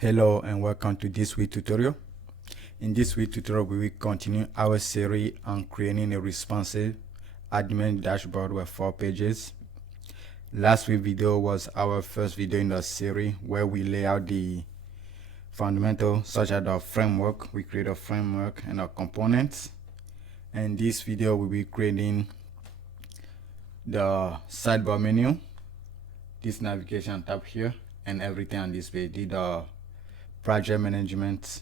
Hello and welcome to this week tutorial. In this week tutorial, we will continue our series on creating a responsive admin dashboard with 4 pages. Last week video was our first video in the series where we lay out the fundamentals such as the framework. We create a framework and our components. And this video we will be creating the sidebar menu, this navigation tab here, and everything on this page. The project management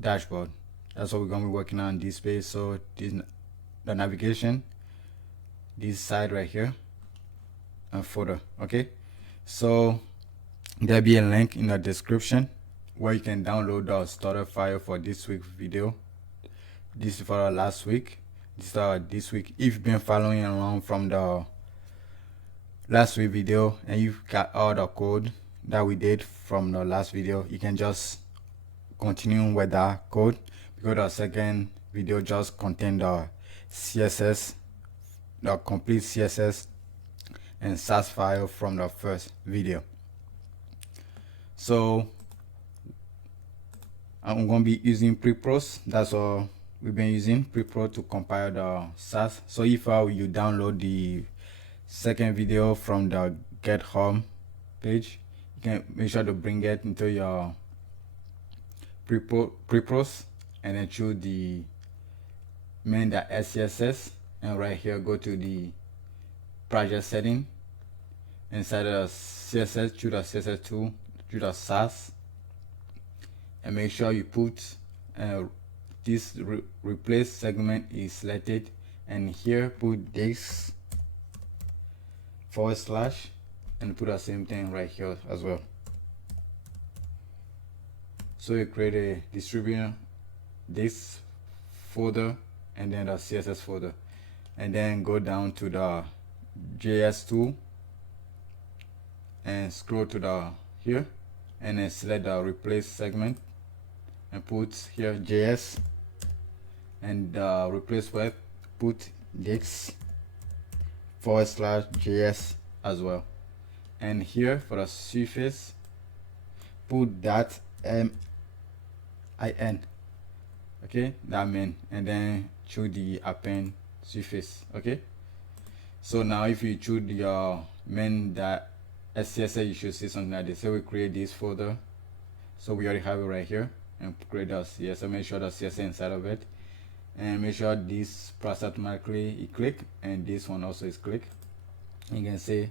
dashboard. That's what we're going to be working on this page. So this the navigation, this side right here, and folder. Okay, so there'll be a link in the description where you can download the starter file for this week's video. This is for last week. This week. If you've been following along from the last week video and you've got all the code that we did from the last video, you can just continue with that code because the second video just contained the CSS, the complete CSS and SASS file from the first video. So I'm going to be using prepros. That's all we've been using, prepro, to compile the SASS. So if you download the second video from the GitHub page, you can make sure to bring it into your prepros and then choose the main.scss, and right here go to the project setting. Inside the CSS, choose the CSS2, choose the SASS, and make sure you put this replace segment is selected, and here put this / and put the same thing right here as well. So you create a distributor, this folder, and then the CSS folder, and then go down to the JS tool and scroll to the here, and then select the replace segment and put here JS, and replace with put this / JS as well. And here for the surface, put that min, okay, that min, and then choose the append surface. Okay, so now if you choose the main.scss, you should see something like this. So we create this folder, so we already have it right here, and create the CSS. So make sure the CSS inside of it, and make sure this process automatically is click, and this one also is click. You can say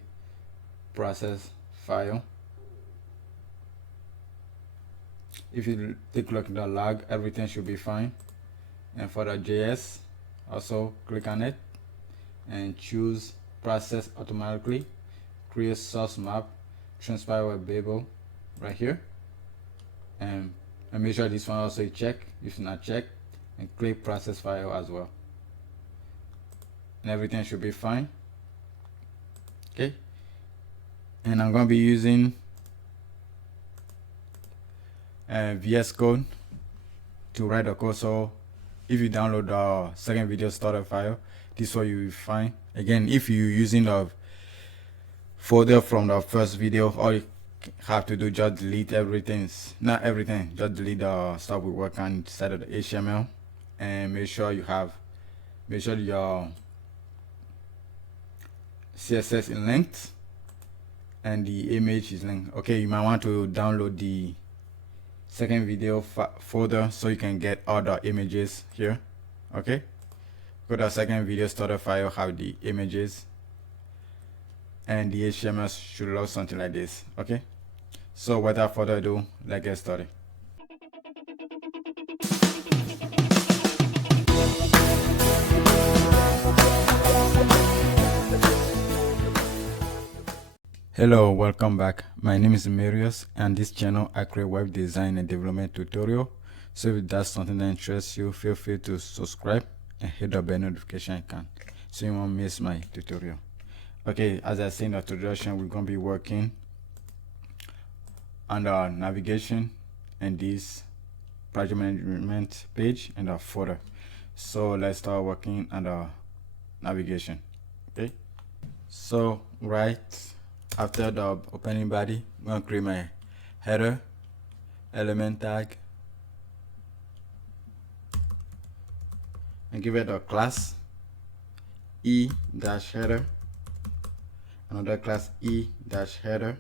process file. If you take a look at the log, everything should be fine. And for the JS, also click on it and choose process automatically, create source map, transpile with Babel right here, and make sure this one also is checked. If it's not checked, and click process file as well, and everything should be fine. Okay, and I'm going to be using VS Code to write the code. So if you download the second video starter file, this is what you will find. Again, if you're using the folder from the first video, all you have to do just delete everything. Not everything, just delete the stuff we work on inside of the HTML, and make sure your CSS is linked and the image is linked. Okay, you might want to download the second video folder so you can get all the images here. Okay, go to the second video starter file, have the images, and the HTML should look something like this. Okay, so without further ado, let's get started. Hello, welcome back. My name is Marius, and this channel I create web design and development tutorial. So if that's something that interests you, feel free to subscribe and hit the bell notification icon so you won't miss my tutorial. Okay, as I said in the introduction, we're going to be working on the navigation and this project management page and the folder. So let's start working on the navigation. Okay, so right after the opening body, I'm going to create my header element tag and give it a class e-header, another class e-header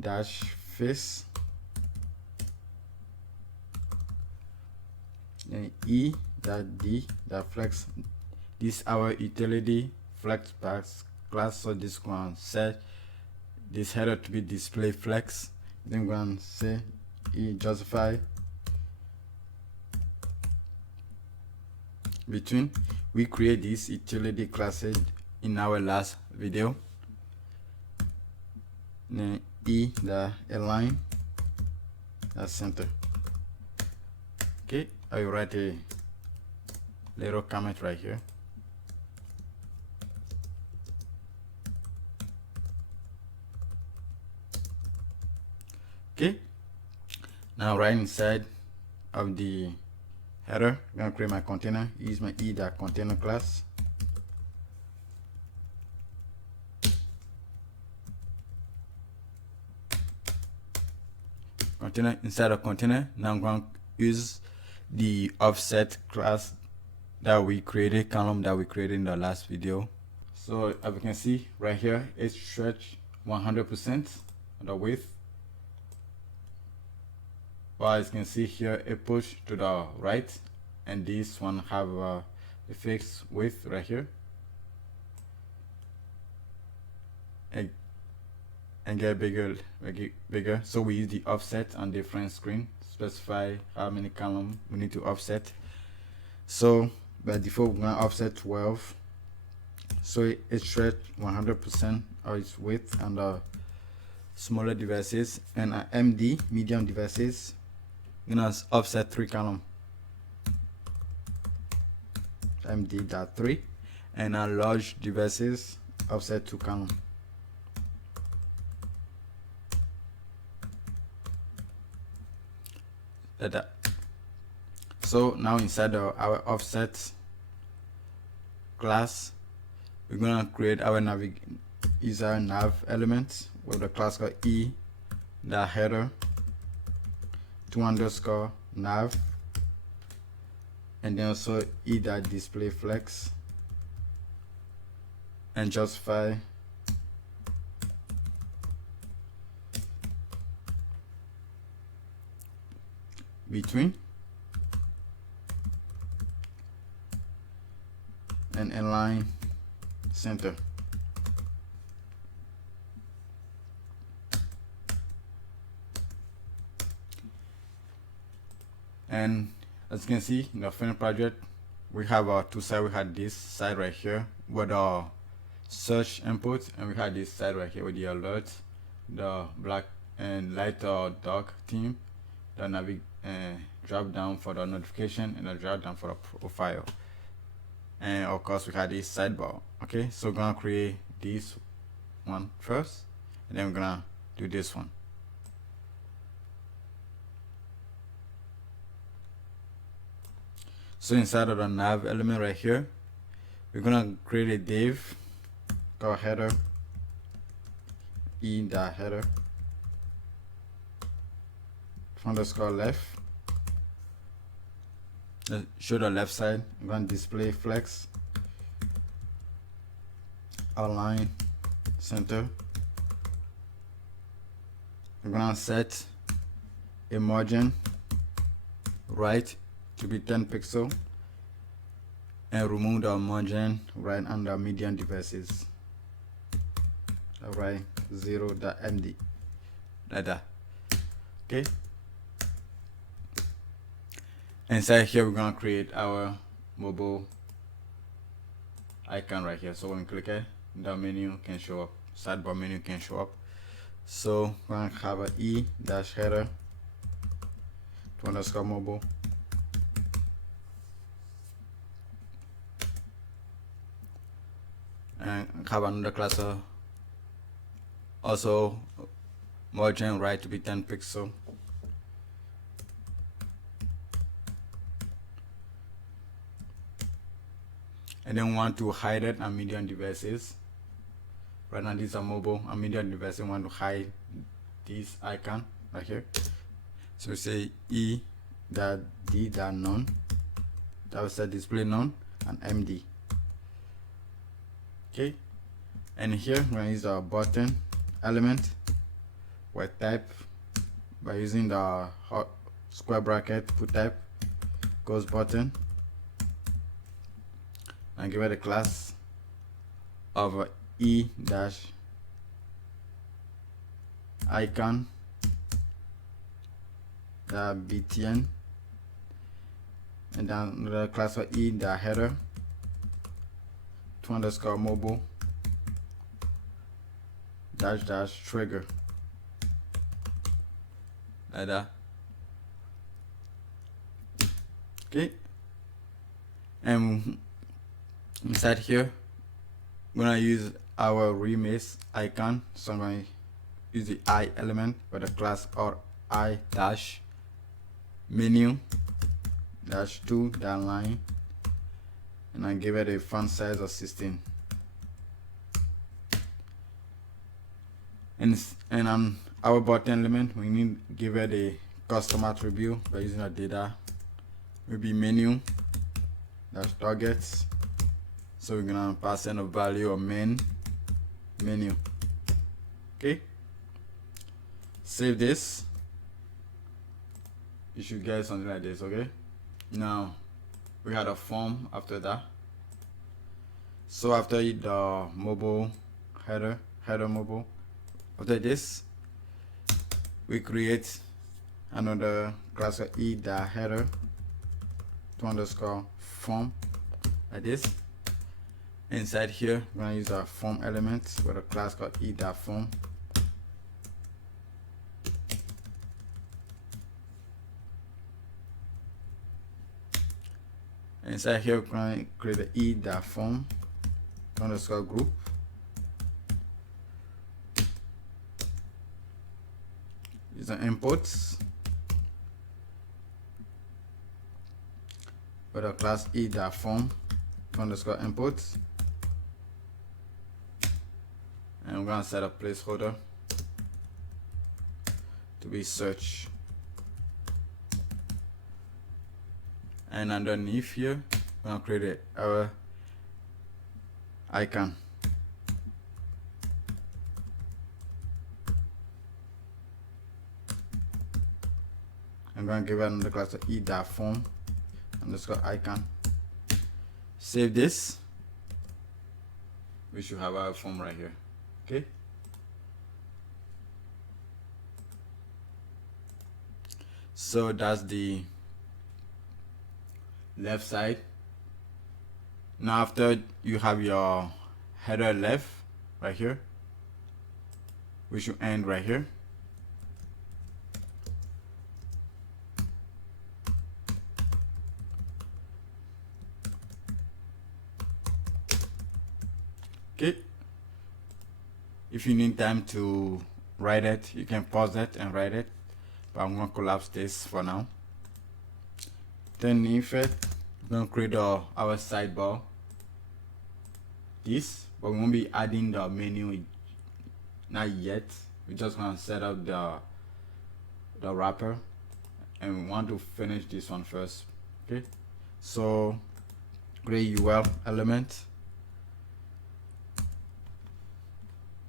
dash face, and e.d.flex. This our utility flex class, so this one set this header to be display flex. Then we're going to say e justify between. We create this utility classes in our last video. Then the align the center. Okay, I will write a little comment right here. Okay, now right inside of the header, I'm gonna create my container. Use my e.container class. Container, inside of container, now I'm going to use the offset class that we created, column that we created in the last video. So as you can see right here, it's stretched 100% the width. While as you can see here, it pushed to the right, and this one have a fixed width right here, and get bigger. So we use the offset on different screen, specify how many columns we need to offset. So by default we're gonna offset 12, so it stretch 100% of its width on the smaller devices, and MD medium devices gonna offset 3 columns, MD.3, and our large devices offset 2 columns. Like that. So now inside our offset class, we're gonna create our nav element with the class called e.header 2_nav, and then also e.display flex, and justify between, and align center. And as you can see in the final project, we have our two sides. We had this side right here with our search input, and we had this side right here with the alert, the black and light or dark theme, the drop down for the notification, and the drop down for the profile. And of course we had this sidebar. Okay, so we're gonna create this one first, and then we're gonna do this one. So inside of the nav element right here, we're gonna create a div called header e.header underscore left. Show the left side. I'm going to display flex, align center. I'm going to set a margin right to be 10 pixels, and remove the margin right under medium devices. Alright, 0.md, like that. Okay. Inside here, we're gonna create our mobile icon right here. So when we click it, the menu can show up, sidebar menu can show up. So we're gonna have a e-header to underscore mobile, and have another class also margin right to be 10 pixels. And then want to hide it on medium devices. Right now these are mobile and medium devices. Want to hide this icon. right here. So we say e dot d dot none, that will set display none, and md. Okay, and here we're gonna use our button element with type by using the square bracket, put type goes button, and give it a class of e dash icon the btn, and then another class for e the header to underscore mobile dash dash trigger, like that. Okay, and inside here we're gonna use our remix icon, so I'm going to use the I element with a class or I dash menu dash 2 that line, and I give it a font size of 16. And on our button element, we need to give it a custom attribute by using our data. Maybe menu dash targets. So we're gonna pass in a value of main menu. Okay. Save this. You should get something like this. Okay. Now we had a form after that. So after the mobile header mobile, after this we create another class of e the header to underscore form, like this. Inside here we're gonna use our form element with a class called e the form. Inside here we're going to create the e the form underscore group. These are inputs with a class e the form underscore inputs, and we're going to set a placeholder to be search. And underneath here we're going to create our icon. I'm going to give it another class of e dot form underscore icon. Save this. We should have our form right here. Okay. So that's the left side. Now after you have your header left right here, we should end right here. Okay. If you need time to write it, you can pause it and write it, but I'm gonna collapse this for now. Then effect, we're gonna create our sidebar. This, but we won't be adding the menu not yet. We're just gonna set up the wrapper, and we want to finish this one first. Okay, so create UL element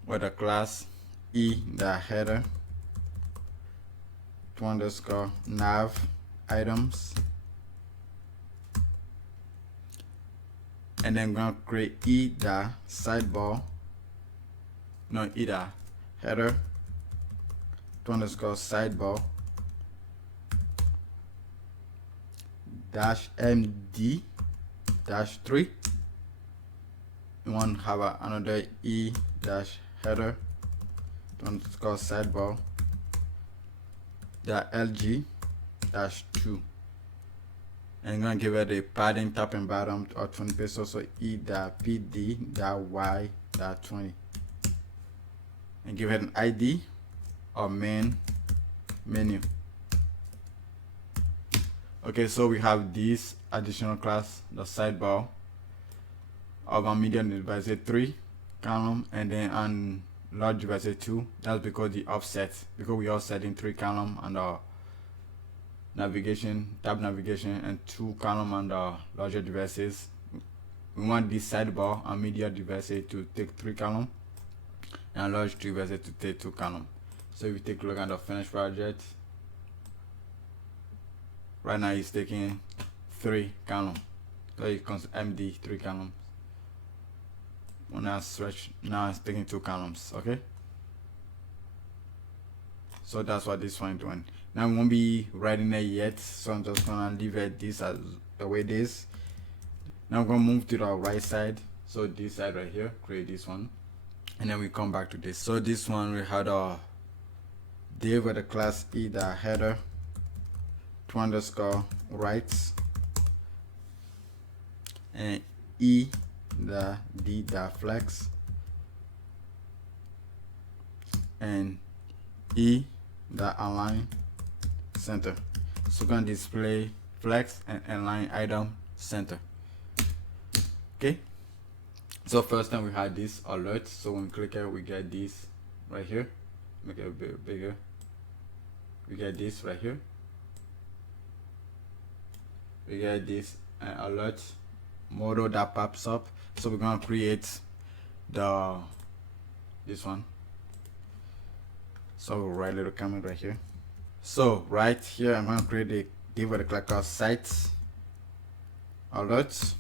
with a class e the header to underscore nav items, and then I'm gonna create e the sidebar, no, e the header to underscore sidebar dash md dash 3. You want to have another e dash header to underscore sidebar the lg dash 2. And I'm gonna give it a padding top and bottom or 20 pixels, so e the pd the y the 20, and give it an id or main menu. Okay, so we have this additional class, the sidebar of our medium device 3 column, and then on large diversity 2. That's because the offset, because we are setting 3 column under navigation, tab navigation, and 2 column under larger devices. We want this sidebar and media diversity to take 3 column and large diversity to take 2 column. So if you take a look at the finished project, right now it's taking 3 column. So it comes MD 3 columns. When I switch, now it's taking 2 columns. Okay. So that's what this one is doing. Now we won't be writing it yet, so I'm just gonna leave it this as the way it is. Now I'm gonna move to the right side. So this side right here, create this one, and then we come back to this. So this one we had a div with the class e the header 2 underscore rights and e the d the flex and e the align center. So we're gonna display flex and align item center. Okay, so first time we had this alert, so when we click it we get this right here. Make it a bit bigger. We get this right here. We get this alert modal that pops up. So we're gonna create this one. So right little comment right here. So right here I'm gonna create a div with a class called site alert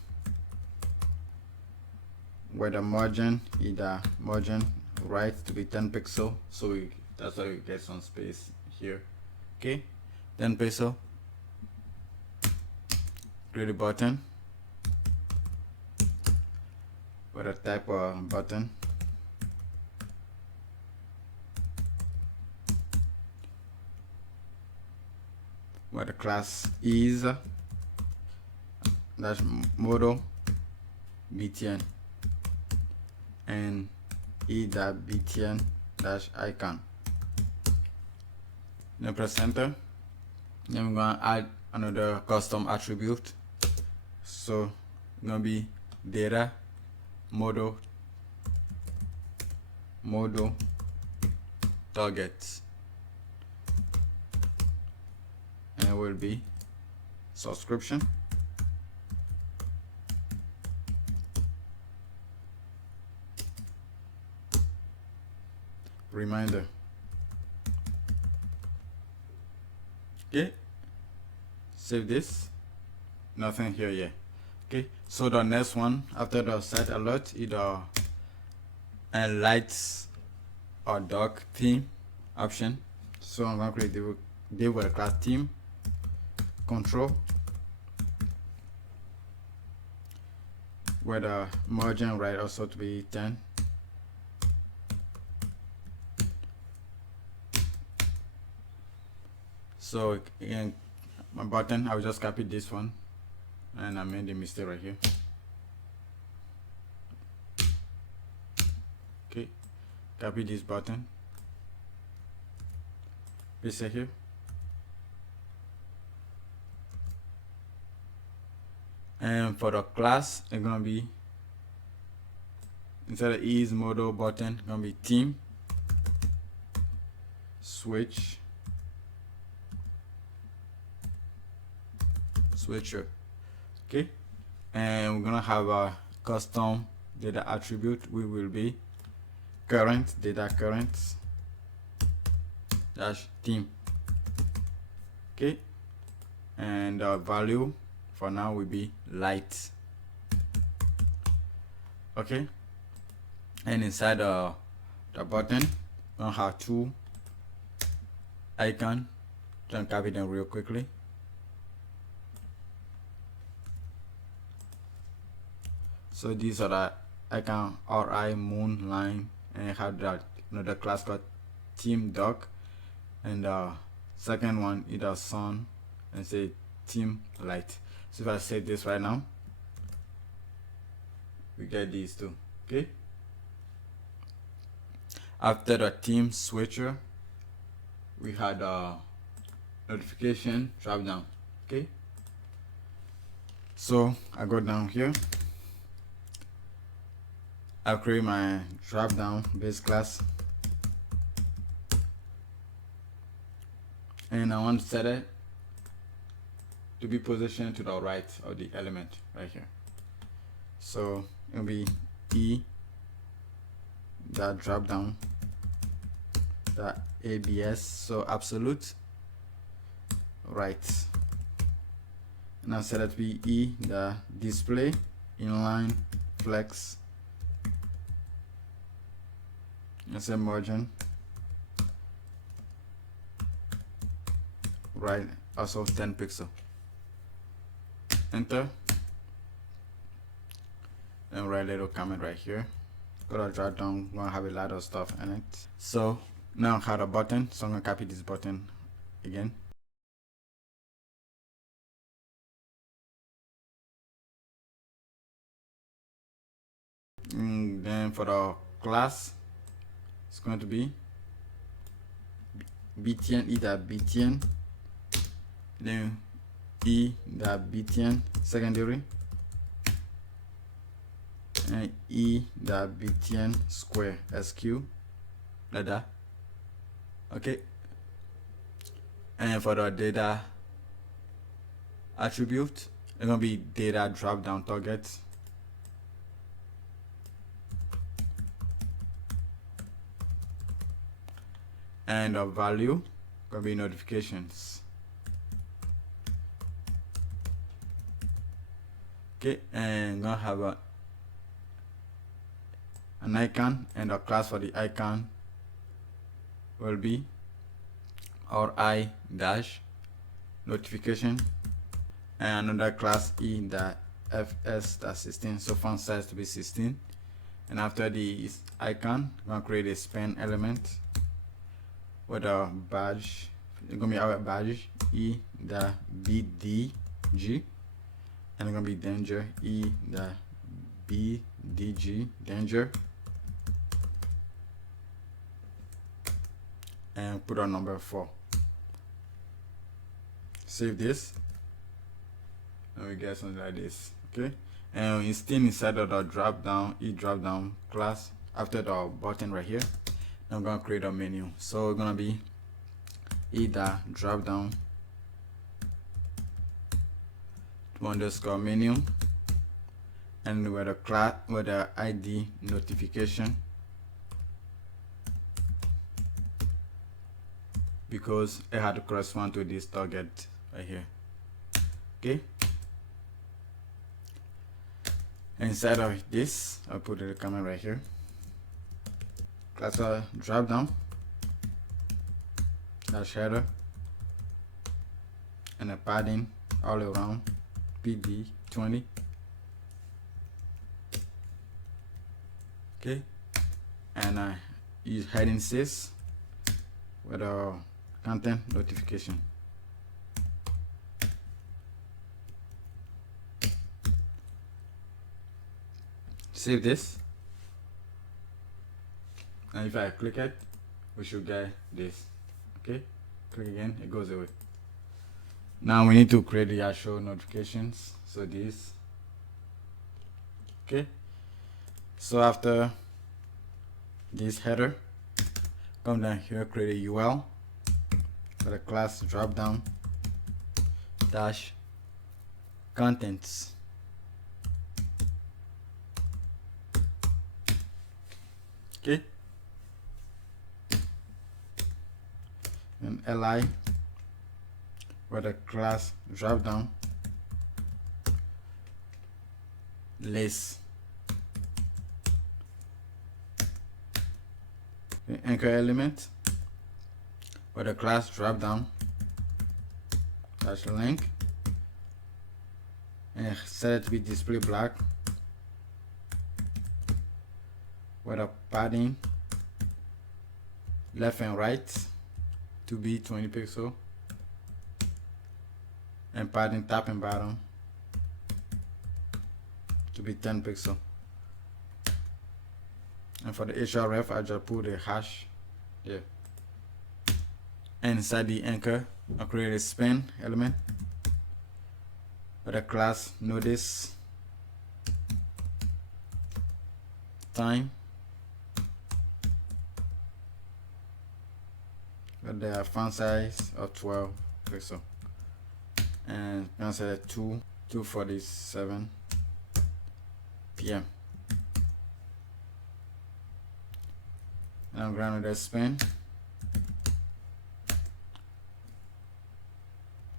where the margin either margin right to be 10 pixel. So that's why we get some space here. Okay, 10 pixel. Create a button with a type of button. Where the class is dash modal btn and e.btn dash icon. Then press enter. Then we're gonna add another custom attribute. So it's gonna be data modal targets, and it will be subscription. Reminder. Okay, save this. Nothing here yet. Okay, so the next one after the site alert either and lights or dark theme option. So I'm gonna create div with a class theme control where the margin right also to be 10. So again, my button, I will just copy this one, and I made a mistake right here. Okay, copy this button, paste it here. And for the class, it's gonna be instead of is modal button, it's gonna be theme switcher. Okay, and we're gonna have a custom data attribute. We will be current data current dash theme. Okay, and the value for now will be light. Okay, and inside the button we're gonna have 2 icons. Just copy them real quickly. So these are the icon RI moon line, and I have that another class called theme dark, and the second one is the sun and say theme light. So if I save this right now, we get these two. Okay, after the theme switcher we had a notification drop down. Okay, so I go down here, I'll create my drop down base class and I want to set it to be positioned to the right of the element right here. So it'll be E that drop down that ABS, so absolute right, and I set it to be E the display inline flex and set margin right, also 10 pixel. Enter, and write a little comment right here. Go to drop down, we're gonna have a lot of stuff in it. So now I have a button, so I'm gonna copy this button again. And then for the class, it's going to be btn e that btn, then e that btn secondary, and e that btn square sq, like that. Okay, and for the data attribute, it's gonna be data drop down target, and the value gonna be notifications. Okay, and gonna have an icon, and the class for the icon will be our I dash notification, and another class E that fs that 16, so font size to be 16. And after the icon, I'm gonna create a span element with a badge. It's gonna be our badge E the bdg, and it's gonna be danger E the bdg danger, and put on number 4. Save this, and we get something like this. Okay, and it's still inside of the drop down class after the button right here. Now I'm gonna create a menu, so it's gonna be either drop down underscore menu, and with the class with the ID notification, because it had to correspond to this target right here. Okay, inside of this, I'll put the comment right here. Class drop down dash header, and a padding all around PD 20. Okay, and I use heading 6 with a content notification. Save this, and if I click it, we should get this. Okay, click again, it goes away. Now we need to create the actual notifications, so this. Okay, so after this header, come down here, create a UL for the class drop down dash contents. Okay, and li with the class drop down list. The anchor element with the class drop down dash link, and set it to be display black with a padding left and right to be 20 pixel, and padding top and bottom to be 10 pixel. And for the href, I just put a hash here. And inside the anchor, I'll create a span element with a class notice time got the font size of 12 pixel, and can set 2:47 p.m. and I'm going to the spin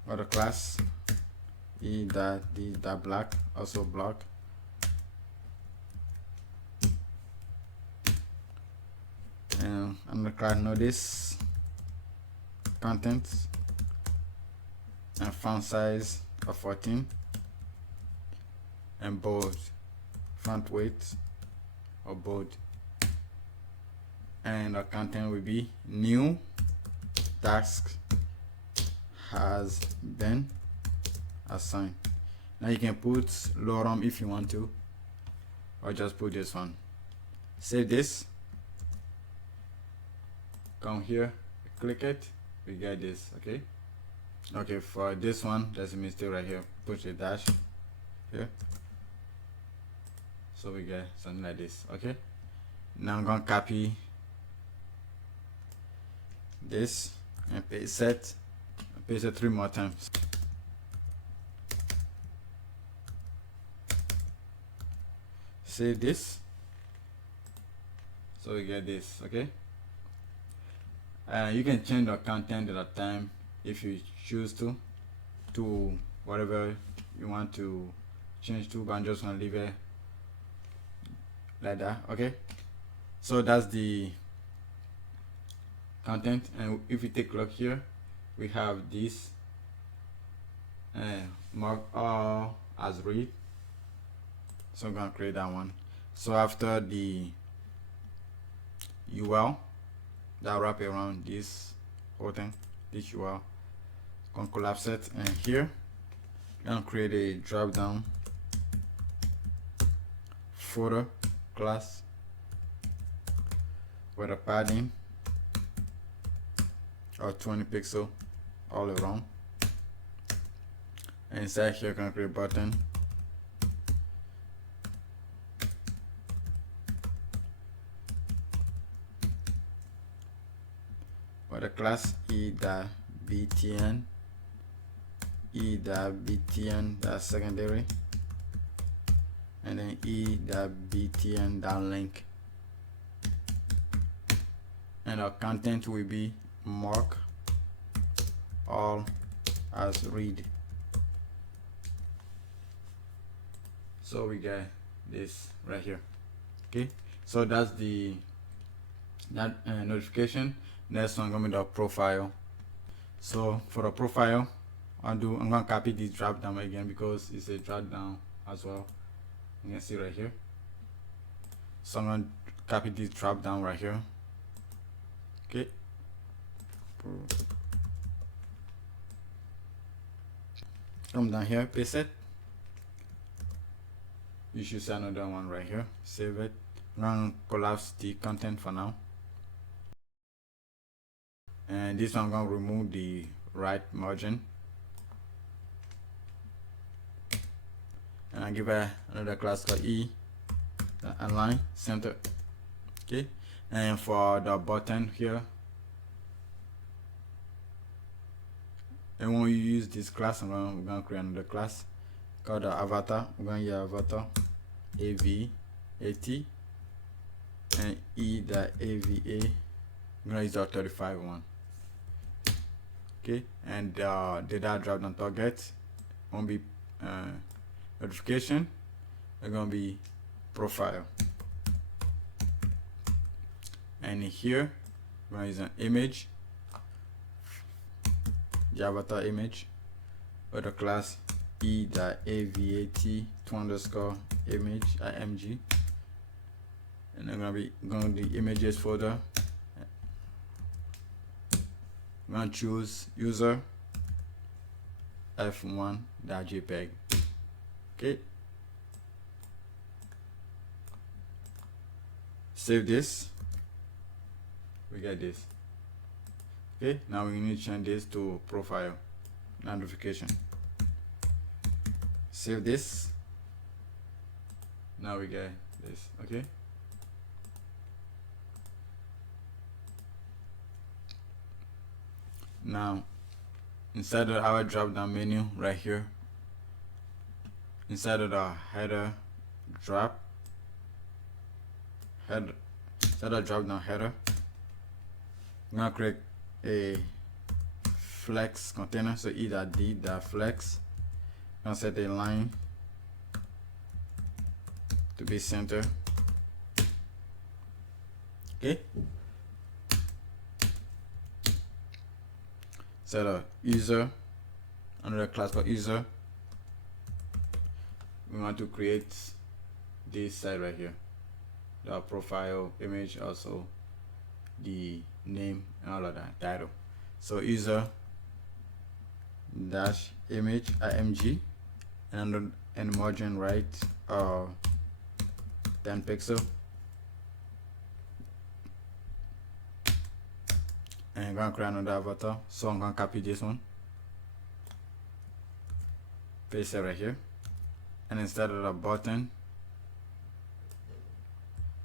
or the class e.d.black, also block, and I'm going to class notice contents and font size of 14 and bold, font weight or bold, and our content will be new task has been assigned. Now you can put lorem if you want to, or just put this one. Save this, come here, click it, we get this. Okay, for this one there's a mistake right here, put a dash here, so we get something like this. Okay, now I'm gonna copy this and paste it 3 more times. Save this, so we get this. Okay, you can change the content at a time if you choose to whatever you want to change to, but I'm just gonna leave it like that. Okay, so that's the content, and if we take a look here, we have this mark all as read, so I'm gonna create that one. So after the URL that wrap around this whole thing, this URL, gonna collapse it, and here I'm gonna create a drop down footer class with a padding of 20 pixel all around, and inside here can create button with the class e.btn, that's secondary, and then e.btn.link, and our content will be mark all as read. So we get this right here. Okay, so that's the notification. Next one gonna be the profile. So for the profile, I'm gonna copy this drop down again because it's a drop down as well. You can see right here. So I'm gonna copy this drop down right here. Okay, come down here, paste it. You should see another one right here. Save it. I'm gonna collapse the content for now, and this one I'm gonna remove the right margin, and I give it another class called align center. Okay, and for the button here, and when you use this class, we're gonna create another class called the avatar. We're gonna use avatar AVAT and e.ava. I'm gonna use the 35 one. Okay, and data drop down target won't be notification, they're gonna be profile, and here we're gonna use an image, the avatar image, with the class e.avat 2_image img, and I'm gonna be going to the images folder. I'm gonna choose user f1.jpg. Okay, save this, we get this. Okay, now we need to change this to profile notification. Save this, now we get this. Okay, Now inside of our drop down menu right here, inside of the header drop down header, I'm gonna create a flex container. So e.d.flex, I'm gonna set a line to be center. Okay, set a user, another class called user. We want to create this side right here, the profile image, also the name and all of that, title. So user dash image img, and margin right 10 pixel, and I'm gonna create another avatar. So I'm gonna copy this one, paste it right here, and instead of the button,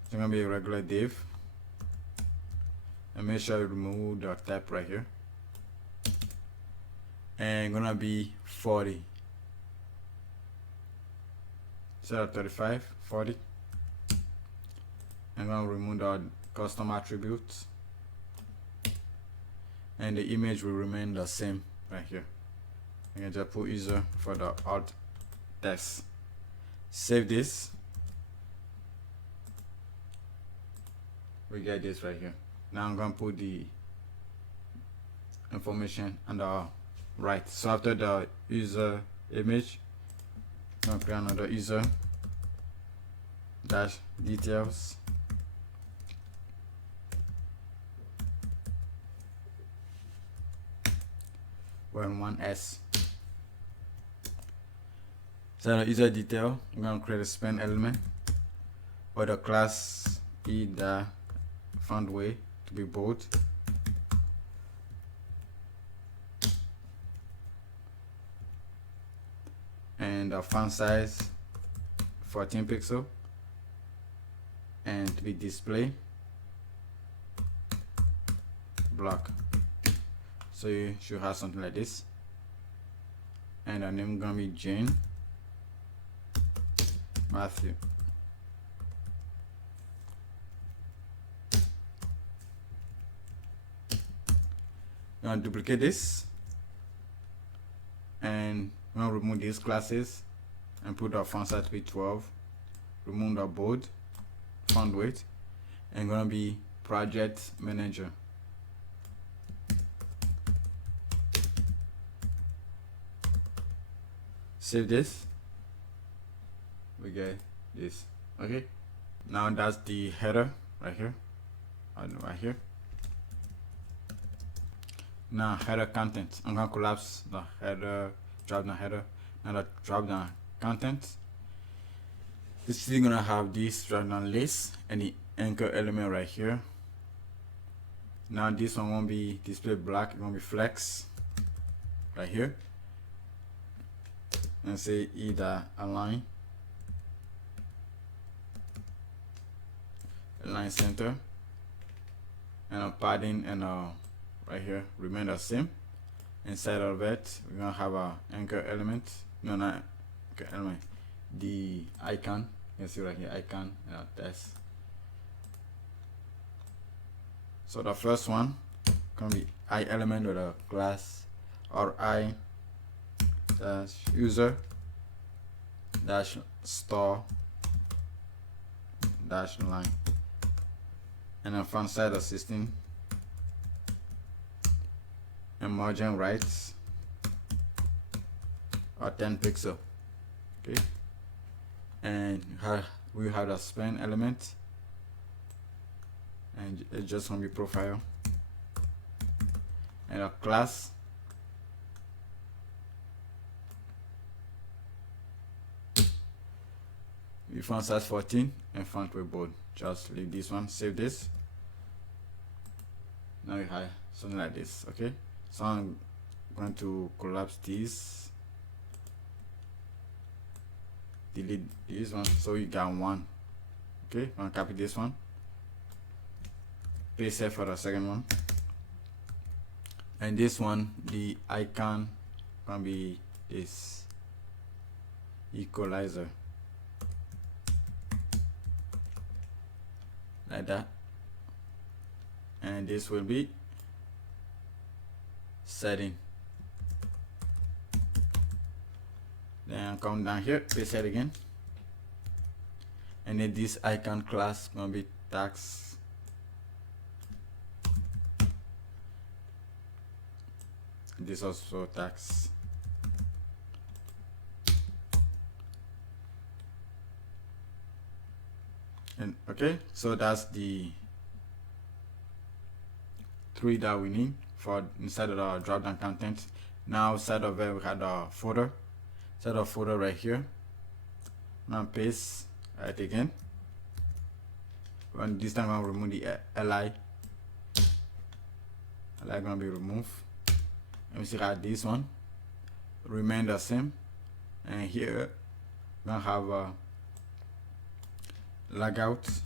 it's gonna be a regular div, and make sure you remove the tab right here, and gonna be 40 instead of 35, 40. I'm gonna remove the custom attributes, and the image will remain the same right here. I can just put user for the alt text. Save this. We get this right here. Now I'm gonna put the information on the right. So after the user image, I'm gonna create another user dash details, one S. So the user detail, I'm gonna create a span element for the class the font way to be bold, and the font size 14 pixel, and to be display block. So you should have something like this, and the name gonna be Jane Matthew. I'm gonna duplicate this, and I'm gonna remove these classes and put the font size to be 12. Remove the bold, font weight, and gonna be project manager. Save this. We get this. Okay. Now that's the header right here. Right here. Now header content. I'm gonna collapse the header, drop down header. Now the drop down content. It's still gonna have this drop down list and the anchor element right here. Now this one won't be display black, it won't be flex right here. And say either align center, and a padding and right here remain the same. Inside of it, we're gonna have a anchor element. No, not anchor element. The icon. You can see right here, icon and a text. So the first one gonna be I element of the class, or I dash user dash store dash line, and then font size of 16, and margin right or 10 pixel. Okay, and we have the span element, and it's just gonna be profile, and a class with font size 14 and font weight bold. Just leave this one, save this. Now you have something like this. Okay, so I'm going to collapse this, delete this one, so you got one. Okay, I'm gonna copy this one, paste it for the second one, And this one, the icon gonna be this equalizer, like that. And this will be setting. Then come down here, paste it again, and then this icon class gonna be tax. This also tax. And okay, so that's the 3 that we need for inside of the drop down content. Now inside of it we had a folder. Set a folder right here. Now paste it again. And this time I'm going to remove the li. Li going to be removed. Let me see how this one remain the same. And here we're going to have a logout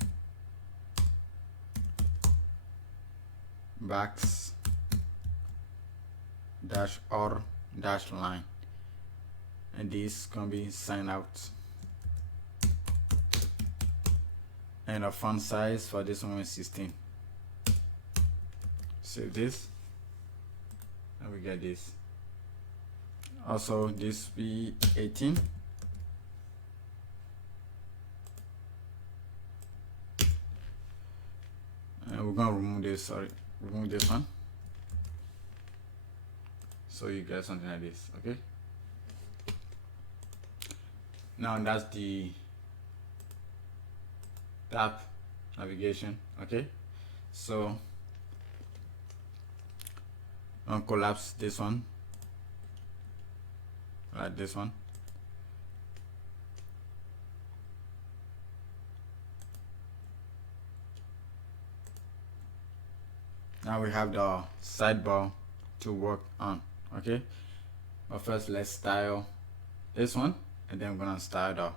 backs dash or dash line. And this can be sign out. And a font size for this one is 16. Save this, and we get this. Also, this be 18. And we're gonna remove this. Sorry, remove this one. So you get something like this. Okay. Now that's the tab navigation. Okay, so I'll collapse this one like this one. Now we have the sidebar to work on. Okay, but first let's style this one, and then I'm gonna start the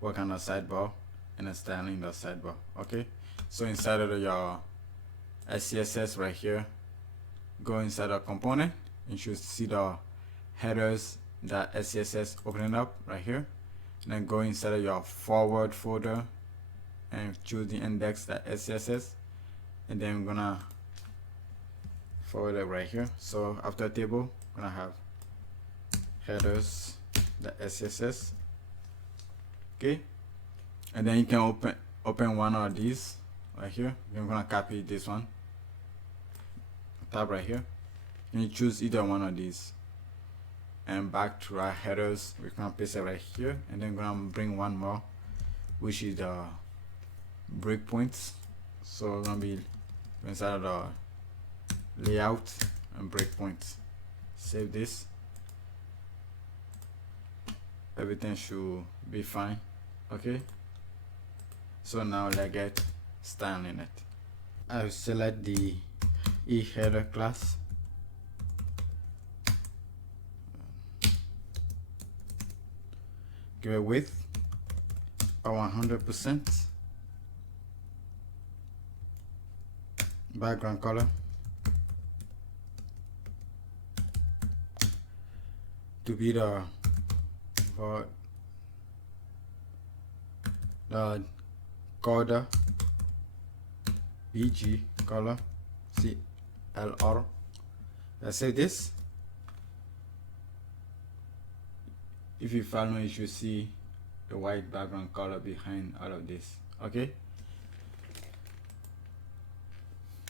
work on the sidebar and then styling the sidebar. Okay, so inside of your SCSS right here, go inside the component, you should see the headers that SCSS opening up right here. And then go inside of your forward folder and choose the index that SCSS, and then I'm gonna forward it right here. So after table, I'm gonna have headers the SCSS. Okay, and then you can open one of these right here. I'm gonna copy this one, tab right here, and you choose either one of these, and back to our headers we can paste it right here. And then gonna bring one more, which is the breakpoints. So we're gonna be inside of the layout and breakpoints. Save this. Everything should be fine. Okay, so now let's get styling it. I'll select the header class, give it width of 100%, background color to be the color BG color CLR. Let's save this. If you follow, you should see the white background color behind all of this. Okay,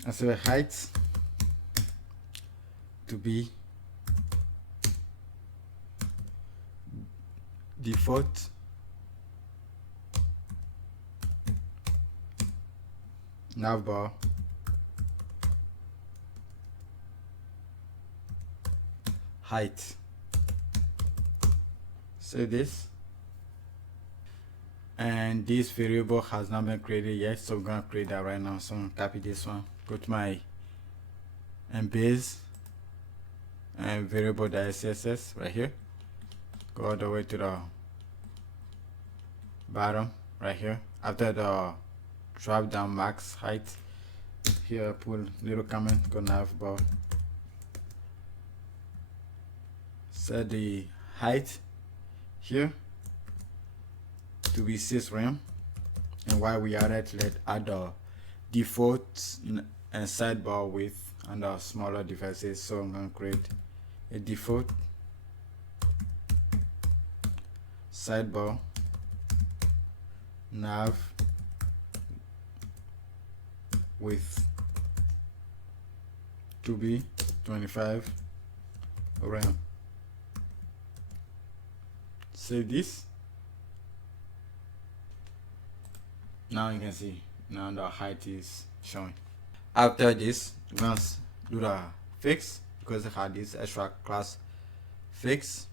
I say height to be default, navbar height. Save this. And this variable has not been created yet, so we're gonna create that right now. So I'm gonna copy this one, go to my base and variable.scss right here, go all the way to the bottom right here. After the drop down max height here, put little comment, go navbar set the height here to be 6 rem, and while we are at, let's add the default and sidebar width under smaller devices. So I'm going to create a default sidebar nav width to be 25 rem. Save this. Now you can see now the height is showing. After this, we're going to do the fix because it had this extra class fix.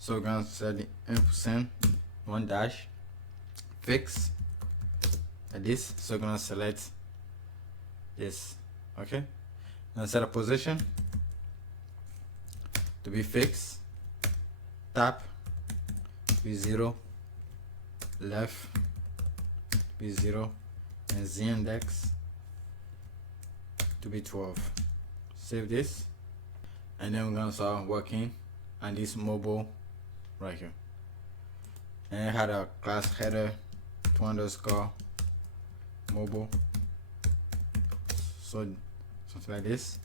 So we're going to set the ampersand one dash fix like this. So we're going to select this. Okay, now set a position to be fixed, tap to be 0, left to be 0, and z index to be 12. Save this, and then we're gonna start working on this mobile right here. And I had a class header to underscore mobile, so something like this.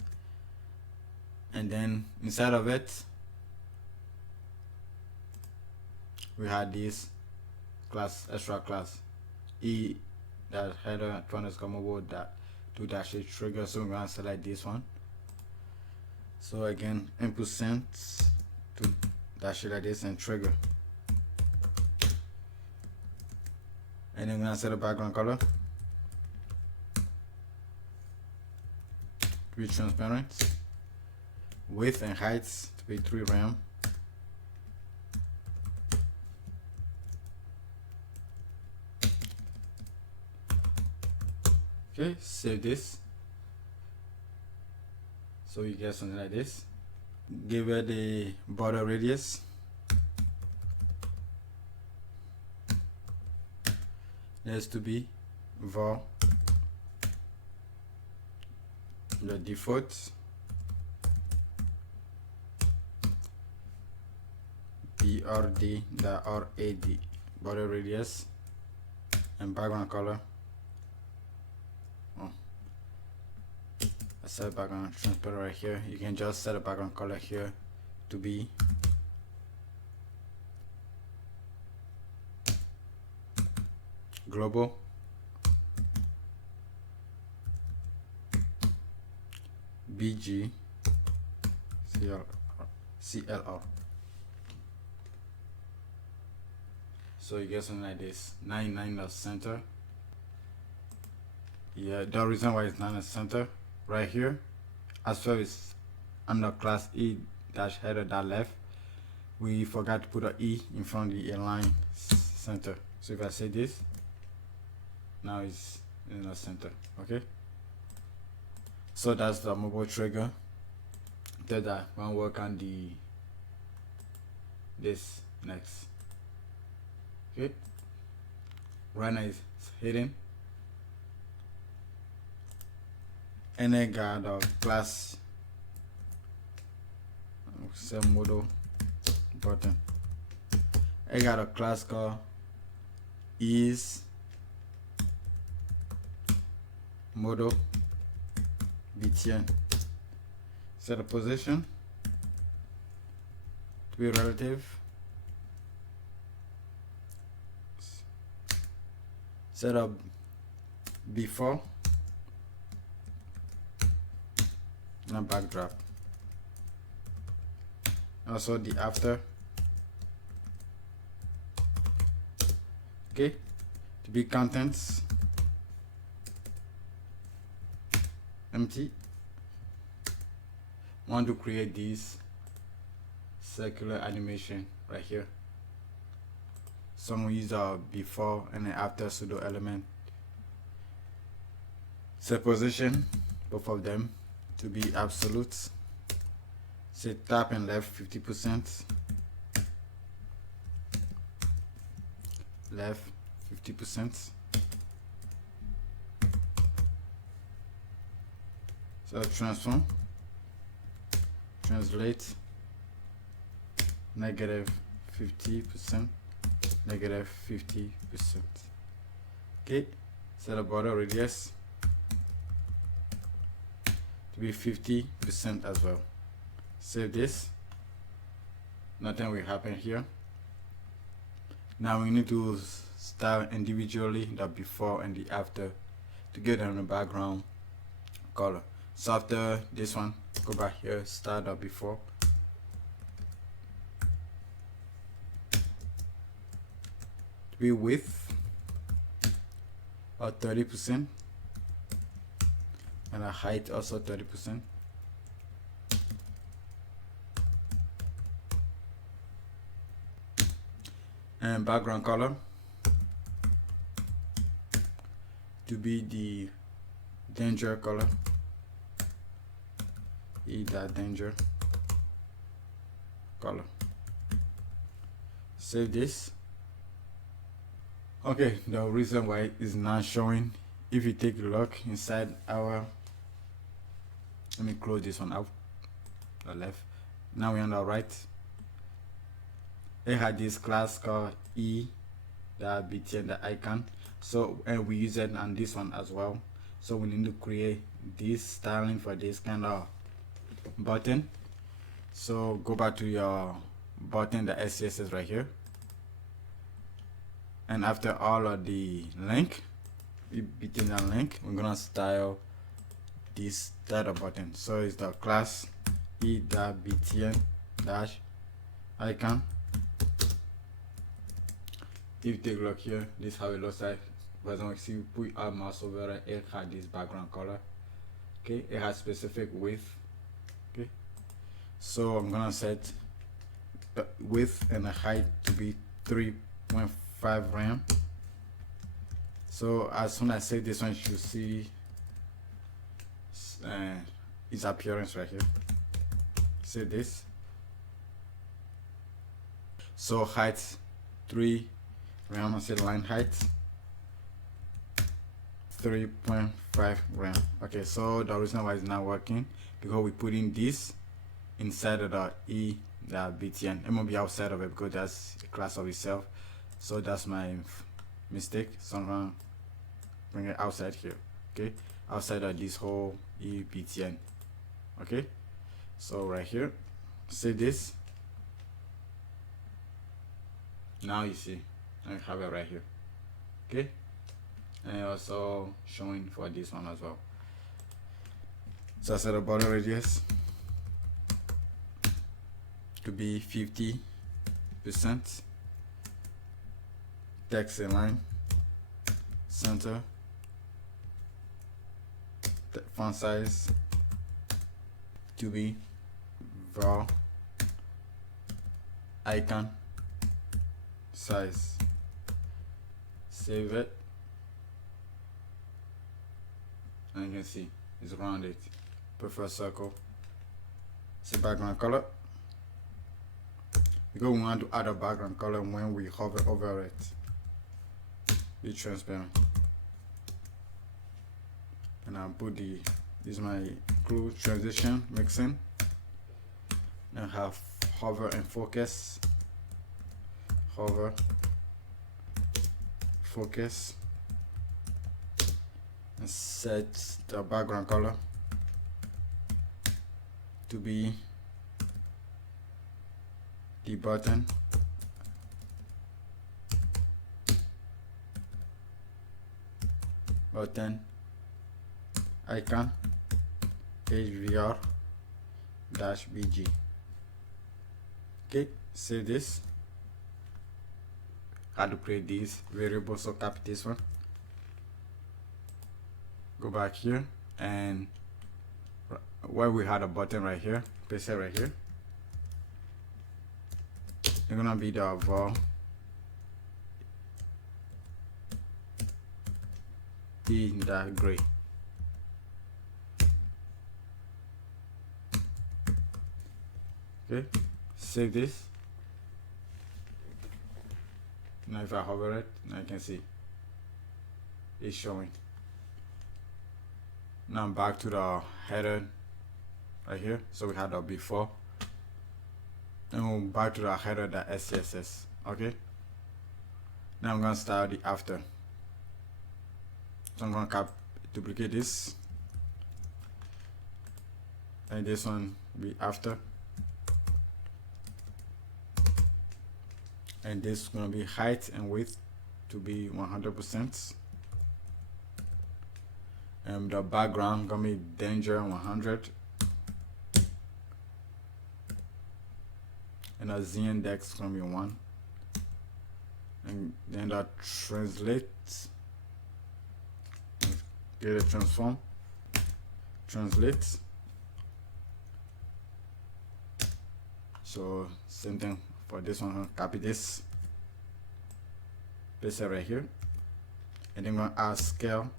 And then inside of it we had this class, extra class e that header to underscore mobile that 2 dash h trigger. So we're gonna select this one. So again, ampersand to dash it like this and trigger. And then we're gonna set a background color to be transparent, width and height to be 3 rem. Okay, save this. So you get something like this. Give it the border radius. There's to be var the default brd the rad border radius and background color. I set background transparent right here. You can just set a background color here to be global, BG CLR. So you get something like this. 99 the center. Yeah, the reason why it's not in the center right here, as well as under class e dash header that left, we forgot to put an e in front of the align center. So if I say this, now it's in the center. Okay, so that's the mobile trigger. After that, we're gonna work on this next. Okay, right now it's hidden, and then got the class set modal button. I got a class called is modal btn. Set a position to be relative. Set up before and backdrop. Also the after. Okay, to be contents empty. Want to create this circular animation right here. So I'm gonna use a before and then after pseudo element. Set position both of them to be absolute. Set top and left 50%, left 50%. So transform, translate negative 50%, negative 50%. Okay, set the border radius to be 50% as well. Save this. Nothing will happen here. Now we need to style individually the before and the after to get on the background color. So after this one, go back here, start the before. To be width of 30% and a height also 30%. And background color to be the danger color, that danger color. Save this. Okay, the reason why it's not showing, if you take a look inside our, let me close this one out, the left. Now we're on the right. It had this class called btn, the icon. So, and we use it on this one as well. So we need to create this styling for this kind of button. So go back to your button, the SCSS right here. And after all of the link, between the link, we're gonna style this data button. So it's the class btn dash icon. If you take a look here, this is how it looks like. For example, see, we put our mouse over it, it has this background color. Okay, it has specific width. Okay, so I'm gonna set the width and the height to be 3.5 rem. So as soon as I say this one, you should see its appearance right here. Say this. So height 3 rem. I say line height 3.5 rem. Okay, so the reason why it's not working because we put in this inside of the btn. It won't be outside of it because that's a class of itself. So that's my mistake. So I'm gonna bring it outside here. Okay, outside of this whole btn. Okay, so right here, save this. Now you see I have it right here. Okay, and also showing for this one as well. So I set the border radius to be 50%, text align, center, font size to be var icon size. Save it, and you can see it's rounded. Prefer circle. Say background color, because we want to add a background color when we hover over it. Be transparent. And I'll put this is my glue transition mixing. Now have hover and focus. Hover, focus, and set the background color to be the button. Icon hvr -bg. Okay, save this. How to create these variables, so copy this one, go back here, and where we had a button right here, paste it right here. They're gonna be the var in the gray. Okay, save this. Now if I hover it, now you can see it's showing. Now I'm back to the header right here. So we had the before and we'll back to the header.scss. Okay, now I'm gonna start the after. So I'm gonna duplicate this, and this one will be after, and this is gonna be height and width to be 100%, and the background gonna be danger 100, and the z index gonna be 1, and then the translate, get a transform, translate. So same thing for this one. I'm gonna copy this, paste it right here, and then I'm gonna add scale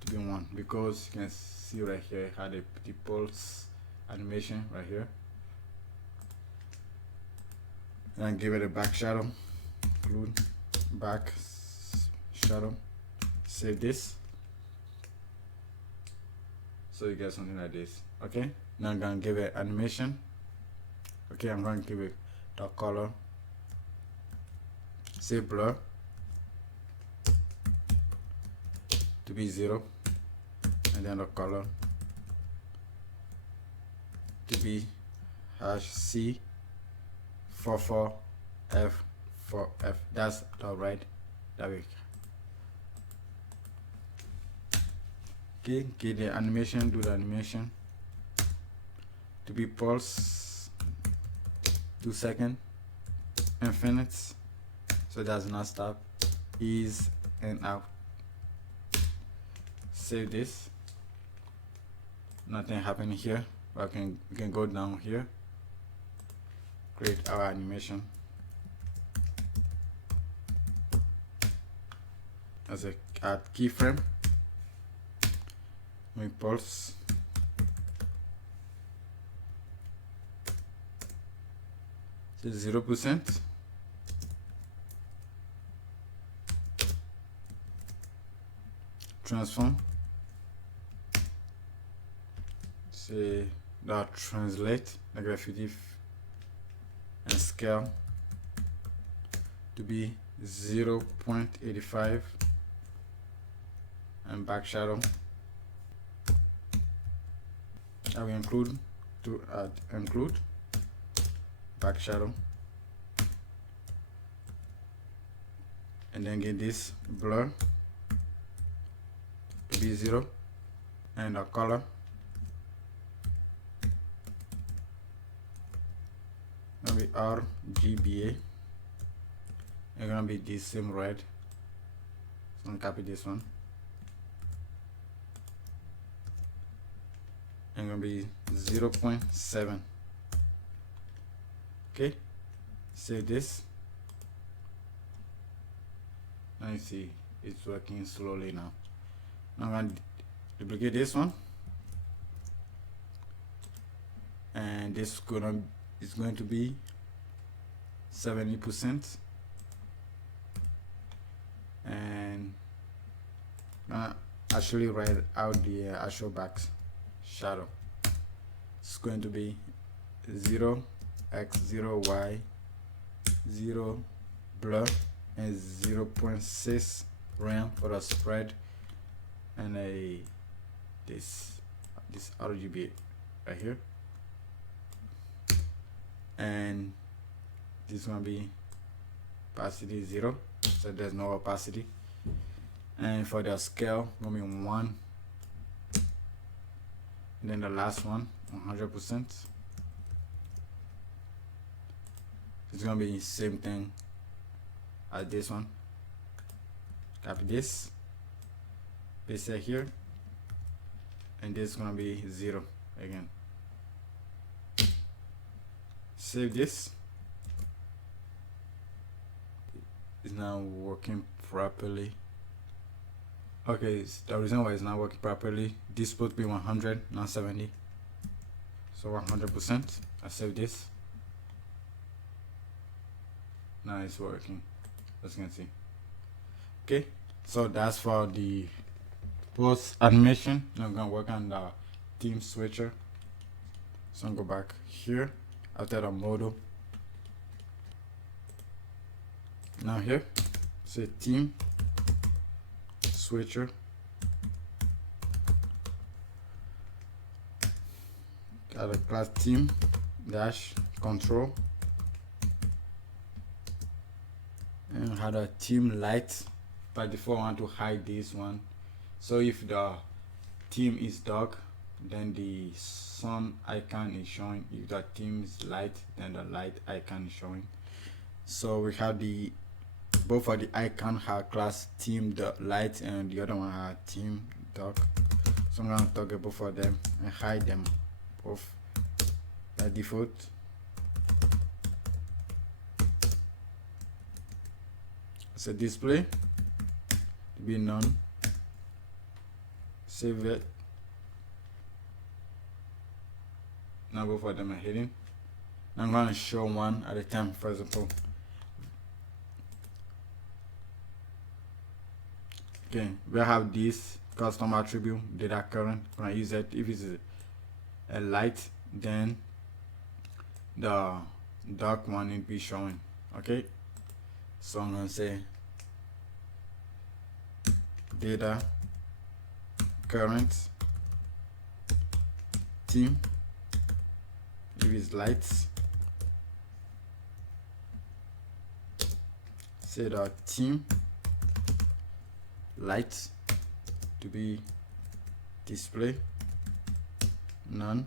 to be 1, because you can see right here how the pulse animation right here, and give it a back shadow, include back shadow. Save this, so you get something like this. Okay, now I'm gonna give it animation. Okay, I'm going to give it the color, say blur to be 0, and then the color to be #C44F4F. That's the right that way. Okay, get the animation, do the animation to be pulse 2 seconds, infinite, so it does not stop, ease and out. Save this. Nothing happening here, but we can go down here, create our animation as a add keyframe, we pulse, so 0%, transform, say that translate -50, and scale to be 0.85, and back shadow I will include to add include back shadow, and then get this blur to be 0, and the color gonna be RGBA, and gonna be this same red. So I'm gonna copy this one, and gonna be 0.7. Okay, save this. Now you see it's working slowly now. Now I'm going to duplicate this one, and this is going to be 70%, and actually write out the actual back shadow. It's going to be 0x 0y 0 blur and 0.6 RAM for the spread, and this RGB right here, and this is gonna be opacity 0, so there's no opacity, and for the scale gonna be 1, and then the last one 100%. It's gonna be same thing as this one. Copy this, paste it here, and this is gonna be 0 again. Save this. It's now working properly. Okay, the reason why it's not working properly, this supposed to be 100, not 70. So 100%. I save this. Now it's working, as you can see. Okay, so that's for the post animation. Now I'm gonna work on the theme switcher. So I'm gonna go back here, after the modal. Now here, say team switcher. Got a class team dash control, and had a team light. By default, I want to hide this one. So if the team is dark, then the sun icon is showing. If the team is light, then the light icon is showing. So we have the both of the icon have class team the light, and the other one have team dark. So I'm gonna toggle both of them and hide them both by default. So display to be none. Save it. Now both of them are hidden. I'm gonna show one at a time. For example, okay, we have this custom attribute data current. I'm gonna use it. If it's a light, then the dark one will be showing. Okay, so I'm gonna say data current team. If it's lights, say the team lights to be display none,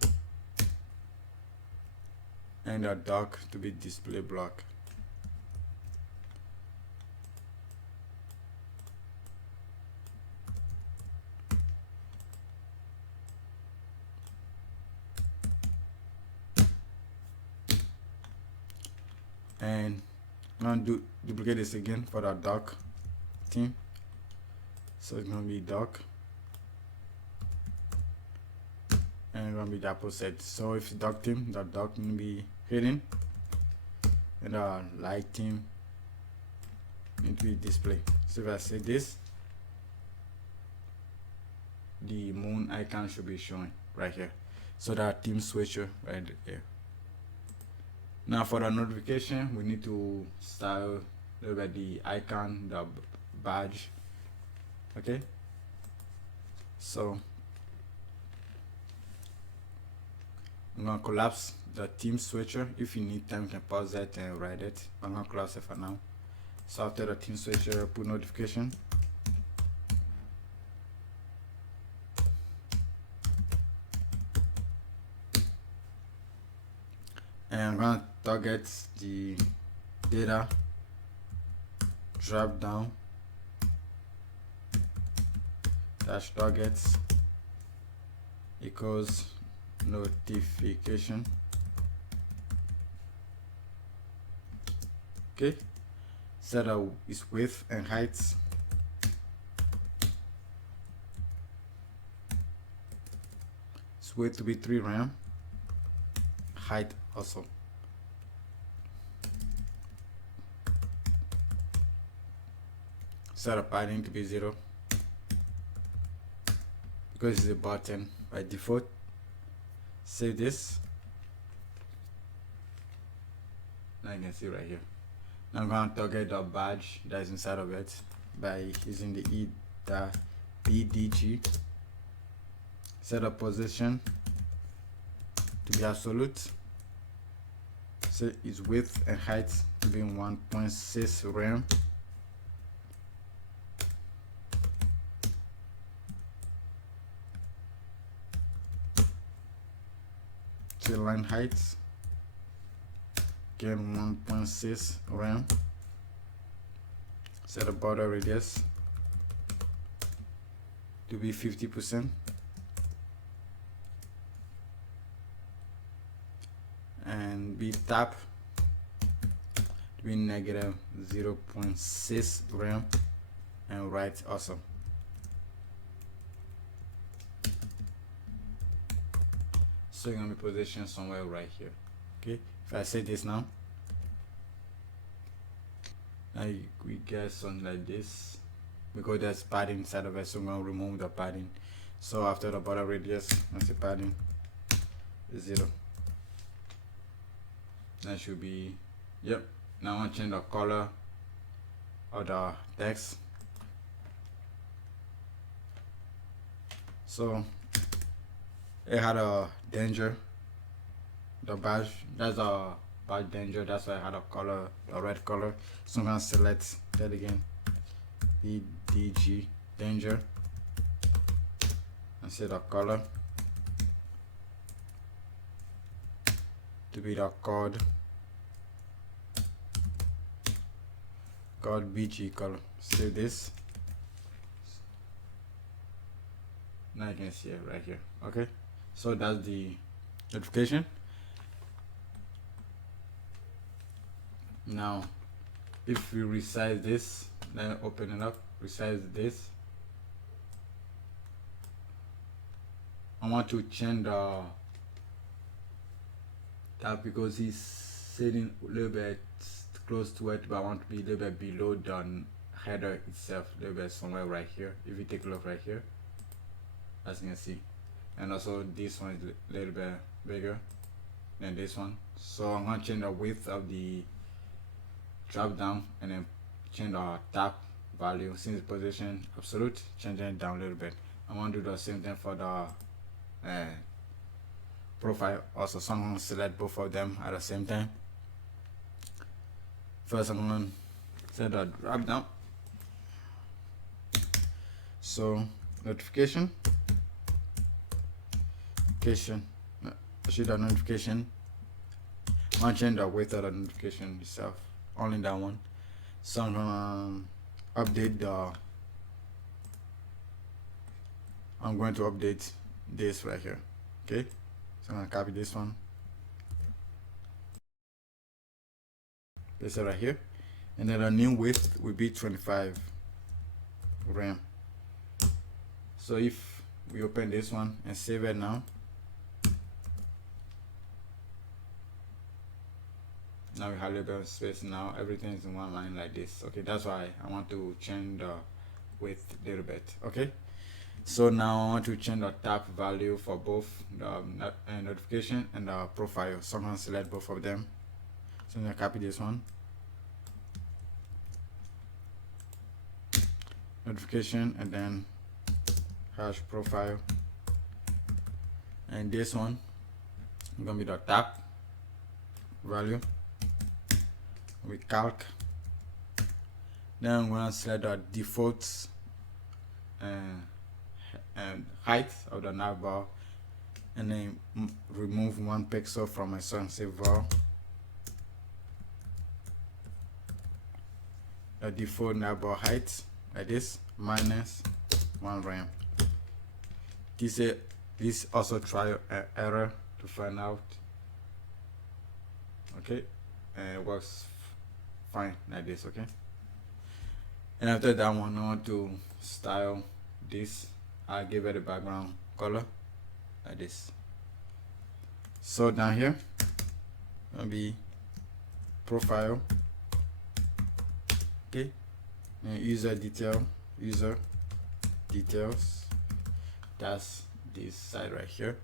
and the dark to be display block. And I'm gonna duplicate this again for the dark team. So it's gonna be dark, and it's gonna be the opposite. So if it's dark team, the dark will be hidden, and the light team need to be display. So if I say this, the moon icon should be showing right here. So that team switcher right there. Now for the notification, we need to style the icon, the badge. Okay, so I'm gonna collapse the team switcher. If you need time, you can pause that and write it. I'm gonna collapse it for now. So after the team switcher, put notification. And I'm gonna target the data drop down dash targets equals notification. Okay, set its width and height. Its width to be 3 RAM, height also. Set a padding to be 0 because it's a button by default. Save this. Now you can see right here. Now I'm going to target the badge that is inside of it by using the BDG. Set a position to be absolute. Set its width and height to be 1.6 RAM. Set line height again 1.6 RAM. Set a border radius to be 50%. And be tap to be negative 0.6 RAM, and right also. So you're gonna be positioned somewhere right here. Okay, if I say this now we get something like this because there's padding inside of it, so I'm gonna remove the padding. So after the border radius, I say padding is 0. That should be, yep. Now I want to change the color of the text. So it had a danger, the badge, that's a badge danger, that's why I had a color, a red color. So I'm gonna select that again, BDG danger, and set the color to be the code BG color. Save this. Now you can see it right here. Okay, so that's the notification. Now if we resize this, then open it up, resize this, I want to change the tab because he's sitting a little bit close to it, but I want to be a little bit below the header itself, a little bit somewhere right here. If you take a look right here, as you can see, and also this one is a little bit bigger than this one. So I'm gonna change the width of the drop down and then change the tab value. Since the position absolute, change it down a little bit. I want to do the same thing for the profile also, so I'm gonna select both of them at the same time. First I'm gonna set the drop down, so notification, should the notification, I want to change the width of the notification itself, only that one. So I'm gonna update the, I'm going to update this right here. Okay, so I'm gonna copy this one, paste it right here, and then the new width will be 25 RAM. So if we open this one and save it now, now we have a little bit of space. Now everything is in one line like this. Okay, that's why I want to change the width a little bit. Okay, so now I want to change the tab value for both the notification and the profile. So I'm going to select both of them. So I'm going to copy this one, notification, and then hash profile, and this one is going to be the tab value with calc. Then I'm going to select the default and height of the navbar, and then remove 1 pixel from my SCSS var. The default navbar height like this, minus 1 RAM. This also trial error to find out. Okay, and it works fine like this. Okay, and after that one, I want to style this. I give it a background color like this. So down here will be profile. Okay, and user details, that's this side right here.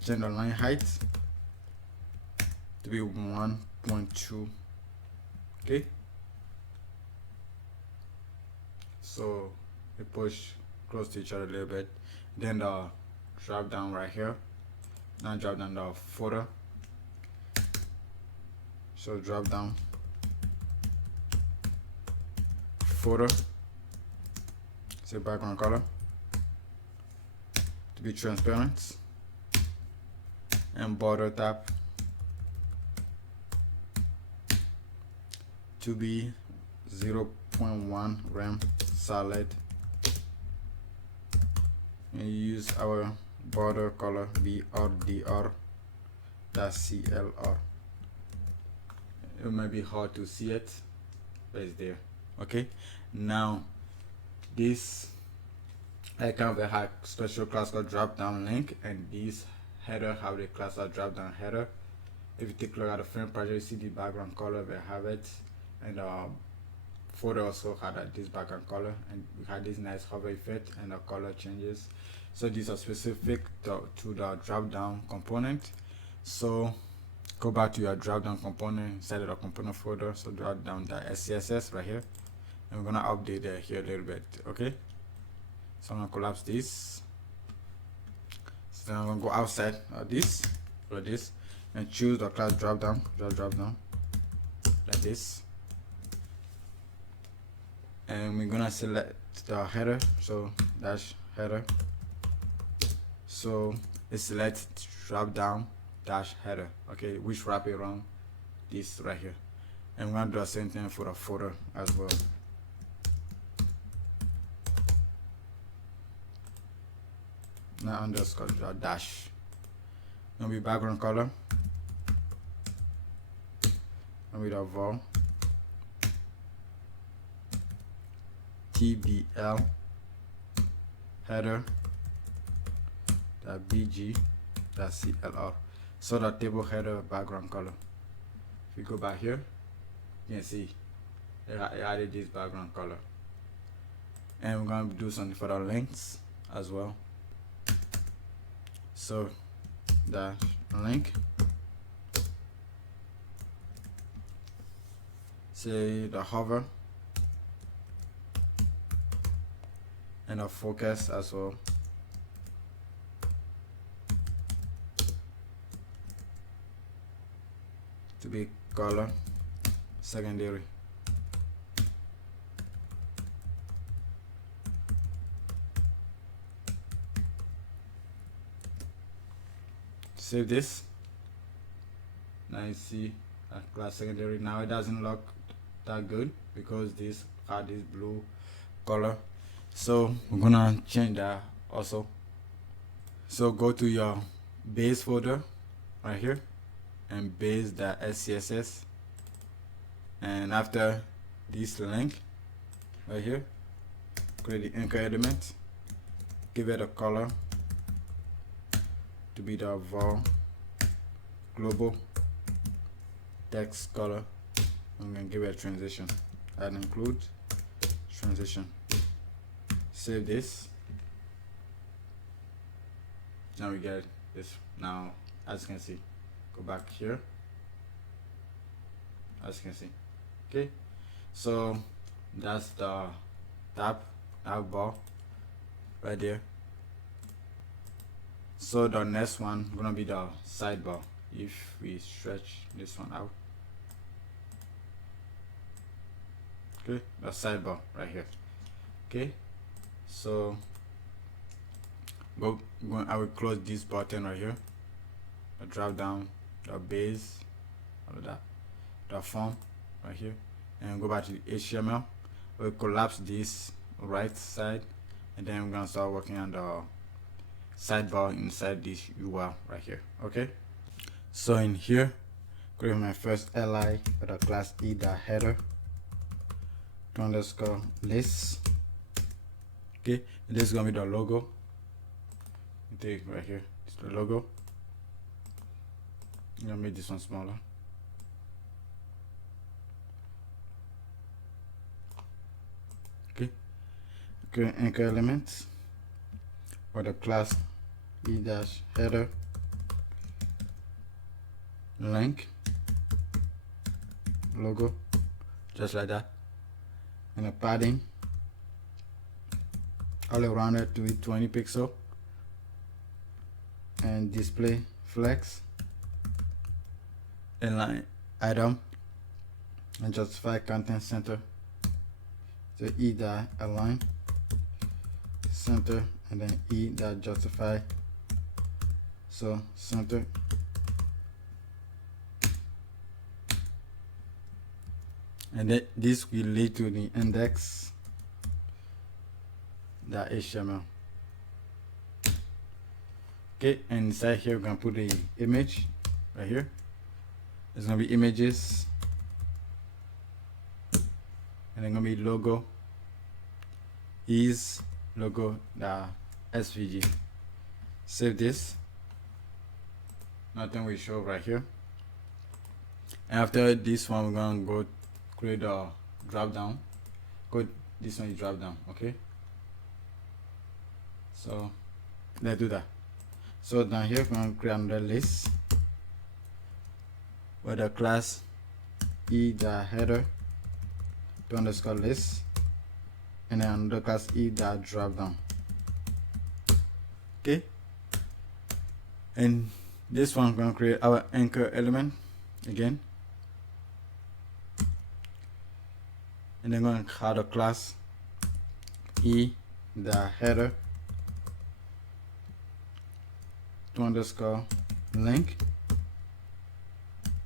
Gender line height to be 1.2. okay, so they push close to each other a little bit. Then the drop down right here, now drop down the footer, so drop down footer, say background color to be transparent, and border tab to be 0.1 RAM solid, and use our border color BRDR .CLR. It might be hard to see it, but it's there. Okay, now this icon will have special class called drop down link, and this header have the class of drop down header. If you take a look at the frame project, you see the background color will have it, and photo also had this background color, and we had this nice hover effect, and the color changes. So these are specific to the drop down component. So go back to your drop down component inside of the component folder. So drop down the SCSS right here, and we're gonna update it here a little bit. Okay, so I'm gonna collapse this. So I'm gonna go outside of this for this and choose the class drop down like this, and we're gonna select the header, so dash header. So it's select drop down dash header, okay, which wrap around this right here, and we're gonna do the same thing for the footer as well. Now underscore dash, gonna be background color, and with a var tbl header .bg .clr. So the table header background color. If you go back here, you can see I added this background color, and we're gonna do something for the links as well. So the link, say the hover, and the focus as well. To be color secondary. Save this. Now you see a class secondary. Now it doesn't look that good because this had this blue color. So we're gonna change that also. So go to your base folder right here and base the SCSS, and after this link right here, create the anchor element, give it a color to be the var global text color. I'm gonna give it a transition and include transition. Save this. Now we get this. Now as you can see, go back here, as you can see. Okay, so that's the navbar right there. So the next one gonna be the sidebar. If we stretch this one out, okay, the sidebar right here. Okay, so I will close this button right here, the drop down, the base, all of that, the form right here, and go back to the HTML. We'll collapse this right side, and then we're gonna start working on the sidebar inside this URL right here. Okay, so in here, create my first li with a class e.header underscore list. Okay, this is gonna be the logo. Take right here, it's the logo. I'm gonna make this one smaller. Okay, create anchor elements for the class e-header link logo, just like that, and a padding all around it to be 20 pixel, and display flex inline item and justify content center. So e.align center, and then e.justify, so center. And then this will lead to the index.html. Okay, and inside here we're gonna put the image right here. There's gonna be images, and then gonna be logo is logo the svg. Save this. Nothing will show right here. And after this one, we're gonna go create a drop down. Go this one is drop down. Okay, so let's do that. So down here we're gonna create another list with the class e.header to underscore list, and then another class e.dropdown. Okay, and this one we're going to create our anchor element again, and then going to have a class e.header to underscore link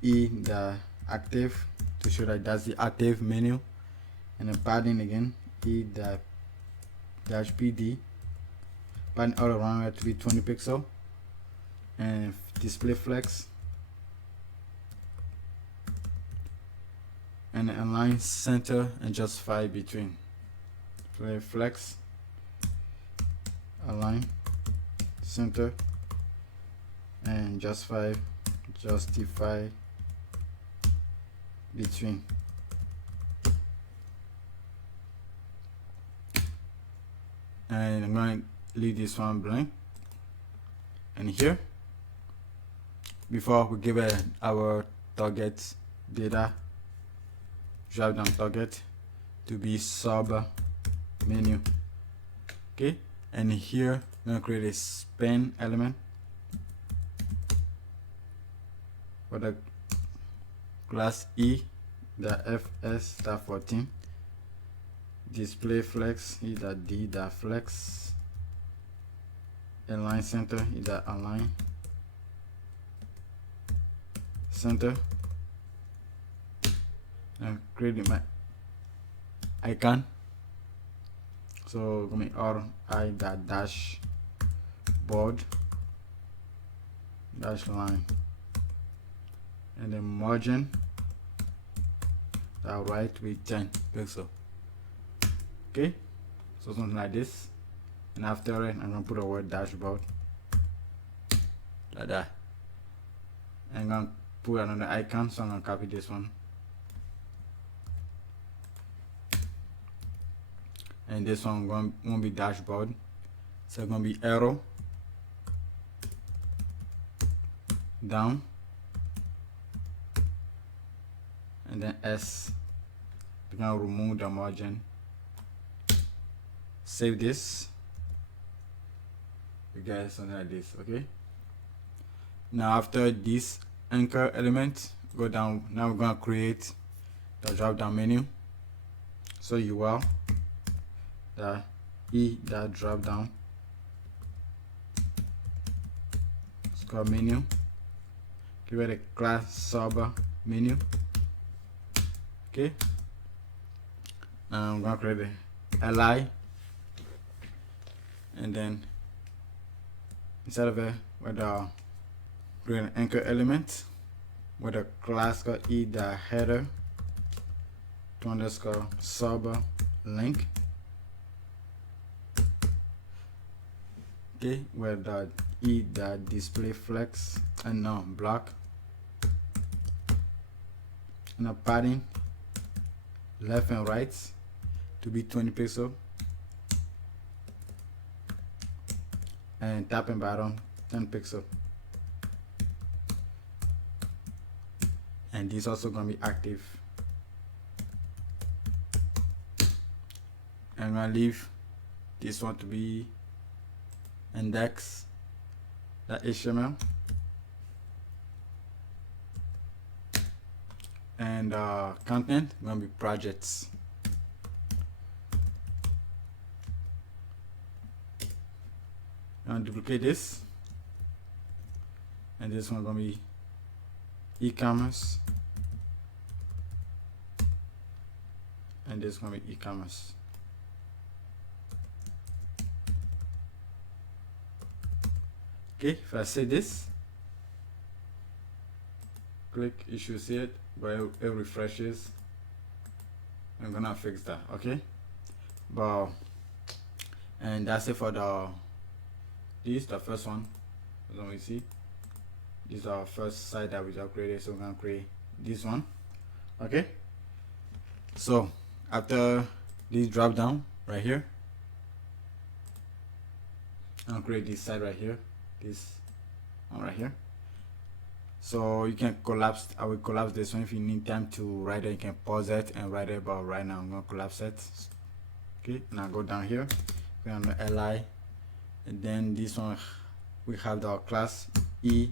e.active to show that that's the active menu, and then padding again e.pd, padding all around it to be 20 pixel, and display flex, and align center and justify between. Display flex, align center and justify between. And I'm going to leave this one blank. And here, before we give it our target data, drop down target to be sub menu. Okay, and here I'm going to create a span element for the class e.fs.14, display flex e.d.flex, align center e.align center, and creating my icon. So gonna be ri.dashboard dash line, and then margin that right with 10 pixel. Okay, so something like this, and after it I'm gonna put a word dashboard like that. I'm gonna put another icon, so I'm gonna copy this one, and this one won't be dashboard, so it's gonna be arrow down, and then S. We're gonna remove the margin. Save this. You get something like this. Okay, now after this anchor element, go down. Now we're gonna create the drop down menu. So URL the drop down score menu, give it a class sub menu. Okay, now I'm gonna create a li, and then inside of it with the create an anchor element with a class called e.header to underscore sub link. Okay, with the e.display flex and now block, and a padding left and right to be 20 pixel, and top and bottom 10 pixel, and this also gonna be active. I'm gonna leave this one to be index.html, and content gonna be projects. I'm gonna duplicate this, and this one gonna be e-commerce, and this gonna be e-commerce. Okay, if I say this, click, you should see it, but it refreshes. I'm gonna fix that. Okay, but and that's it for the first one. As we see, this is our first site that we just created, so we're gonna create this one. Okay, so after this drop down right here, I'll create this site right here, this one right here, So you can collapse. I will collapse this one. If you need time to write it, you can pause it and write it, but right now I'm gonna collapse it. Okay, now go down here, we're on li, and then this one we have the class e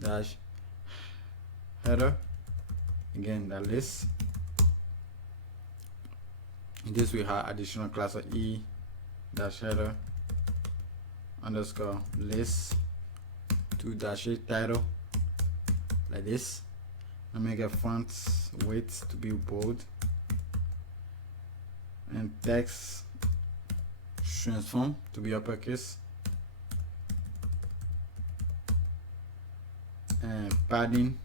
dash header, again the list. In this we have additional class of e dash header underscore list 2-8 title, like this. I make a font weight to be bold and text transform to be uppercase, and padding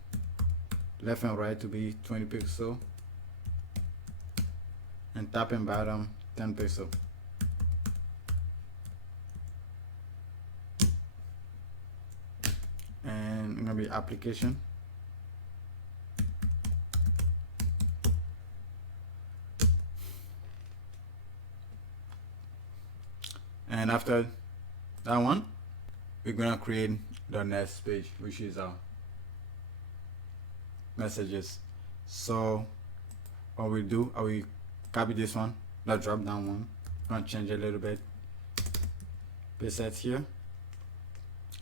left and right to be 20 pixel, and top and bottom 10 pixel. And it's gonna be application, and after that one we're gonna create the next page, which is our messages. So what we do, I will copy this one, the drop down one, I'm gonna change it a little bit, paste it here,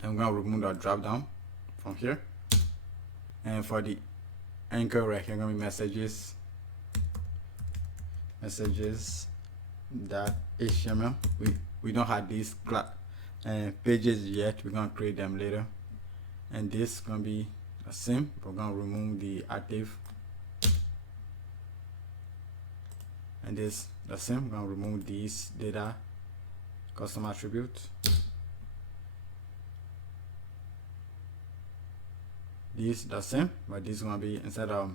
and I'm gonna remove the drop down from here. And for the anchor right here, gonna be messages dot html. We don't have these pages yet, we're gonna create them later. And this gonna be the same, we're gonna remove the active, and this the same, we're gonna remove these data custom attribute. This the same, but this is gonna be, instead of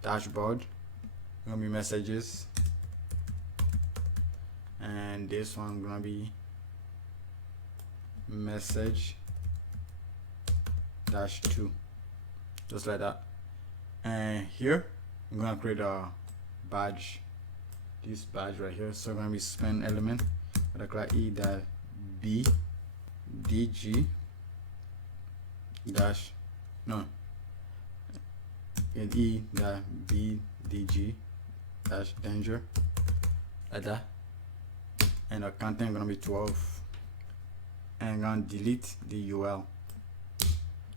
dashboard, gonna be messages, and this one gonna be message -2, just like that. And here I'm gonna create a badge, this badge right here. So I'm gonna be span element with a class e dash b dg dash and e dash b dg dash danger, like that. And the content gonna be 12, and I'm gonna delete the UL.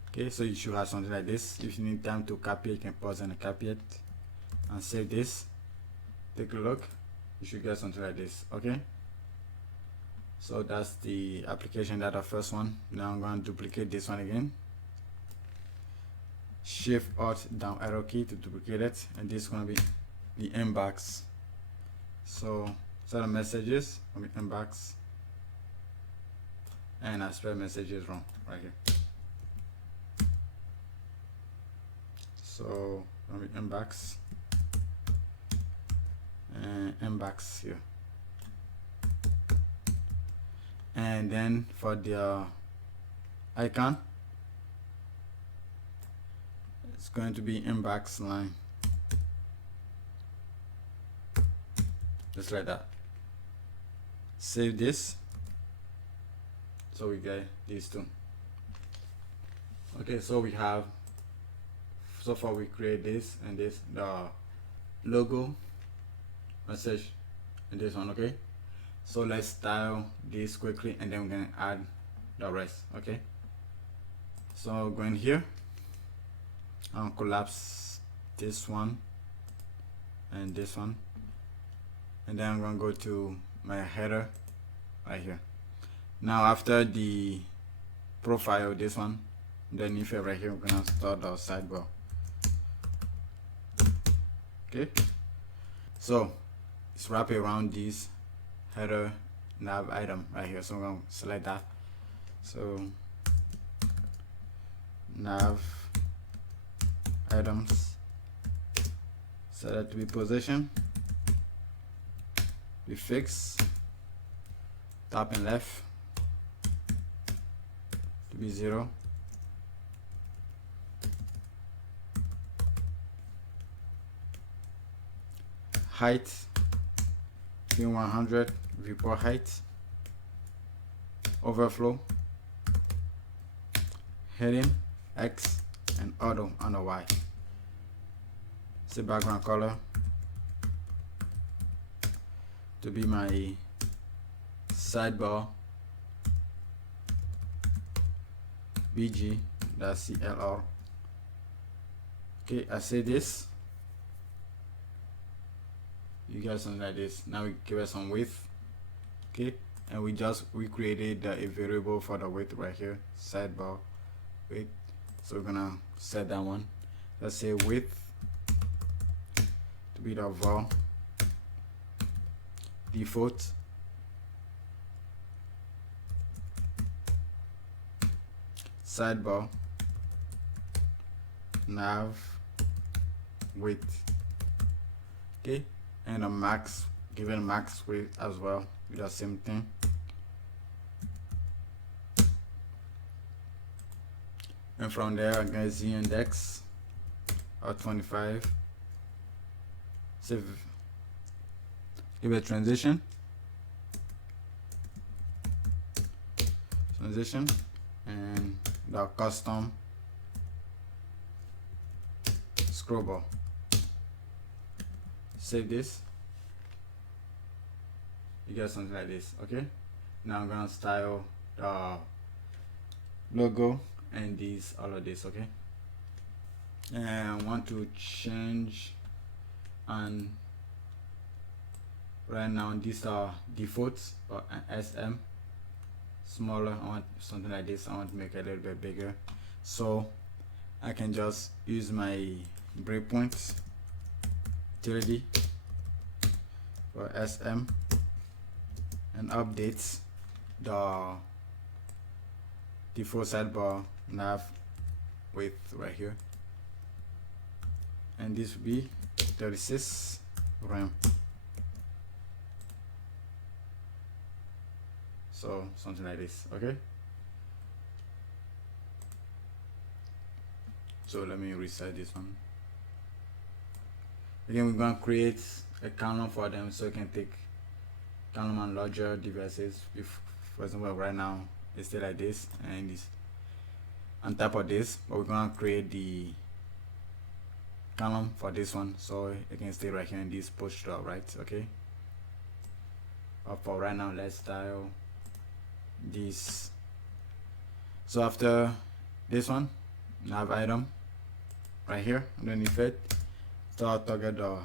Okay, so you should have something like this. If you need time to copy it, you can pause and copy it and save this. Take a look, you should get something like this. Okay, so that's the application, that the first one. Now I'm going to duplicate this one again, shift alt down arrow key to duplicate it, and this is going to be the inbox. So instead of messages, I'll be inbox, and I spell messages wrong right here. So I'll be inbox and inbox here. And then for the icon, it's going to be inbox line, just like that. Save this, so we get these two. Okay, so we have, so far we create this and this, the logo, message, and this one. Okay, so let's style this quickly, and then we're gonna add the rest. Okay, so going here, I'll collapse this one and this one, and then I'm gonna go to my header right here. Now after the profile, this one, underneath it right here, we're gonna start our sidebar. Okay, so it's wrapped around this header nav item right here, so I'm gonna select that. So nav items, set that to be position, be fixed, top and left to be 0, height be 100, viewport height, overflow, heading X and auto on the Y. Set background color to be my sidebar bg.clr. Okay, I say this. You get something like this. Now we give it some width. Okay, and we created a variable for the width right here, sidebar width. So we're gonna set that one. Let's say width to be the var default sidebar nav width. Okay, and a max, given max width as well, do the same thing. And from there, I'm gonna z index or 25. Save. Give it transition. And the custom scroll bar. Save this. You get something like this. Okay. Now I'm gonna style the logo and all of this. Okay. And I want to change, and right now these are defaults, but an SM smaller. I want something like this. I want to make it a little bit bigger, so I can just use my breakpoints utility for SM and updates the default sidebar nav width right here, and this will be 36 RAM. So something like this. Okay, so let me reset this one again. We're going to create a column for them so you can take column and larger devices. If for example right now it's still like this and it's on top of this, but we're going to create the column for this one so it can stay right here in this push to the right. Okay, but for right now, let's style this. So after this one, nav item right here underneath it, start target the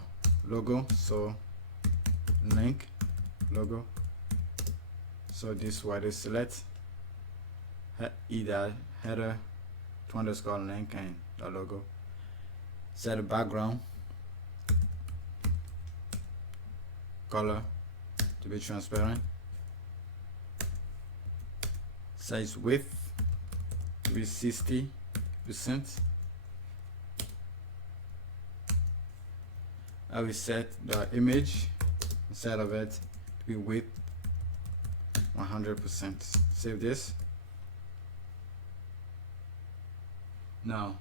logo. So link logo. So this what is select either header to underscore link and the logo. Set the background color to be transparent. Size width to be 60%. I will set the image inside of it to be width 100%. Save this. Now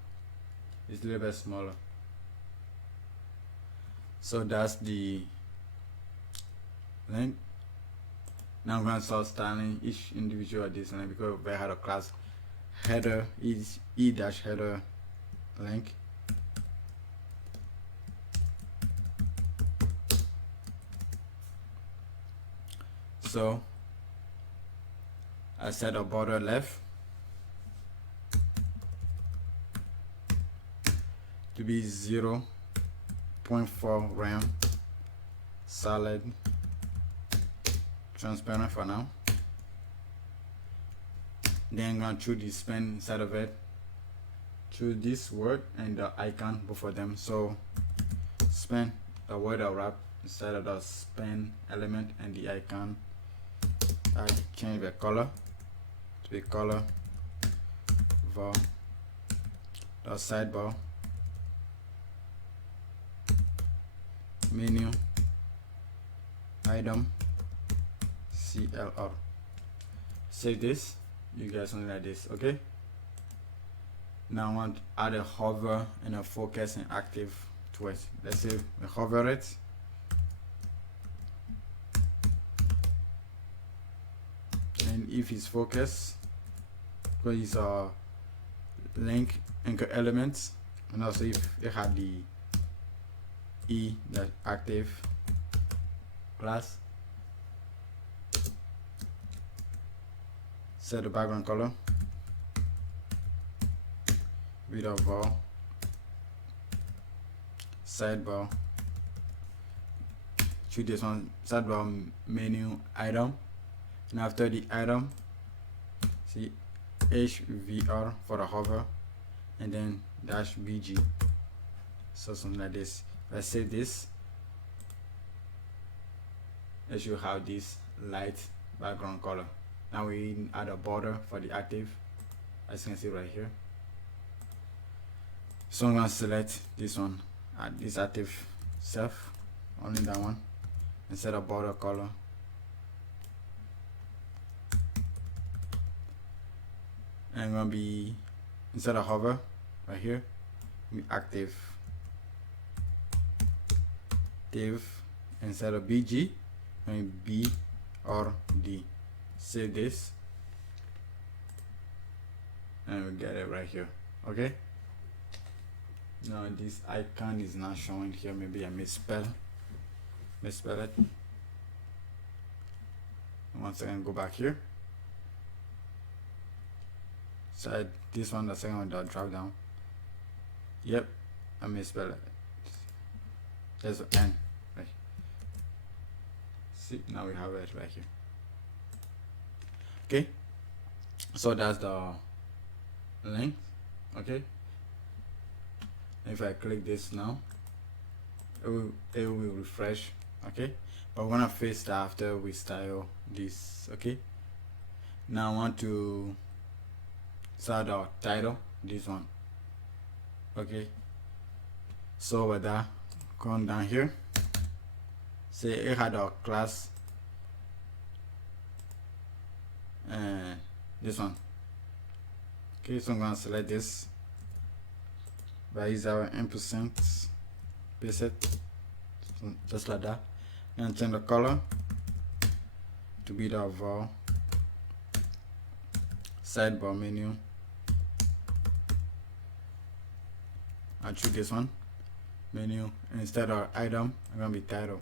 it's a little bit smaller. So that's the link. Now I'm going to start styling each individual of this link because we had a class header is e-header link. So I set a border left to be 0.4 RAM solid transparent for now. Then I'm going to choose the span inside of it, choose this word and the icon, both of them. So span, the word I'll wrap inside of the span element, and the icon I change the color to be color var the sidebar menu item CLR. Save this. You get something like this. Okay, now I want to add a hover and a focus and active to it. Let's say we hover it, and if it's focused, because it's link anchor elements, and also if it had the that active class, set the background color with a var sidebar. Choose this one, sidebar menu item, and after the item, see hvr for the hover, and then dash bg. So something like this. If I save this, it should have this light background color. Now we add a border for the active, as you can see right here. So I'm gonna select this one, add this active self, only that one, and set a border color. And I'm gonna be, instead of hover right here, be active div, instead of bg and b or d. Save this, and we get it right here. Okay, now this icon is not showing here, maybe I misspell it. Once again, go back here, side this one, the second one, the drop down. Yep, I misspell it. There's an N, right? See, now we have it right here. Okay, so that's the length. Okay, if I click this now, it will refresh. Okay, but we're gonna fix that after we style this. Okay, now I want to start our title, this one. Okay, so with that, going down here, say it had a class, and this one. Okay, so I'm gonna select this by using our ampersand, paste it, just like that, and change the color to be the var sidebar menu. I'll choose this one, menu, and instead of item, I'm gonna be title.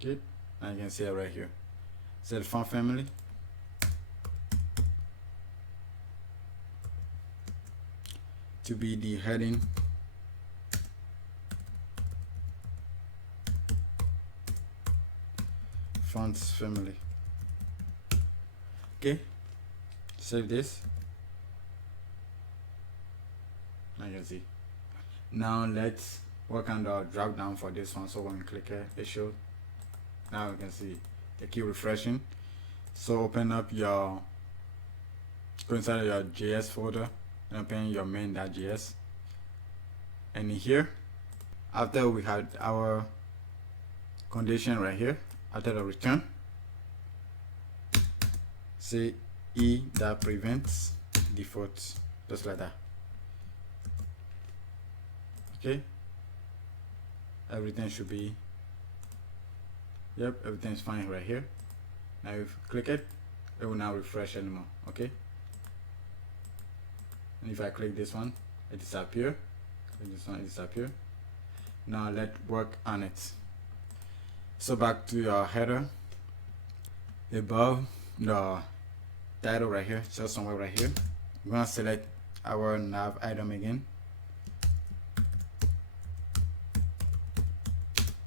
Okay, and you can see it right here. Set font family, to be the heading, fonts family. Okay, save this. Now you can see. Now let's work on the drop down for this one. So when we click it shows. Now you can see it keep refreshing. So open up your, go inside your JS folder and open your main.js, and in here, after we had our condition right here, after the return, say e that prevents default, just like that. Okay, everything should be, yep, everything's fine right here. Now if you click it, it will not refresh anymore. Okay, and if I click this one, it disappears. Click this one, it disappears. Now let's work on it. So back to your header, above the title right here, so somewhere right here, we're gonna select our nav item again,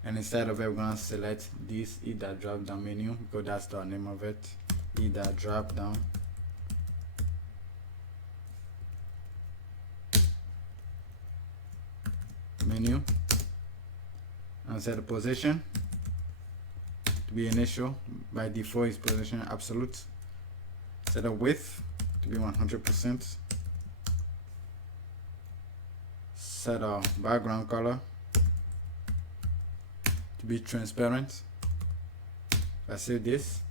and instead of it, we're gonna select this either drop down menu, because that's the name of it, either drop down menu, and set the position to be initial. By default is position absolute. Set the width to be 100%. Set a background color to be transparent. If I save this,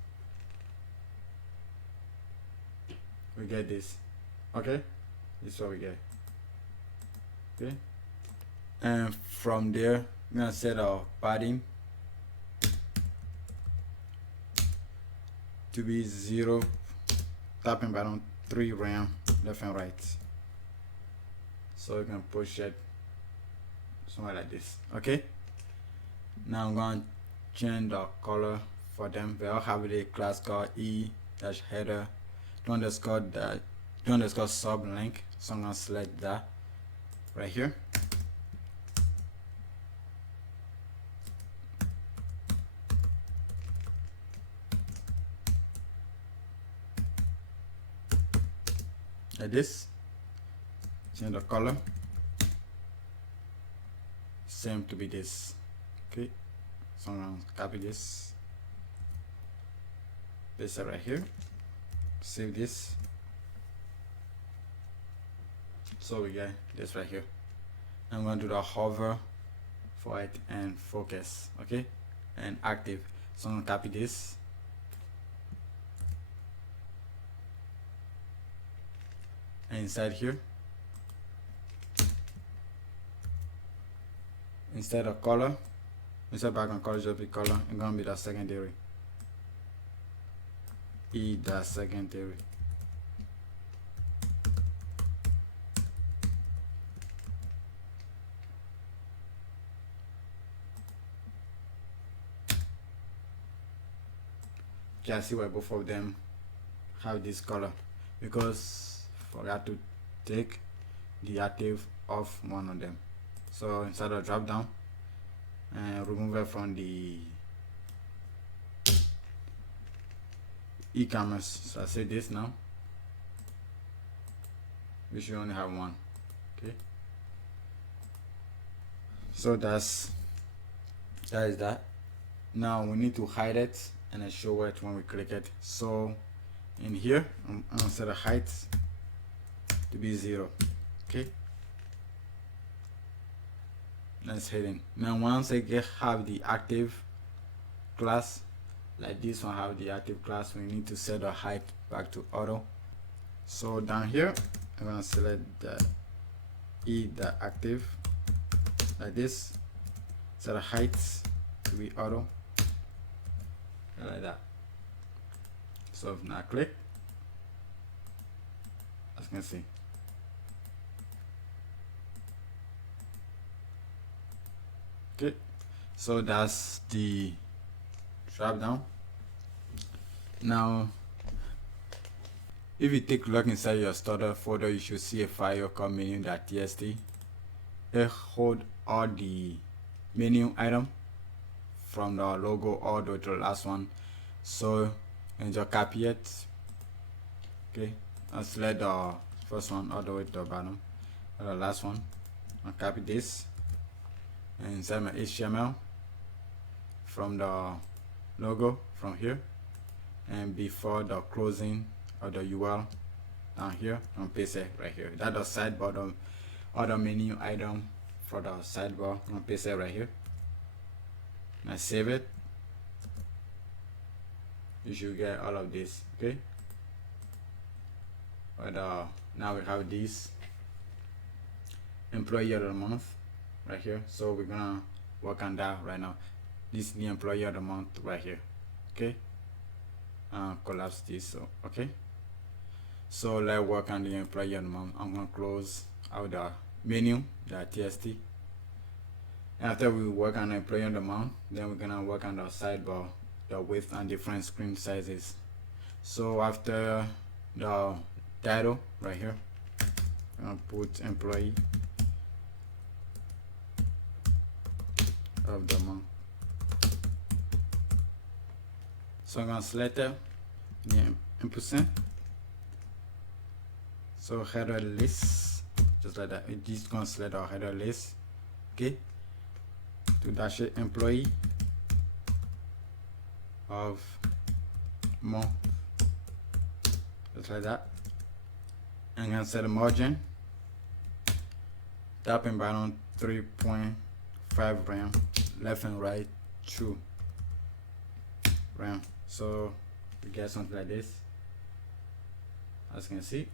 we get this. Okay, this is what we get. Okay, and from there I'm gonna set our padding to be 0, tapping button 3 RAM left and right. So you can push it somewhere like this. Okay, now I'm going to change the color for them. They all have a class called e-header _ sub link. So I'm going to select that right here. Like this. Change the color. Same to be this. Okay, so I'm going to copy this, paste it right here, save this. So we get this right here. I'm going to do the hover for it and focus, okay, and active. So I'm going to copy this, and inside here, instead of color, instead of background color, just be color, it's going to be the secondary. The secondary. Just see why both of them have this color, because forgot to take the active off one of them. So inside the drop down and remove it from the e-commerce. So I say this now. We should only have one. Okay. So that is that. Now we need to hide it and then show it when we click it. So in here, I'm gonna set the height to be 0. Okay. Let's hit in. Now once I have the active class, like this one have the active class, we need to set the height back to auto. So down here, I'm gonna select the active like this, set the height to be auto, like that. So if now click, as you can see. Okay, so that's the drop down. Now if you take a look inside your starter folder, you should see a file called menu.txt. It holds all the menu item from the logo all the way to the last one. So and just copy it. Okay, I'll select the first one all the way to the bottom, or the last one. I'll copy this and inside my HTML from the logo from here, and before the closing of the URL down here, and paste it right here. That's the sidebar, other menu item for the sidebar. I'm gonna paste it right here. Now save it. You should get all of this. Okay, but now we have this employee of the month right here. So we're gonna work on that right now. This is the employee of the month right here. Okay, collapse this. So okay, so let's work on the employee of the month. I'm gonna close out the menu.txt. After we work on the employee of the month, then we're gonna work on the sidebar, the width and different screen sizes. So after the title right here, I'm gonna put employee of the month. So I'm gonna select the ampersand. So header list, just like that. It's just gonna select our header list. Okay, to dash it employee of month, just like that. I'm gonna set a margin, tapping button 3.5 RAM, left and right 2 RAM. So we get something like this, as you can see.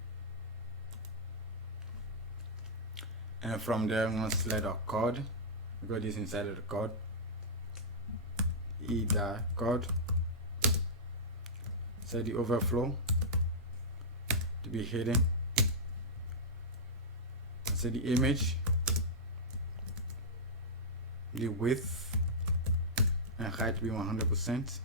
And from there, I'm gonna select a code, because this inside of the code, code, set the overflow to be hidden, set the image, the width and height to be 100%.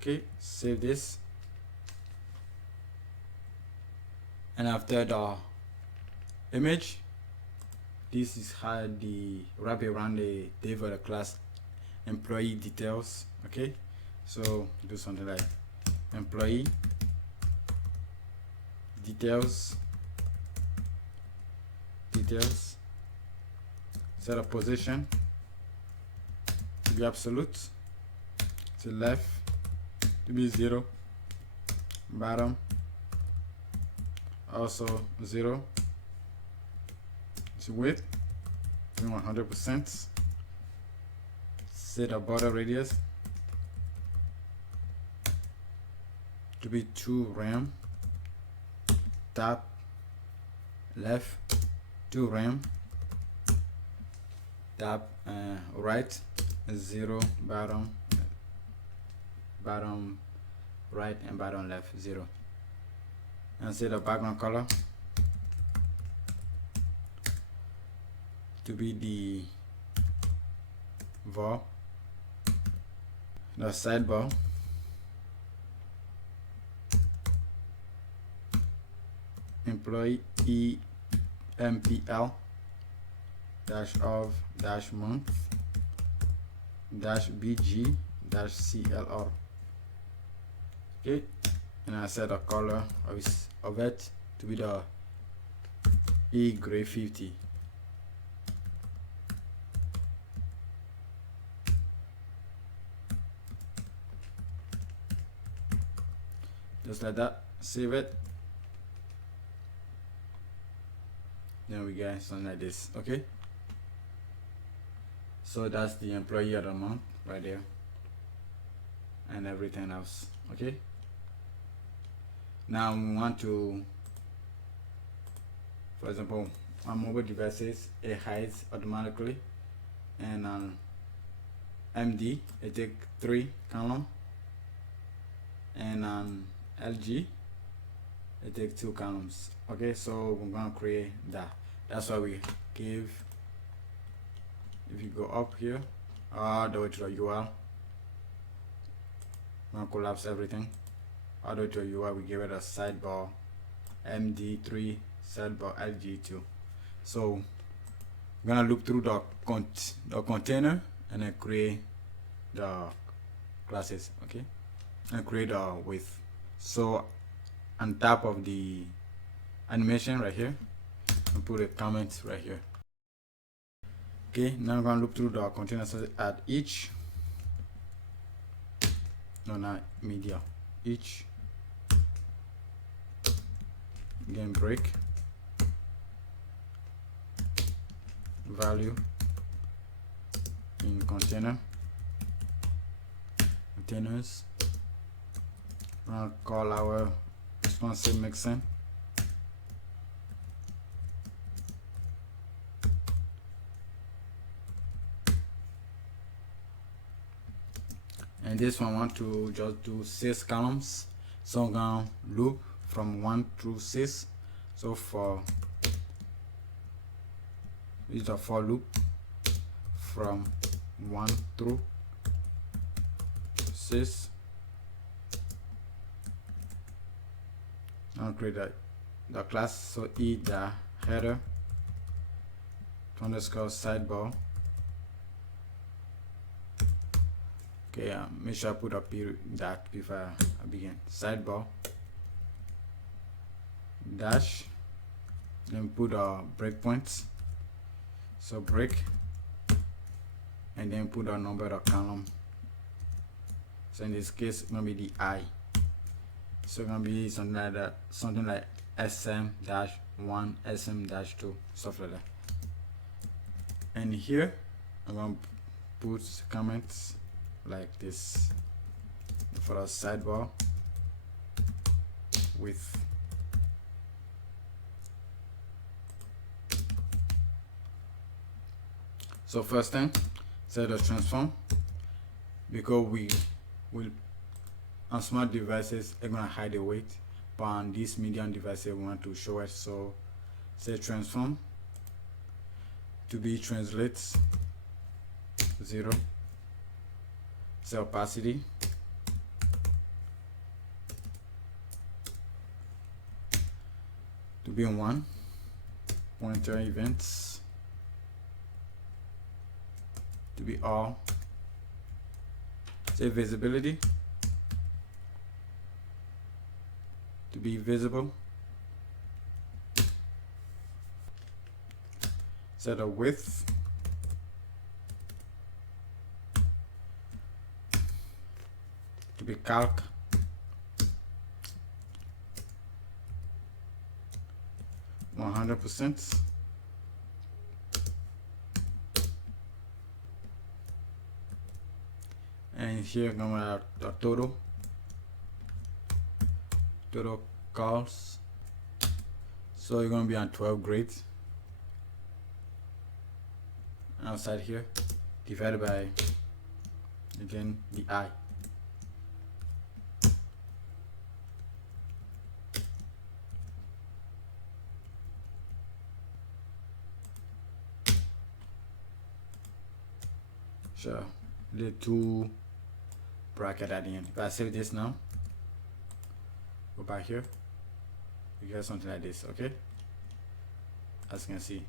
Okay, save this. And after the image, this is how the wrap around the div of the class employee details. Okay, so do something like employee details, set a position to be absolute, to left to be 0, bottom also 0, to width 100%, set a border radius to be 2 rem, top left 2 rem, top right 0, bottom right and bottom left 0, and set the background color to be the var, the sidebar, employee empl dash of dash month dash bg dash clr. Okay, and I set a color of it to be the gray 50. Just like that. Save it. Then we get something like this. Okay, so that's the employee of the month right there and everything else. Okay, now we want to, for example, on mobile devices it hides automatically, and on MD it take 3 column, and on LG it take 2 columns. Okay, so we're gonna create that. That's why we give, if you go up here all the way to the URL, we're gonna collapse everything all the way to the URL. We give it a sidebar MD3 sidebar LG2. So we're gonna look through the container and then create the classes. Okay, and create a width. So on top of the animation right here, and put a comment right here. Okay, now I'm gonna look through the container. So at each, no, not media, each, again break value in containers. I'll call our responsive mixin. And this one I want to just do 6 columns, so I'm gonna loop from 1 through 6. So for this is a for loop from 1 through 6. I'll create the class. So the header underscore sidebar. Okay, make sure I put a period that before I begin. Sidebar dash, then put a breakpoint. So break, and then put a number of column. So in this case, it's gonna be the I. So it's gonna be something like that, something like SM-1, SM-2, stuff like that. And here I'm gonna put comments like this for the sidebar with so first thing set a transform, because we will on smart devices are gonna hide the weight, but on these medium devices we want to show it. So set transform to be translates 0, set opacity to be 1, pointer events to be all, set visibility to be visible, set a width to be calc, %, and here I'm gonna add the total calls, so you're gonna be on 12 grades outside here, divided by again the I. Sure, the 2 bracket at the end. If I save this now, go back here, you get something like this. Okay, as you can see,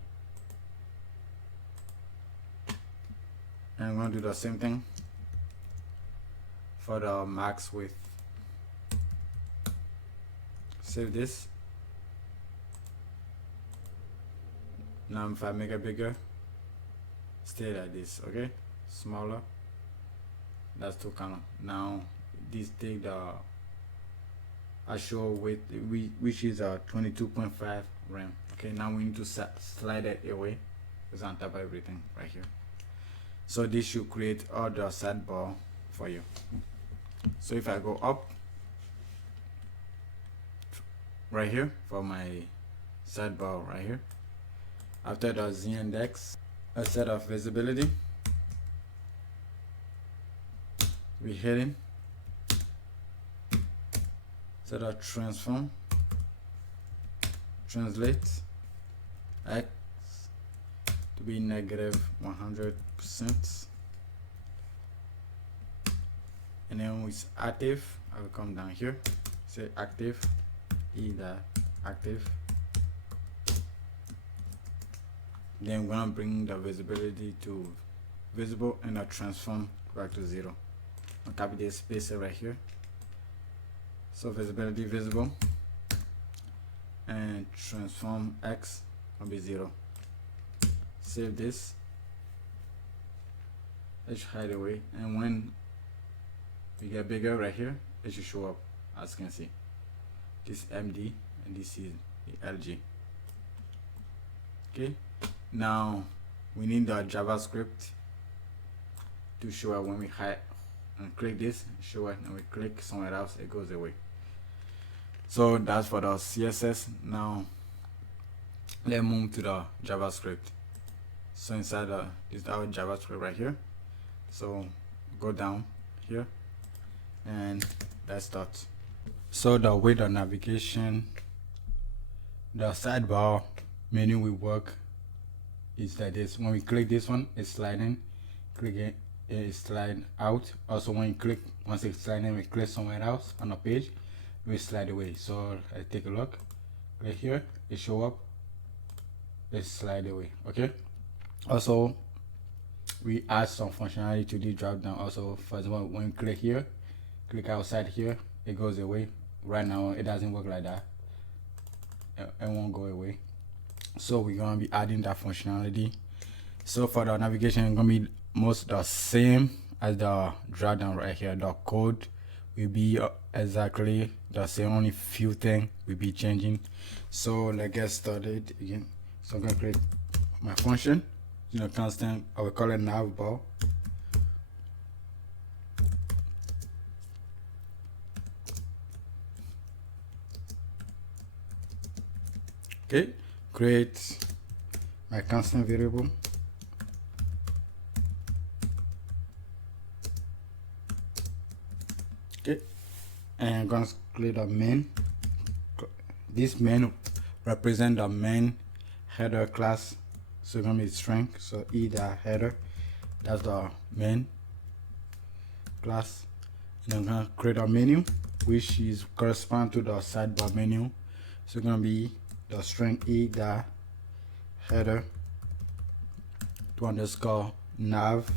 and I'm going to do the same thing for the max width. Save this. Now if I make it bigger, stay like this. Okay, smaller, that's too common. Now this take the actual width, which is a 22.5 RAM. Okay, now we need to slide it away. It's on top of everything right here. So this should create all the sidebar for you. So if I go up right here for my sidebar right here, after the Z index, a set of visibility, we hidden, set of transform, translate X to be -100%, and then with active, I will come down here, say active, either active. Then we're gonna bring the visibility to visible and the transform back to 0. I'll copy this, paste it right here. So visibility visible and transform X will be 0. Save this. It should hide away, and when we get bigger right here, it should show up, as you can see. This MD and this is the LG. Okay. Now we need the JavaScript to show up when we hide and click this, show it, and we click somewhere else, it goes away. So that's for the CSS. Now let's move to the JavaScript. So inside this is our JavaScript right here. So go down here and let's start. So the way the navigation, the sidebar menu will work is like this. When we click this one, it's sliding, click it, it's slide out. Also when you click, once it's sliding, we click somewhere else on the page, we slide away. So I take a look right here, it show up, let's slide away. Okay, also we add some functionality to the drop down. Also, for example, when you click here, click outside here, it goes away. Right now it doesn't work like that, it won't go away. So we're gonna be adding that functionality. So for the navigation, it's gonna be most the same as the drop down right here. The code will be exactly the same, only few things will be changing. So let's get started again. So I'm gonna create my function, constant, I will call it navbar. Okay, create my constant variable Okay, and I'm gonna create a main. This main represent the main header class, so it's gonna be string. So either header, that's the main class, and I'm gonna create a menu which is correspond to the sidebar menu. So it's gonna be the string either header to underscore nav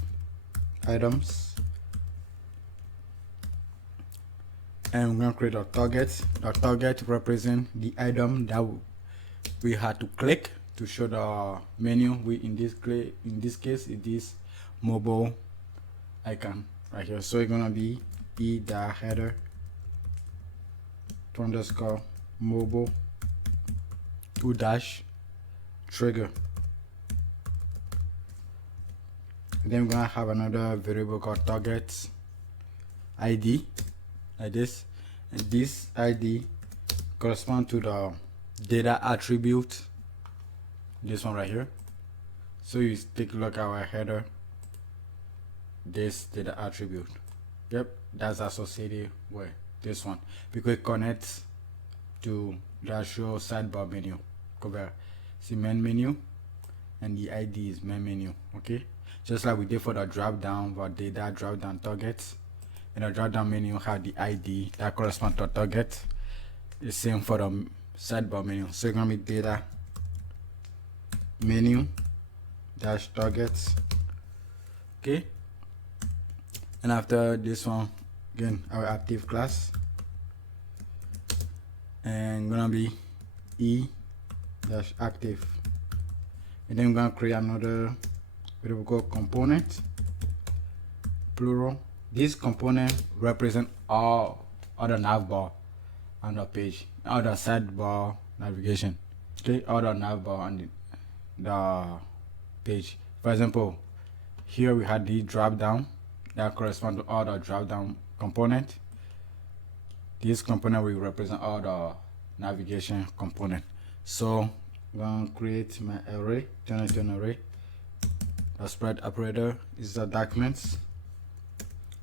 items, and we're gonna create a target. The target represent the item that we had to click to show the menu. We in this case it is mobile icon right here. So it's gonna be either header to underscore mobile to dash trigger. Then we're gonna have another variable called target ID like this, and this ID correspond to the data attribute, this one right here. So you take a look at our header, this data attribute, yep, that's associated with this one because it connects to the actual sidebar menu. Cover see main menu and the ID is main menu. Okay, just like we did for the drop down for data drop down targets, and the drop down menu have the ID that corresponds to target. The same for the sidebar menu. So it's gonna be data menu dash targets. Okay, and after this one again our active class, and gonna be e dash active, and then we're gonna create another variable called component plural. This component represent all other navbar on the page, other sidebar navigation. Okay, other navbar on the page. For example, here we had the drop down that correspond to all the drop down component. This component will represent all the navigation component. So I'm gonna create my array, turn it to an array. The spread operator is the documents,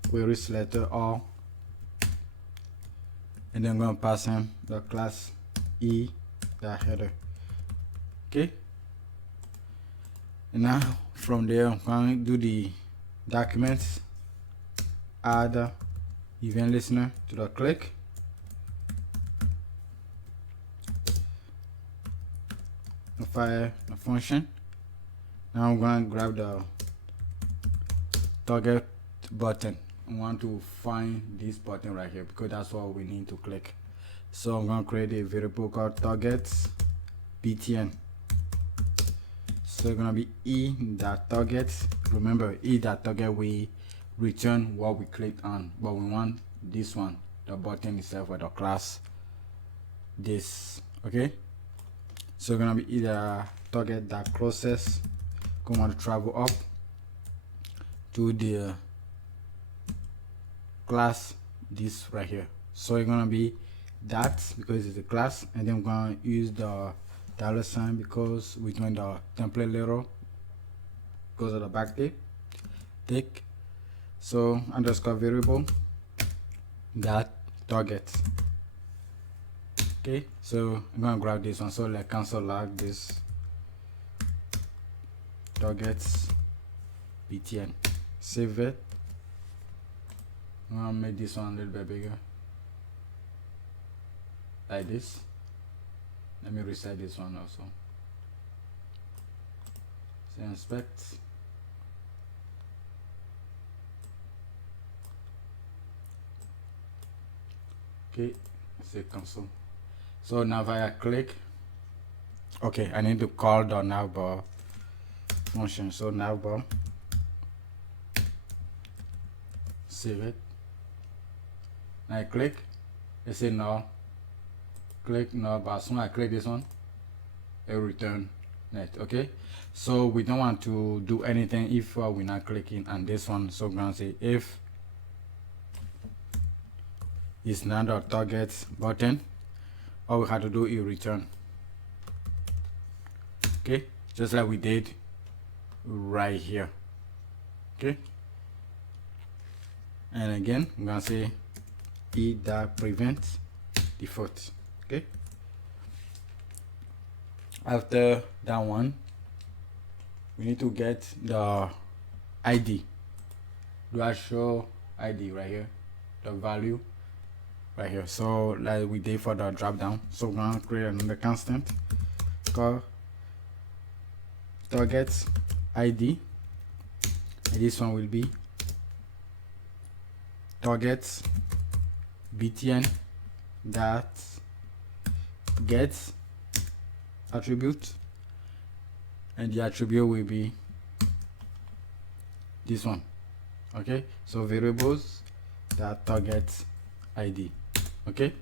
query selector all, and then I'm gonna pass in the class e the header. Okay, and now from there I'm going to do the documents, add event listener to the click, fire the function. Now I'm going to grab the target button. I want to find this button right here because that's what we need to click. So I'm going to create a variable called targets btn. So it's going to be e that target. Remember, e that target we return what we clicked on, but we want this one, the button itself with the class this. Okay, so it's going to be either target that closest, going to travel up to the class this right here. So it's gonna be that because it's a class, and then I'm gonna use the $sign because we're doing the template layer because of the backtick. So underscore variable that target. Okay, so I'm gonna grab this one. So like console log this targets btn, save it. I'm gonna make this one a little bit bigger like this. Let me resize this one also. Say inspect. Okay, say console. So now if I click, okay, I need to call the navbar function. So navbar, save it. I click, it say no, click no, but as soon as I click this one, it will return net. Okay, so we don't want to do anything if we're not clicking on this one. So I'm gonna say if it's not a target button, all we have to do is return. Okay, just like we did right here. Okay, and again I'm gonna say prevent default. Okay, after that one, we need to get the ID, the actual ID right here, the value right here. So like we did for the drop down, so we're gonna create another constant called target ID, and this one will be target btn that gets attribute, and the attribute will be this one. Okay, so variables that target ID. Okay,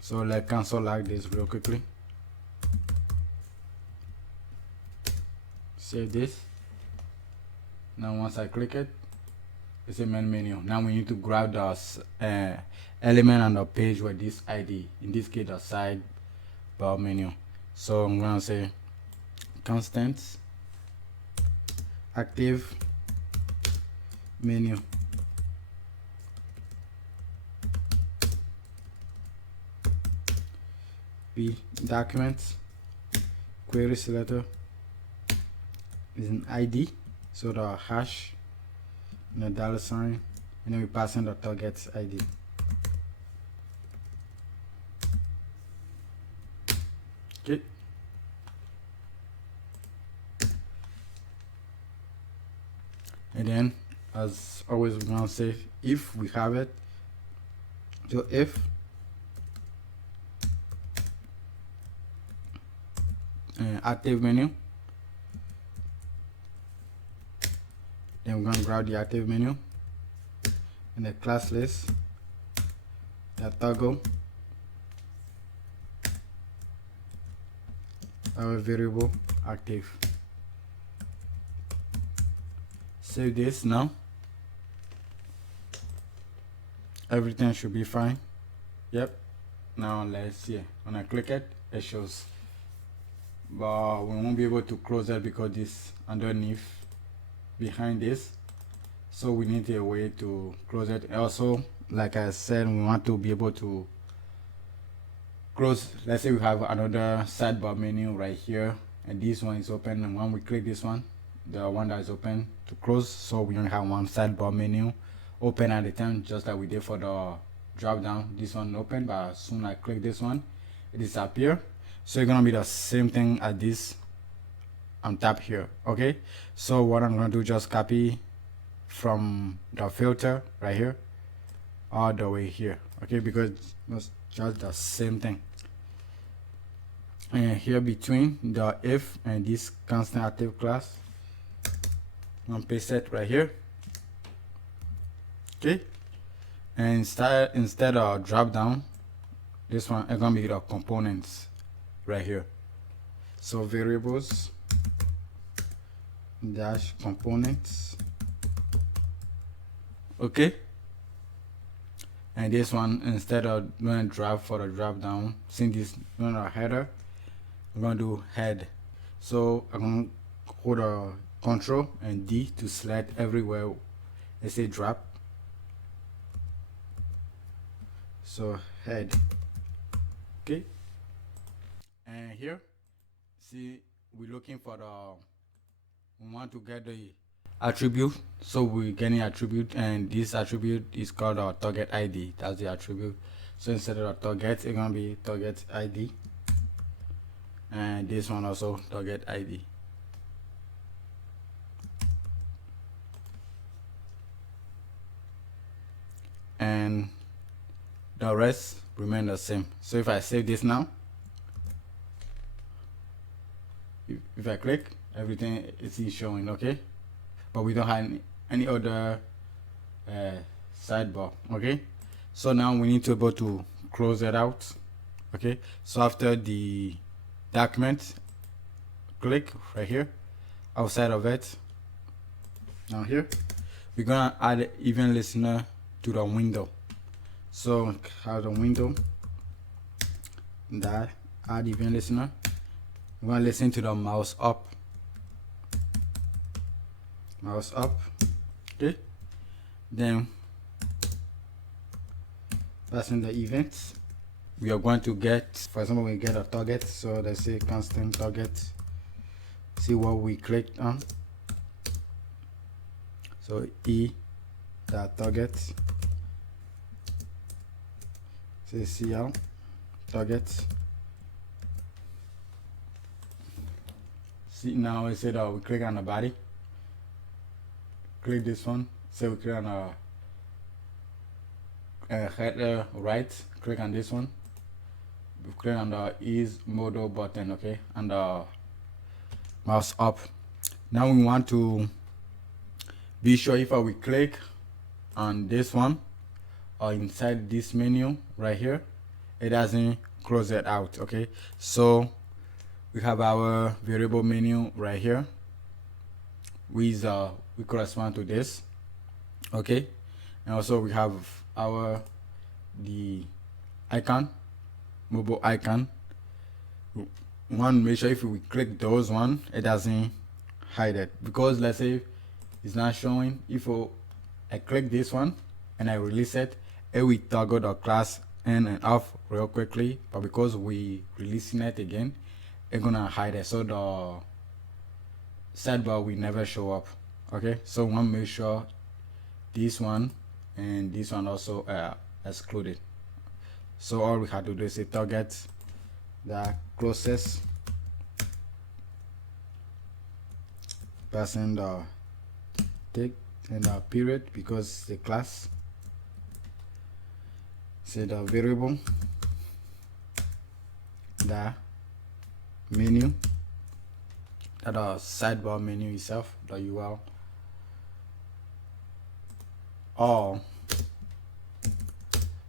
so let's console like this real quickly. Save this. Now once I click it, it's a main menu. Now we need to grab the element on the page with this ID, in this case the sidebar menu. So I'm gonna say constant active menu, b document query selector is an ID, so the hash and the $, and then we pass in the target ID. Okay, and then as always we're gonna say if we have it. So if active menu, then we're gonna grab the active menu and the class list, the toggle our variable active. Save this. Now everything should be fine. Yep, now let's see. When I click it, it shows, but we won't be able to close it because this underneath behind this, so we need a way to close it. Also, like I said, we want to be able to close. Let's say we have another sidebar menu right here and this one is open, and when we click this one, the one that is open, to close, so we only have one sidebar menu open at a time, just like we did for the drop down. This one open, but as soon as I click this one, it disappears. So it's gonna be the same thing as this on top here. Okay, so what I'm gonna do, just copy from the filter right here all the way here. Okay, because it's just the same thing. And here between the if and this constant active class, I'm gonna paste it right here. Okay, and instead of drop down, this one is gonna be the components right here. So variables dash components. Okay, and this one, instead of doing drop for the drop down, since this is a header, I'm gonna do head. So I'm gonna hold a Control and D to select everywhere let's say drop. So head. Okay, and here see we're looking for we want to get the attribute, so we're getting attribute, and this attribute is called our target ID. That's the attribute. So instead of target, it's gonna be target ID, and this one also target ID. And the rest remain the same. So if I save this now, if I click, everything is showing. Okay, but we don't have any other sidebar. Okay, so now we need to be able to close it out. Okay, so after the document, click right here outside of it. Now here we're gonna add event listener to the window. So have the window that add event listener. We're gonna listen to the mouse up. Okay, then passing the events. We are going to get, for example, we get a target, so let's say constant target, see what we clicked on. So e dot target, say cl target. See, now we said we click on the body, click this one, say we click on a header right, click on this one, we click on the ease modal button, okay, and the mouse up. Now we want to be sure if we click on this one or inside this menu right here, it doesn't close it out, okay. So we have our variable menu right here, we correspond to this, okay. And also we have the icon, mobile icon. We want to make sure if we click those one, it doesn't hide it, because let's say it's not showing. If I click this one and I release it, it will toggle the class in and off real quickly, but because we releasing it again, it's gonna hide it, so the sidebar will never show up, okay. So we want to make sure this one and this one also are excluded. So all we have to do is say target the closest, passing the tick and the period because the class, say the variable, the menu, that the sidebar menu itself, the URL, all,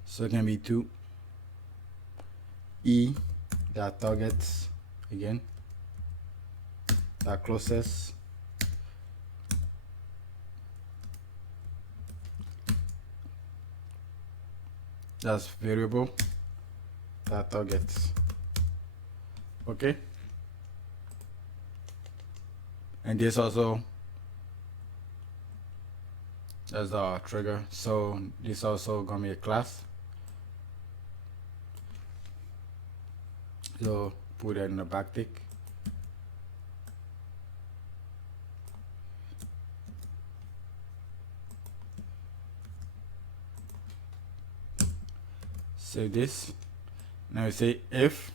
so it can be 2 e that targets again, that closest, that's variable that targets, okay. And this also, that's the trigger, so this also gonna be a class, so put it in the backtick. Save this. Now we say if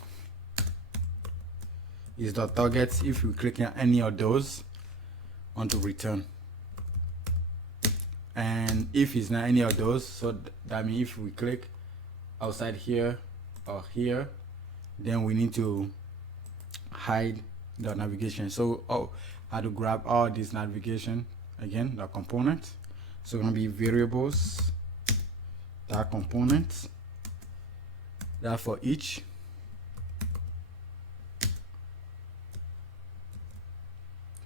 is the target, if we click on any of those, want to return. And if it's not any of those, so that means if we click outside here or here, then we need to hide the navigation. So how to grab all this navigation again, the component. So it's gonna be variables, that component, that for each,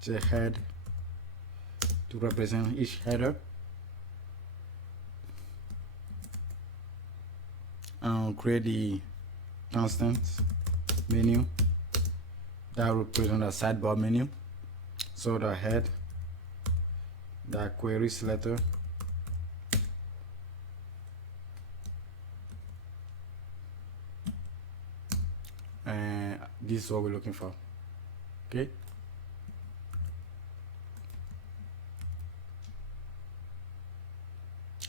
say head to represent each header, and create the constant menu that represent the sidebar menu. So the head, the query selector, and this is what we're looking for, okay.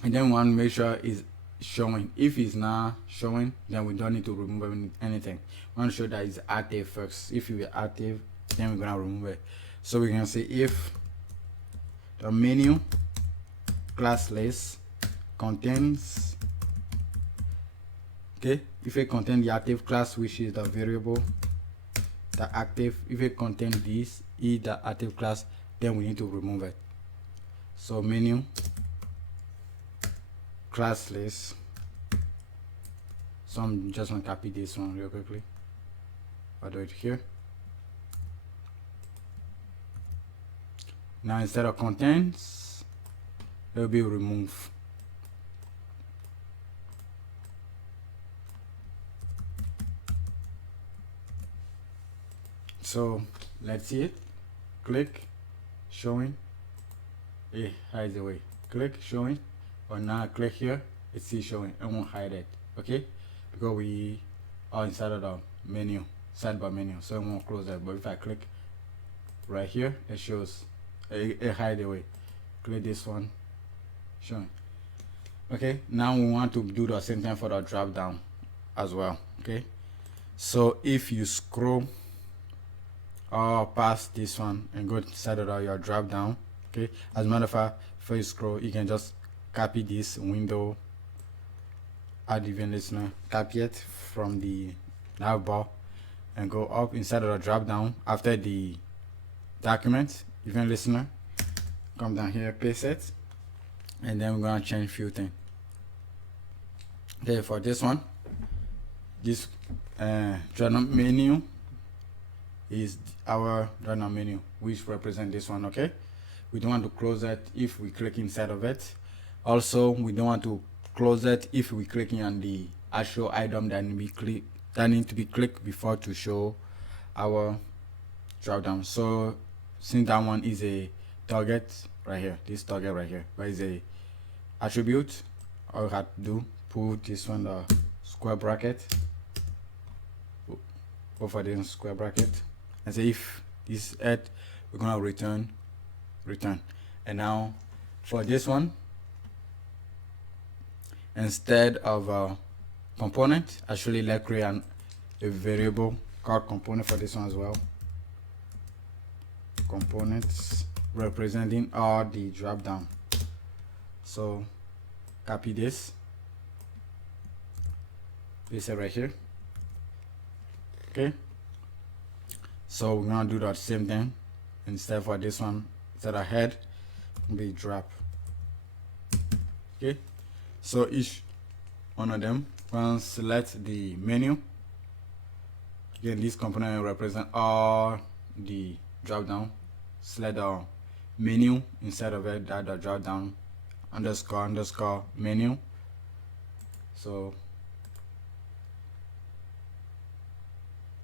And then we want to make sure it's showing. If it's not showing, then we don't need to remove anything. We want to show that it's active first. If it's active, then we're gonna remove it. So we can say if the menu class list contains, okay, if it contains the active class, which is the variable, the active, if it contains this is the active class, then we need to remove it. So menu class list. So I'm just gonna copy this one real quickly. I'll do it here. Now instead of contains, it will be remove. So let's see it. Click showing, it hides away. Click showing, or now click here, it's still showing, it won't hide it. okay, because we are inside of the menu, sidebar menu, so I won't close that. But if I click right here, it shows a hideaway. Click this one, showing. Okay, now we want to do the same thing for the drop down as well. Okay, so if you scroll past this one and go inside of your drop down, okay, as a matter of fact, before you scroll, you can just copy this window, add event listener, copy it from the navbar and go up inside of the drop down after the document event listener, come down here, paste it, and then we're gonna change few things. Okay, for this one, this drop down menu is our drop down menu, which represent this one. Okay, we don't want to close it if we click inside of it. Also, we don't want to close it if we clicking on the actual item that need to be clicked before to show our drop down. So since that one is a target right here, this target right here, but is a attribute, all we have to do, put this one the square bracket, go for this square bracket, and say if this at, we're gonna return. And now for this one, instead of a component, actually let's create a variable called component for this one as well. Components representing all the drop down. So copy this, paste it right here. Okay, so we're gonna do that same thing. Instead for this one, instead of head, be drop. Okay, so each one of them, once select the menu. Again, this component represent all the drop down. Select the menu inside of it, that the drop down underscore menu. So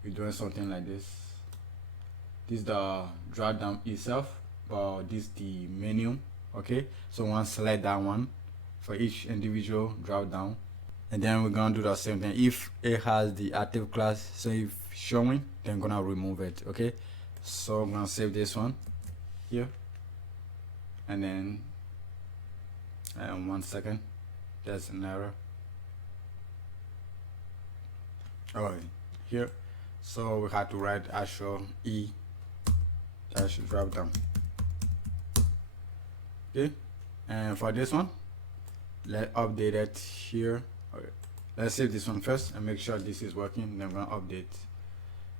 we're doing something like this. This is the drop down itself, but this is the menu. Okay, so once select that one for each individual drop down, and then we're gonna do the same thing. If it has the active class, so if showing, then I'm gonna remove it. Okay, so I'm gonna save this one here, and then 1 second, there's an error. Oh, here, so we had to write actual e dash drop down. Okay, and for this one, let's update it here. Okay, let's save this one first and make sure this is working, then we're gonna update.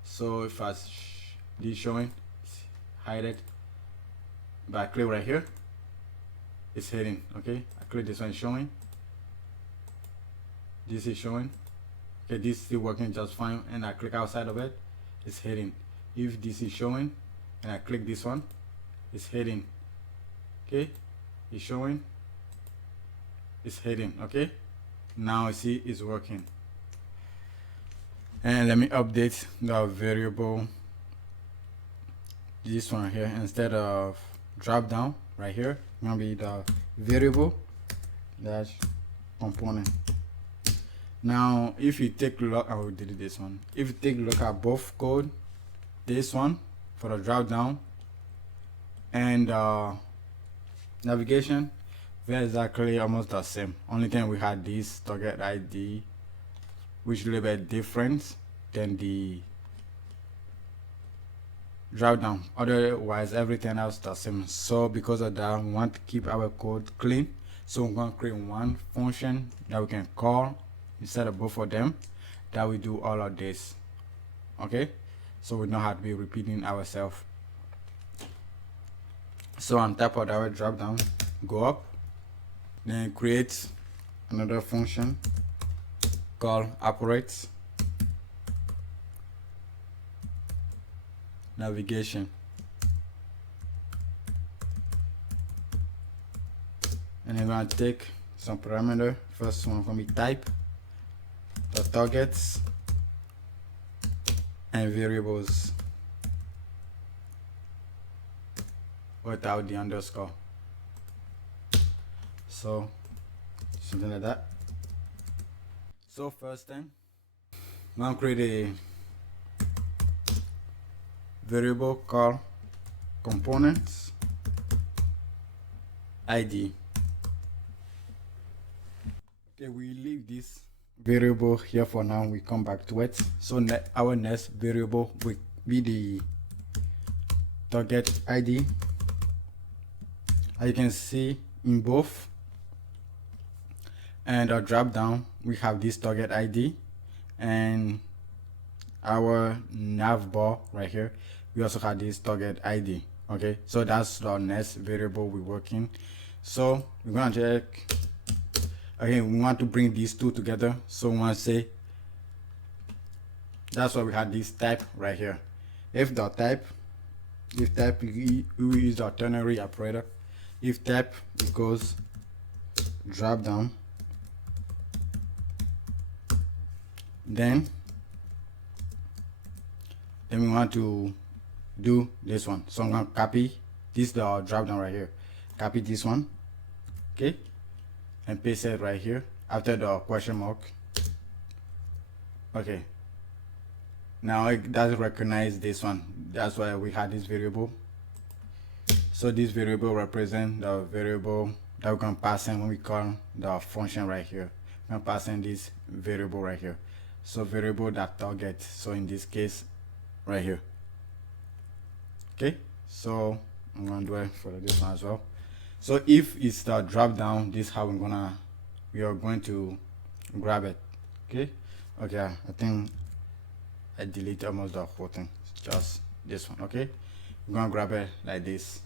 So if I this showing, hide it, but I click right here, it's hidden. Okay, I click this one, showing, this is showing. Okay, this is still working just fine, and I click outside of it, it's hidden. If this is showing and I click this one, it's hidden. Okay, it's showing, it's hidden. Okay, now I see it's working. And let me update the variable, this one here, instead of drop down right here, gonna be the variable dash component. Now if you take a look, I will delete this one. If you take a look at both code, this one for the drop down and navigation, they're exactly almost the same. Only thing we had this target ID, which is a little bit different than the drop down. Otherwise everything else the same. So because of that, we want to keep our code clean, so we're going to create one function that we can call instead of both of them, that we do all of this. Okay, so we don't have to be repeating ourselves. So on top of our drop down, go up, then create another function called operates navigation, and then we're going to take some parameter. First one going to be type, the targets, and variables without the underscore. So something like that. So first thing, I'm gonna create a variable called components ID. Okay, we leave this variable here for now. We come back to it. So our next variable will be the target ID. As you can see in both, and our drop down, we have this target ID, and our navbar right here, we also have this target ID. Okay, so that's the next variable we're working. So we're gonna check. Okay, we want to bring these two together, so we want to say, that's why we had this type right here. If type we will use the ternary operator. If type equals drop down, then we want to do this one. So I'm gonna copy this, the drop down right here, copy this one, okay, and paste it right here after the question mark. Okay, now it doesn't recognize this one. That's why we had this variable. So this variable represents the variable that we can pass in when we call the function right here. We can pass in this variable right here. So variable that target. So in this case, right here. Okay. So I'm gonna do it for this one as well. So if it's the drop down, this is how we are going to grab it. Okay. Okay. I think I deleted almost the whole thing. It's just this one. Okay. We're gonna grab it like this.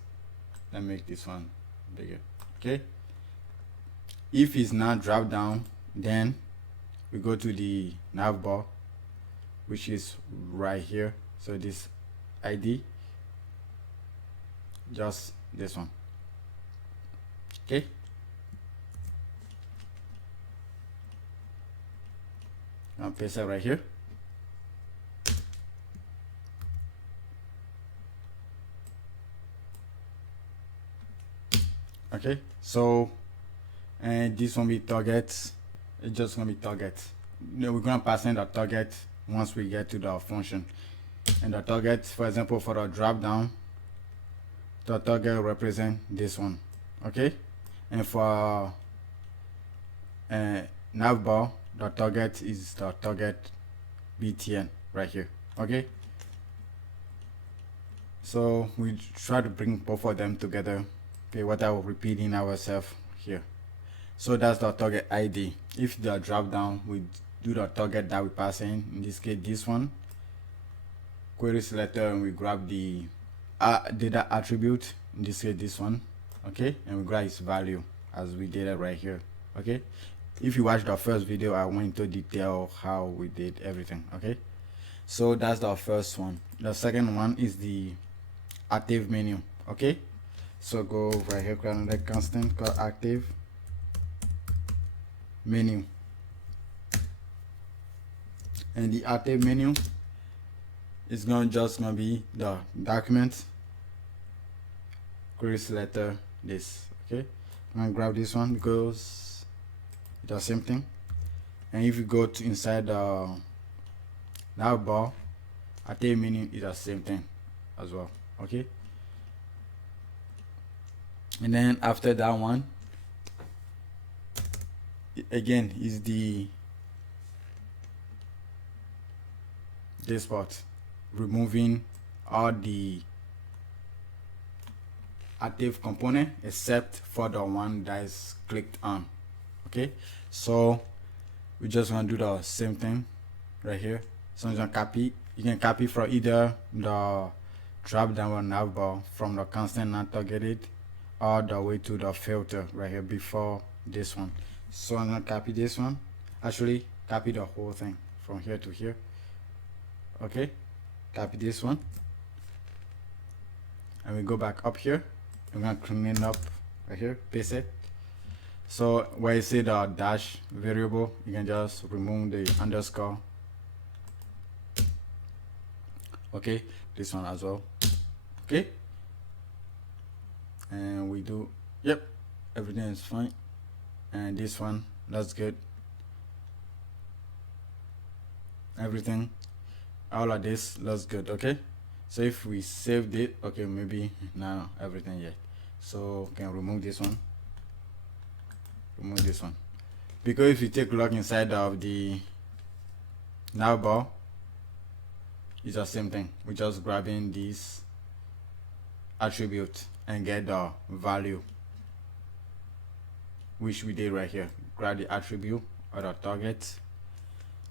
Let me make this one bigger. Okay. If it's not drop down, then we go to the navbar, which is right here. So this ID, just this one. Okay. I'll paste it right here. Okay, so and this one be targets. It's just gonna be target. We're gonna pass in the target once we get to the function. And the target, for example, for the drop down, the target represent this one. Okay, and for navbar, the target is the target btn right here. Okay, so we try to bring both of them together. Okay, without repeating ourselves here. So that's the target ID. If the drop down, we do the target that we pass in this case this one, query selector, and we grab the data attribute, in this case this one. Okay, and we grab its value as we did it right here. Okay, if you watch the first video, I went into detail how we did everything. Okay, so that's the first one. The second one is the active menu. Okay, so go right here, create another constant called active menu, and the active menu is just gonna be the document query selector this. Okay, I'm gonna grab this one because it's the same thing. And if you go to inside the navbar, active menu is the same thing as well. Okay, and then after that one, again is this part, removing all the active component except for the one that is clicked on. Okay, so we just want to do the same thing right here. So I'm gonna copy. You can copy from either the drop down or navbar from the constant not targeted all the way to the filter right here before this one. So I'm gonna copy this one, actually copy the whole thing from here to here. Okay, copy this one, and we go back up here. I'm gonna clean it up right here, paste it. So where you see the dash variable, you can just remove the underscore. Okay, this one as well. Okay, and we do, yep, everything is fine. And this one, that's good. everything, all of this looks good. Okay, so if we saved it, okay, maybe now everything yet. So can remove this one, because if you take a look inside of the navbar, it's the same thing. We're just grabbing this attribute and get the value, which we did right here. Grab the attribute or the target,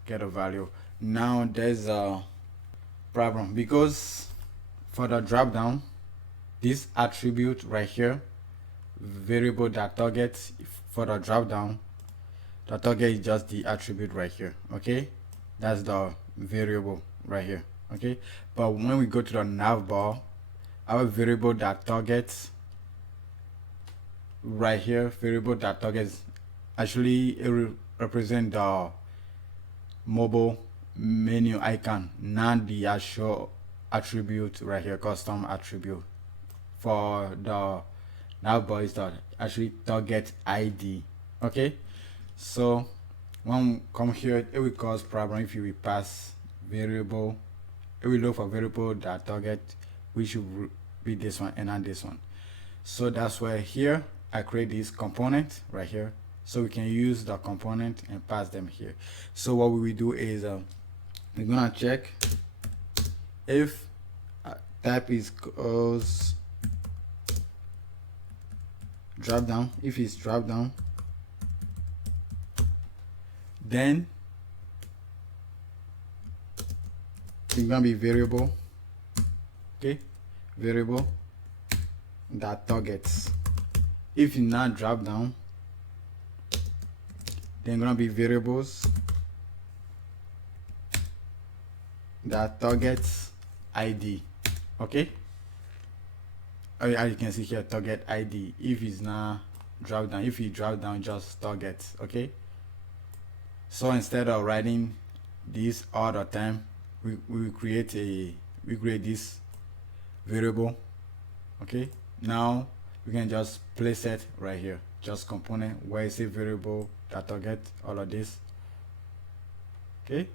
get a value. Now there's a problem, because for the drop down, this attribute right here, variable that target, for the drop down, the target is just the attribute right here. Okay, that's the variable right here. Okay, but when we go to the navbar, our variable that targets right here, variable that targets actually represent the mobile menu icon, not the actual attribute right here, custom attribute. For the navbar is the actually target ID. Okay, so when we come here, it will cause problem if you will pass variable. It will look for variable that target, which should be this one and not this one. So that's why here I create this component right here, so we can use the component and pass them here. So what we will do is we're gonna check if type is drop down. If it's drop down, then it's gonna be variable. Okay, variable that targets. If you not drop down, then gonna be variables that targets ID. Okay, as you can see here, target ID. If it's not drop down, if you drop down, just target. Okay, so instead of writing this all the time, we create this variable. Okay, now we can just place it right here, just component where it's a variable that target, all of this. Okay, you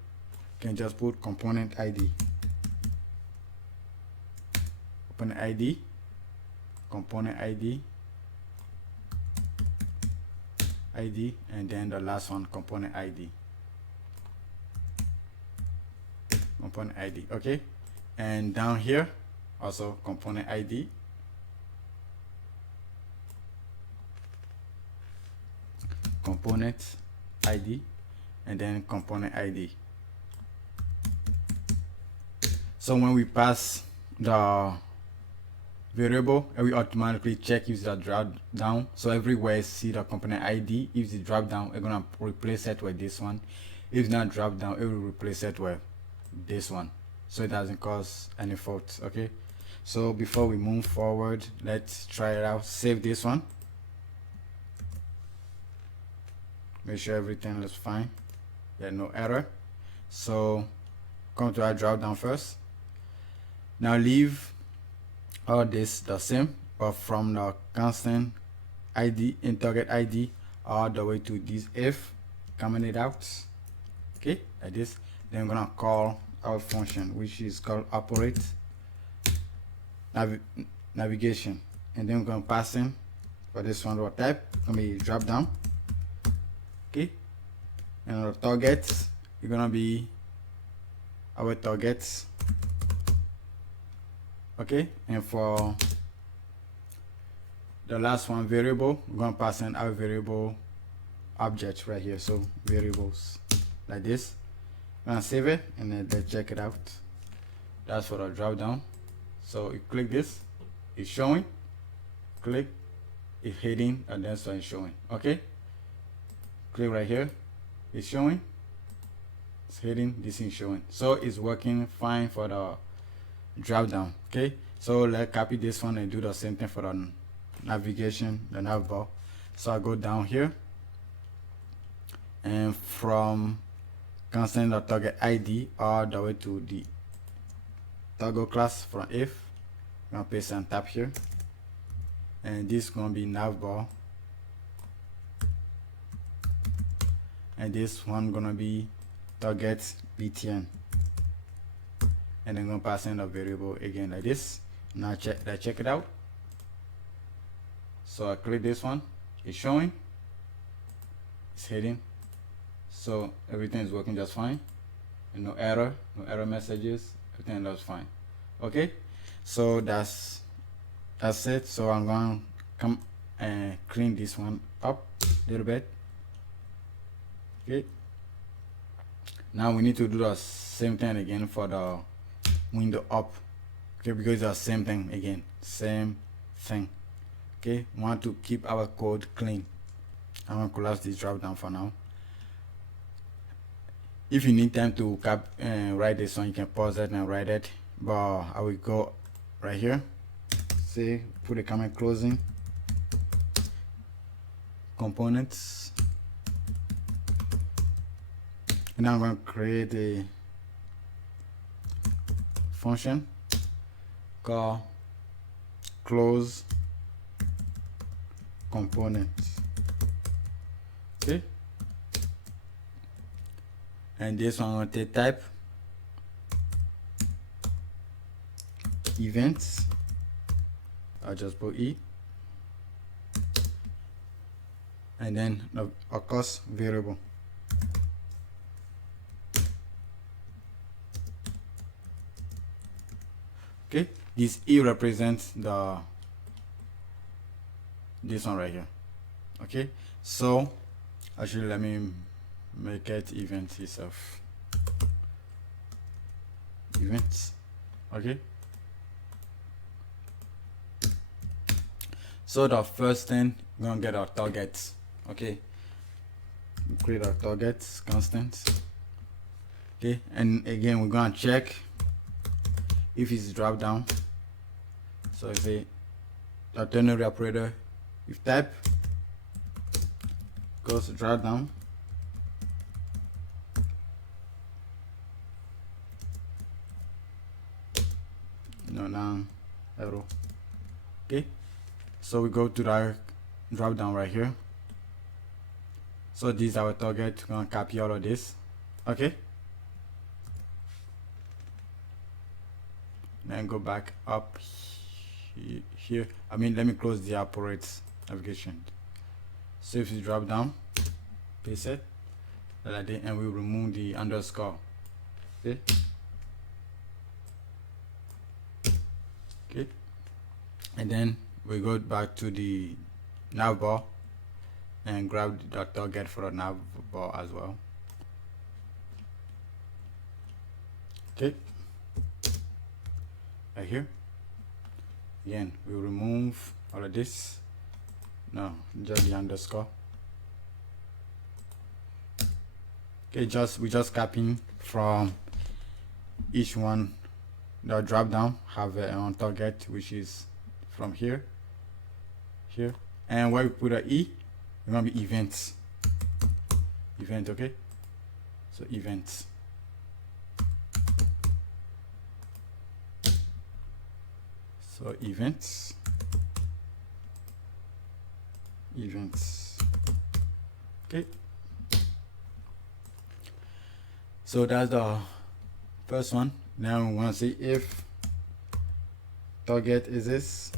can just put component ID, component ID, component ID, and then the last one, component ID, component ID. Okay, and down here also component ID, component ID, and then component ID. So when we pass the variable, and we automatically check if it's drop down. So everywhere see the component ID, if it's drop down, we're gonna replace it with this one. If it's not drop down, it will replace it with this one, so it doesn't cause any faults. Okay, so before we move forward, let's try it out. Save this one, make sure everything looks fine, there's no error. So come to our drop down first. Now leave all this the same, but from the constant ID in target ID all the way to this if, comment it out. Okay, like this. Then we're gonna call our function, which is called operate navigation, and then we're gonna pass in for this one our type gonna be drop down. Okay, and our targets are gonna be our targets. Okay, and for the last one, variable, we're gonna pass in our variable object right here. So variables like this. I'm gonna save it and then let's check it out. That's for the drop down. So you click this, it's showing. Click, it's hidden, and then so it's showing. Okay, click right here, it's showing. It's hidden, this is showing. So it's working fine for the drop down. Okay, so let's copy this one and do the same thing for the navigation, the navbar. So I go down here, and from constant the target ID all the way to the toggle class from if, I'm gonna paste and tap here, and this is gonna be navbar, and this one gonna be target btn, and then I'm gonna pass in a variable again like this. Now check it out. So I click this one, it's showing, it's hitting, so everything is working just fine, and no error messages, everything looks fine. Okay, so that's it. So I'm going to come and clean this one up a little bit. Okay, now we need to do the same thing again for the window up. Okay, because it's the same thing again, same thing. Okay, we want to keep our code clean. I'm going to collapse this drop down for now. If you need time to write this one, you can pause it and write it, but I will go right here, say put a comment closing components, and I'm going to create a function called close components. Okay, and this one I'm going to type events. I'll just put E, and then a cost variable. Okay, this E represents this one right here. Okay, so actually let me make it event itself. Events. Okay, so the first thing we're gonna get our targets. Okay, create our targets constant. Okay, and again we're gonna check if it's drop down. So I say the ternary operator, if type goes drop down, no down arrow. Okay, so we go to the drop down right here. So this is our target. We're gonna copy all of this. Okay, then go back up here. I mean, let me close the operates navigation. So if you drop down, paste it like that, and we remove the underscore. Okay, okay, and then we go back to the navbar and grab the target for the navbar as well. Okay, right here again we remove all of this. No, just the underscore. Okay, we just copying from each one. The drop down have on target, which is from here, and where we put a E, it's gonna be events. Okay, so events. So events. Okay, so that's the first one. Now we want to see if target is this,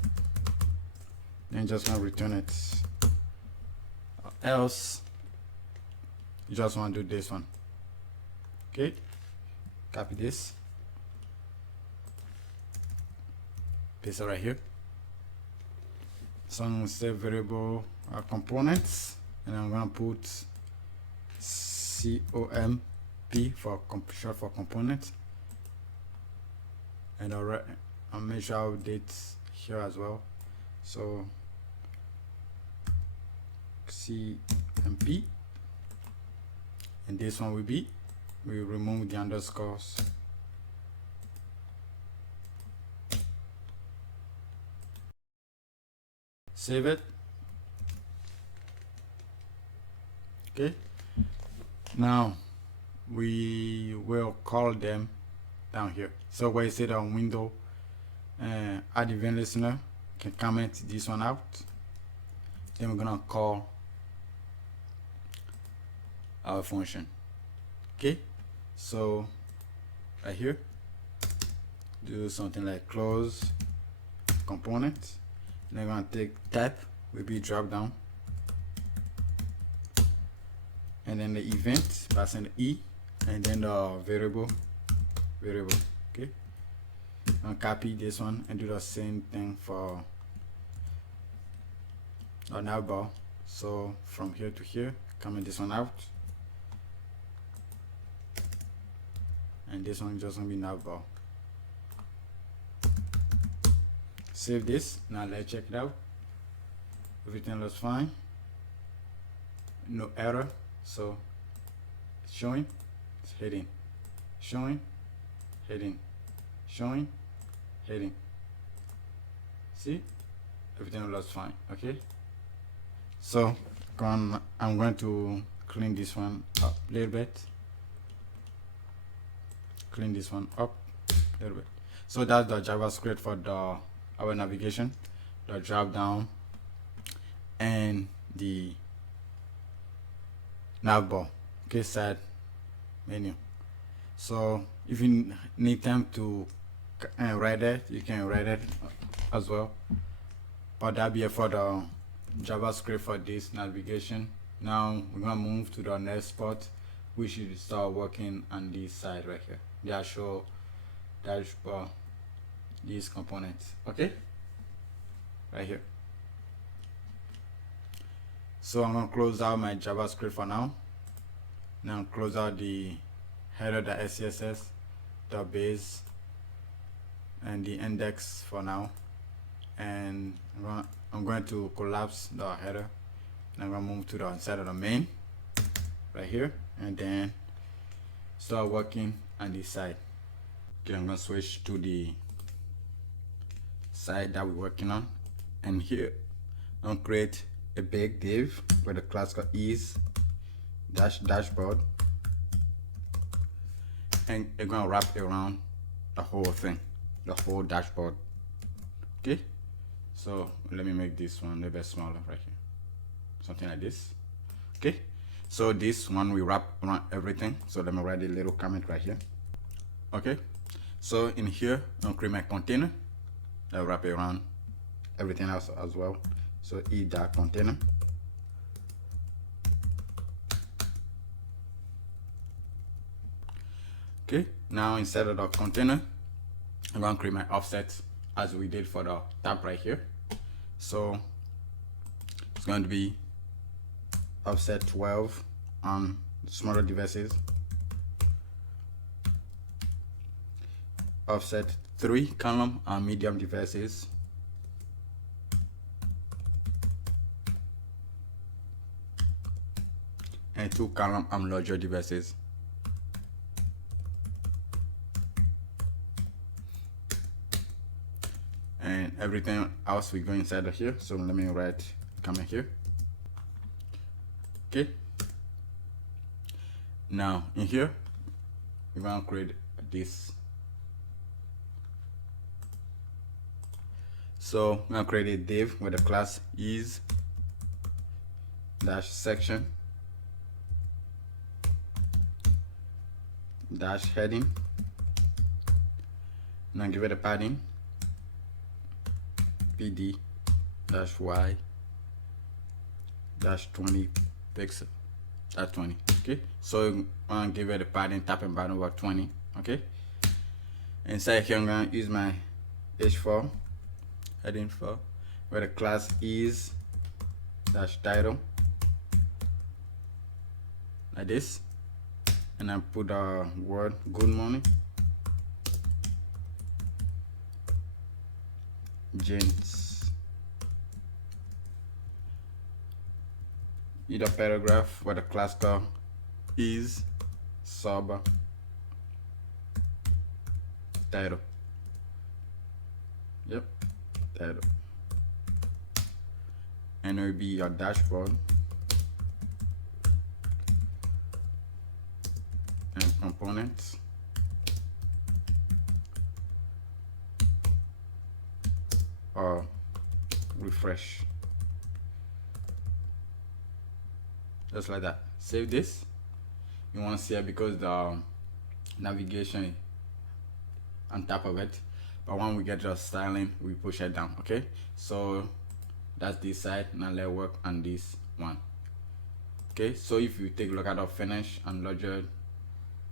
then just want to return it, or else you just want to do this one. Okay, copy this, paste it right here. So I'm going to save variable components, and I'm going to put COMP for short for component, and I'll make sure I'll update here as well. So CMP, and this one will be, we remove the underscores. Save it. Okay, now we will call them down here. So where you see the window add event listener, can comment this one out. Then we're gonna call our function. Okay, So right here, do something like close component. And I'm gonna take type will be drop down, and then the event passing the E, and then the variable. Okay, I'll copy this one and do the same thing for our navbar. So from here to here, comment this one out, and this one just gonna be navbar. Save this. Now let's check it out. Everything looks fine, no error. So it's showing, it's heading, showing, heading, showing, heading. See, everything looks fine. Okay, so I'm going to clean this one up a little bit. Clean this one up a little bit. So that's the JavaScript for our navigation, the drop down, and the navbar. Okay, side menu. So if you need time to write it, you can write it as well. But that'll be it for the JavaScript for this navigation. Now we're gonna move to the next part. We should start working on this side right here, the actual dashboard, these components. Okay, right here. So I'm gonna close out my JavaScript for now. Now close out the header, the SCSS, the base, and the index for now. And I'm going to collapse the header. And I'm gonna move to the side of the main right here, and then start working on this side. Okay, I'm gonna switch to the side that we're working on, and here I'm gonna create a big div where the class called is dashboard, and it's gonna wrap around the whole thing, the whole dashboard. Okay, so let me make this one a little bit smaller right here, something like this. Okay, so this one we wrap around everything. So let me write a little comment right here. Okay, so in here I'm gonna create my container that wrap around everything else as well. So e.container. Okay, now instead of the container, I'm going to create my offset as we did for the tab right here. So it's going to be offset 12 on smaller devices, offset 3 column on medium devices, and 2 column on larger devices. And everything else we go inside of here. So let me write comment here. Okay, now in here we're going to create this. So I'm going to create a div where the class is dash section dash heading, and I'll give it a padding PD dash Y dash 20 pixel dash 20. Okay, so I'm gonna give it a padding top and bottom about 20. Okay, inside here I'm gonna use my h4 heading 4 where the class is dash title like this, and I put the word good morning gents. Need a paragraph where the class called is sub title. Yep, title. And it will be your dashboard and components. Or refresh. Just like that. Save this. You want to see it because navigation on top of it, but when we get to styling, we push it down. Okay, so that's this side. Now let's work on this one. Okay, so if you take a look at our finish and loaded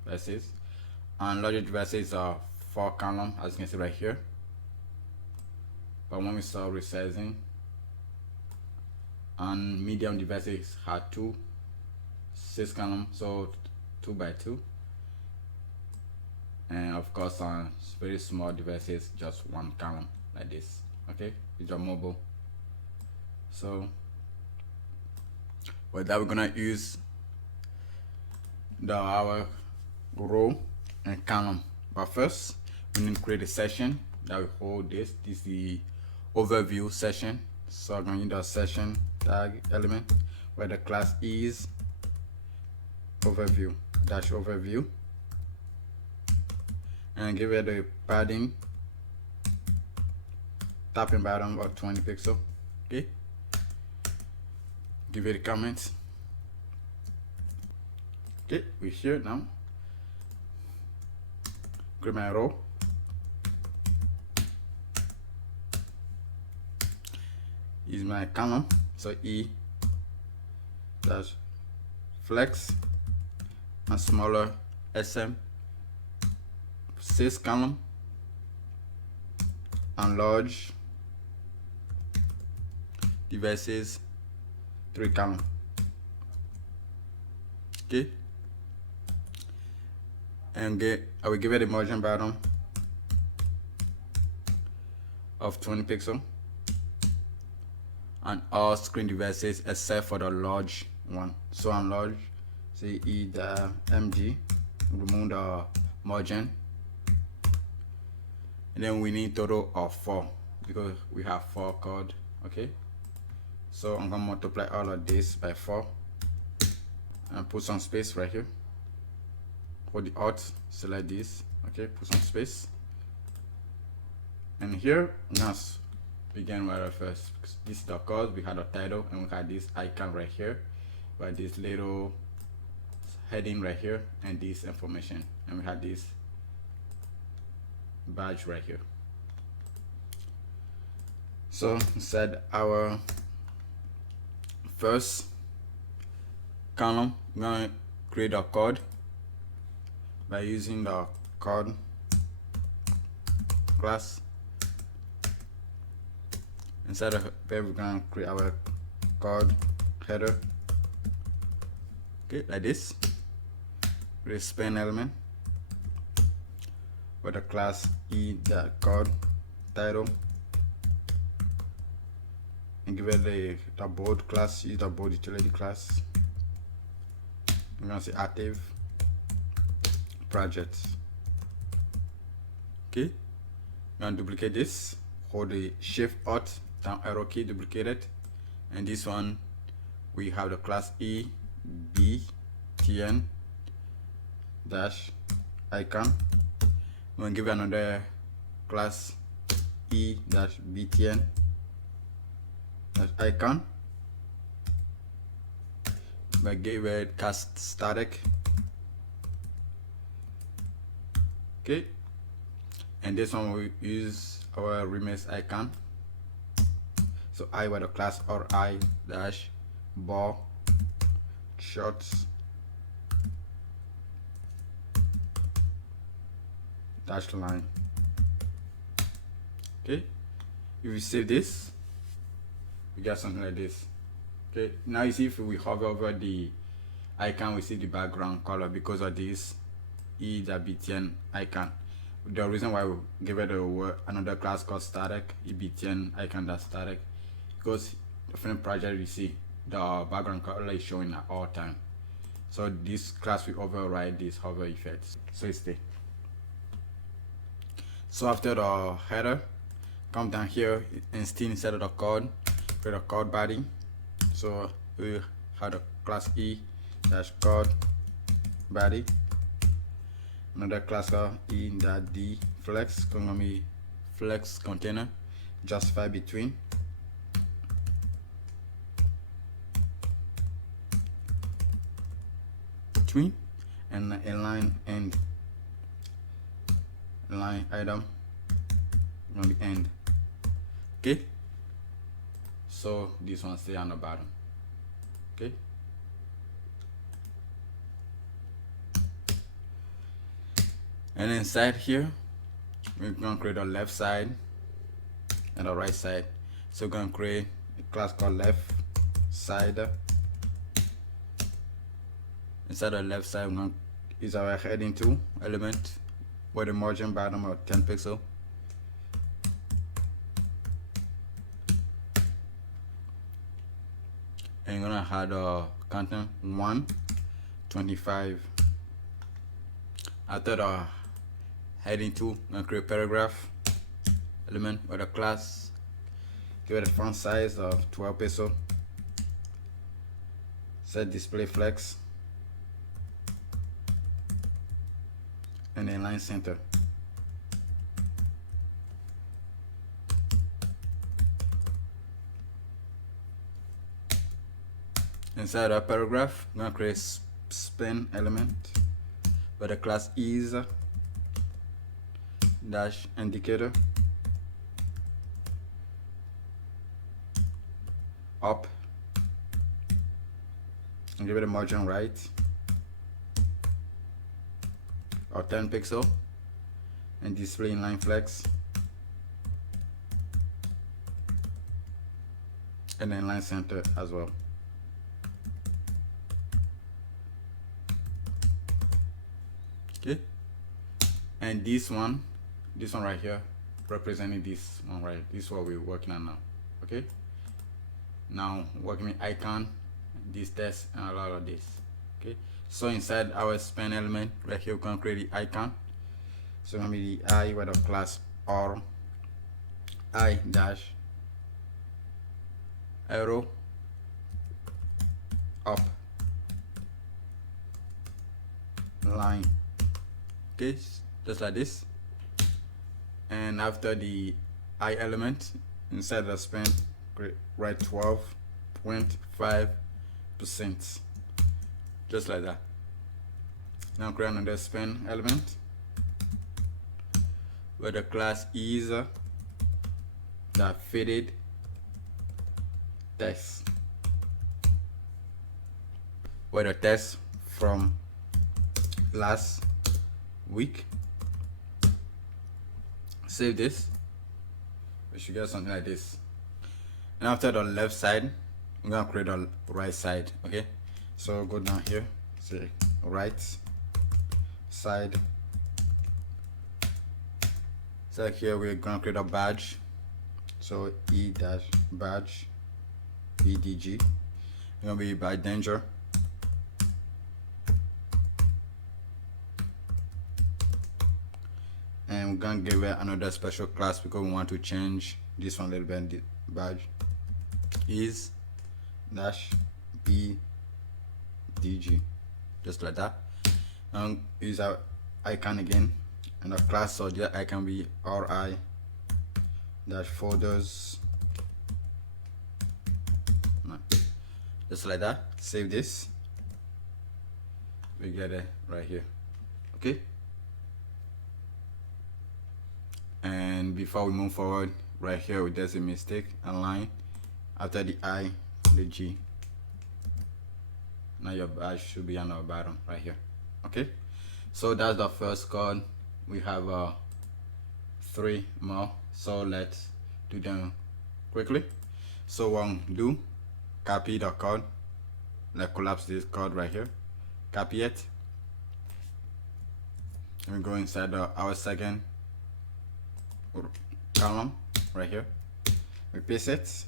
devices, and loaded devices are 4 columns, as you can see right here. But when we start resizing, and medium devices had 6 columns, so 2 by 2, and of course on very small devices just 1 column like this. Okay, it's your mobile. So with that, we're gonna use our row and column, but first we need to create a session that will hold this. This is the overview session, so I'm going to use the session tag element where the class is overview dash overview, and give it a padding top and bottom of 20 pixels. Okay, give it a comment. Okay, we're here now. Create my row. Use my column, so E dash flex and smaller SM 6 column and large devices 3 column. Okay, and I will give it a margin bottom of 20 pixels and all screen devices except for the large one. So on large, say E the MG, remove the margin, and then we need total of 4 because we have 4 code. Okay, so I'm gonna multiply all of this by 4 and put some space right here. Hold the Alt, select this. Okay, put some space, and here let's begin right first. This is the code. We had a title and we had this icon right here, but this little heading right here, and this information, and we had this badge right here. So inside our first column, we're going to create a code by using the code class. Inside of where we're going to create our code header. Okay, like this. With a span element with the class E the code title, and give it the board class. Use the board utility class. I'm gonna say active projects. Okay, I'm gonna duplicate this. Hold the Shift Alt down arrow key, duplicate it, and this one we have the class E B TN dash icon. I'm gonna give it another class E dash BTN dash icon, but give it cast static. Okay, and this one we use our remix icon. So I with the class or I dash bar shorts dash line. Okay, if you save this, we get something like this. Okay, now you see if we hover over the icon, we see the background color because of this EBTN icon. The reason why we give it another class called static EBTN icon that's static, because different project you see the background color is showing at all time. So this class will override this hover effect, so it's there. So after the header, come down here and still inside of the code, create a code body. So we have the class E dash code body. Another class E that D flex, gonna be flex container, justify between. And a line end line item gonna be end. Okay, so this one stay on the bottom. Okay, and inside here we're gonna create a left side and a right side. So we're gonna create a class called left side. Inside the left side, we're gonna use our heading 2 element with the margin bottom of 10 pixel. And you're gonna add content 125. After the heading 2, I'm gonna create paragraph element with a class. Give it a font size of 12 pixel. Set display flex and then line center. Inside our paragraph, I'm gonna create spin element where the class is dash indicator up and give it a margin right or 10 pixel and display inline flex and then line center as well. Okay, and this one right here representing this one, right? This is what we're working on now. Okay, now working with icon, this text, and a lot of this. Okay, so inside our span element right here, we can create the icon. So gonna be the I with a class or I dash arrow up line. Okay, just like this. And after the I element inside the span, write 12.5%, just like that. Now create another span element where the class is the fitted text, where the text from last week. Save this. We should get something like this. And after the left side, we're gonna create a right side. Okay, so go down here, say right side. So here we're gonna create a badge. So e dash badge bdg. It's gonna be by danger. And we're gonna give it another special class because we want to change this one a little bit. Badge is dash bdg, just like that. And use our icon again, and the class so that icon be ri dash folders, just like that. Save this. We get it right here. Okay. And before we move forward, right here there's a mistake, a line after the I, the G. Now your badge should be on the bottom right here. Okay, so that's the first code. We have 3 more, so let's do them quickly. So do copy the code. Let's collapse this code right here, copy it, and we go inside our second column right here, we paste it,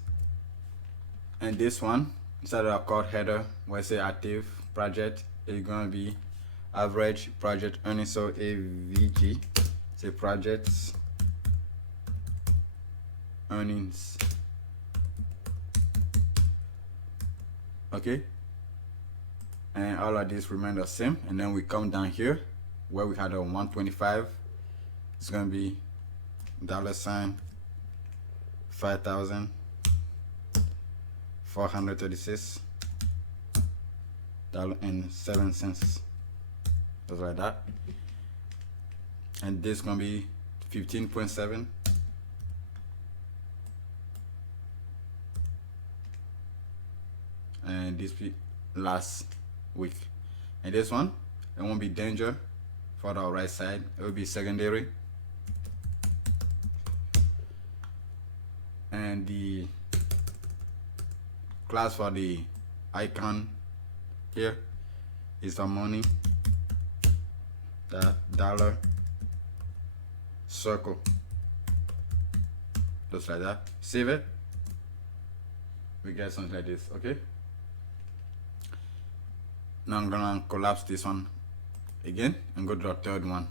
and this one inside of our code header where it say active project is gonna be average project earnings, so avg, say projects earnings. Okay, and all of this remain the same, and then we come down here where we had a 125. It's gonna be $5,436.07, just like that. and this gonna be 15.7. And this be last week. And this one, it won't be danger for the right side, it will be secondary. And the class for the icon here is the money, the dollar circle, just like that. Save it, we get something like this. Okay, now I'm gonna collapse this one again and go to the third one.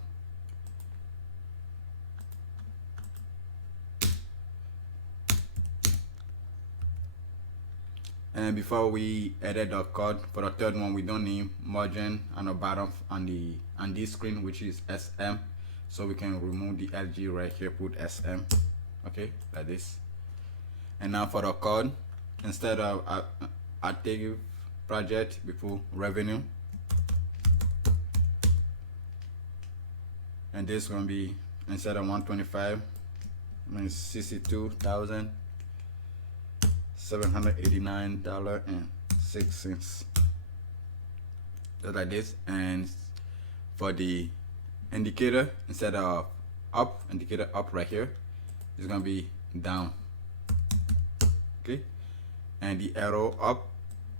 And before we edit the code for the third one, we don't need margin on the bottom on this screen, which is SM. So we can remove the LG right here, put SM. Okay, like this. And now for the code, instead of active project, we put revenue. And this is gonna be, instead of 125, means $62,789.06. Just like this. And for the indicator, instead of up, indicator up right here, it's gonna be down. Okay, and the arrow up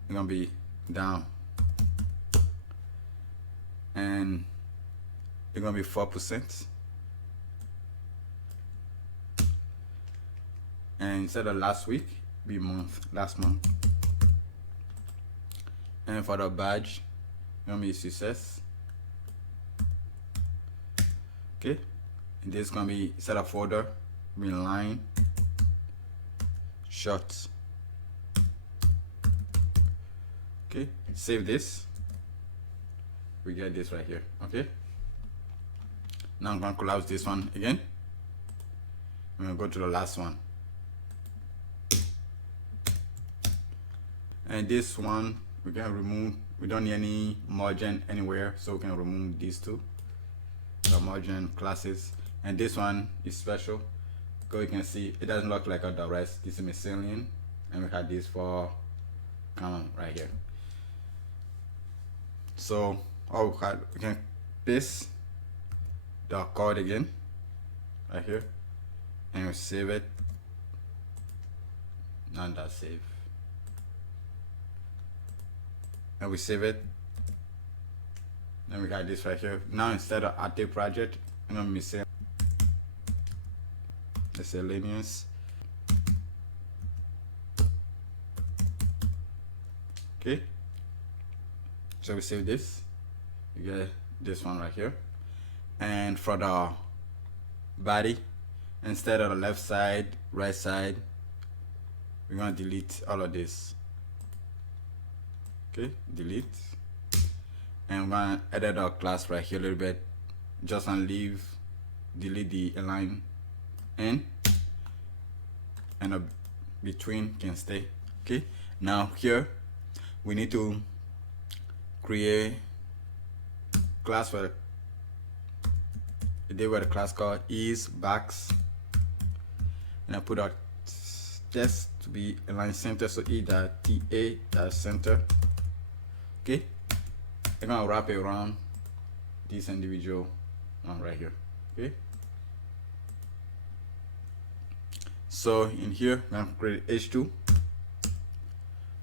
is gonna be down, and it's gonna be 4%. And instead of last week, be last month. And for the badge, it's gonna be success. Okay, and this is gonna be, instead of folder, be line short. Okay, save this, we get this right here. Okay, now I'm gonna collapse this one again. I'm gonna go to the last one, and this one we can remove. We don't need any margin anywhere, so we can remove these two, the margin classes. And this one is special because you can see it doesn't look like the rest. This is miscellaneous, and we have this for common right here. So all we can paste the code again right here, and we save it. And that's save, and we save it. Then we got this right here. Now instead of active project, I'm gonna miscellaneous. Okay, so we save this, you get this one right here. And for the body, instead of the left side, right side, we're gonna delete all of this. Okay, delete, and we're gonna edit our class right here a little bit, just and delete the align in, and a between can stay. Okay, now here we need to create class for where the class called is box, and I put our test to be align center, so e.ta.center. Okay, I'm gonna wrap it around this individual one right here. Okay, so in here I'm gonna create h2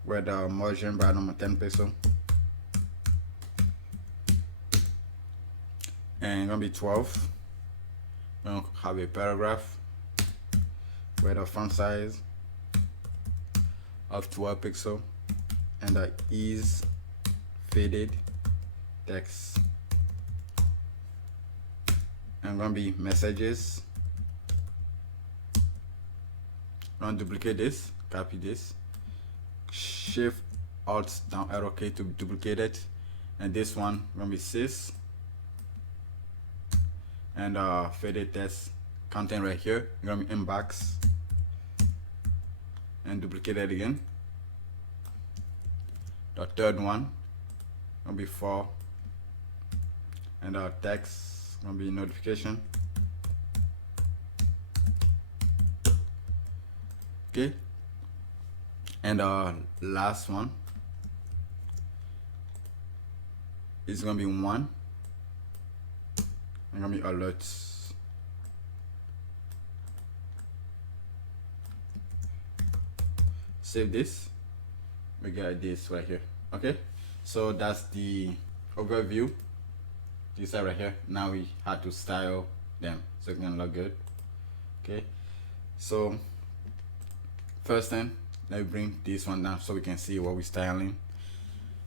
where the margin by number 10 pixel, and gonna be 12. We're gonna have a paragraph where the font size of 12 pixel, and the is faded text, and gonna be messages. I'm gonna duplicate this, copy this, shift alt down arrow key to duplicate it, and this one gonna be sys, and faded text content right here gonna be inbox, and duplicate it again. The third one gonna be 4, and our text gonna be notification. Okay, and last one is gonna be 1. I'm gonna be alerts. Save this. We got this right here. Okay, so that's the overview. This side right here. Now we had to style them so it can look good. Okay, so first thing, let me bring this one down so we can see what we're styling.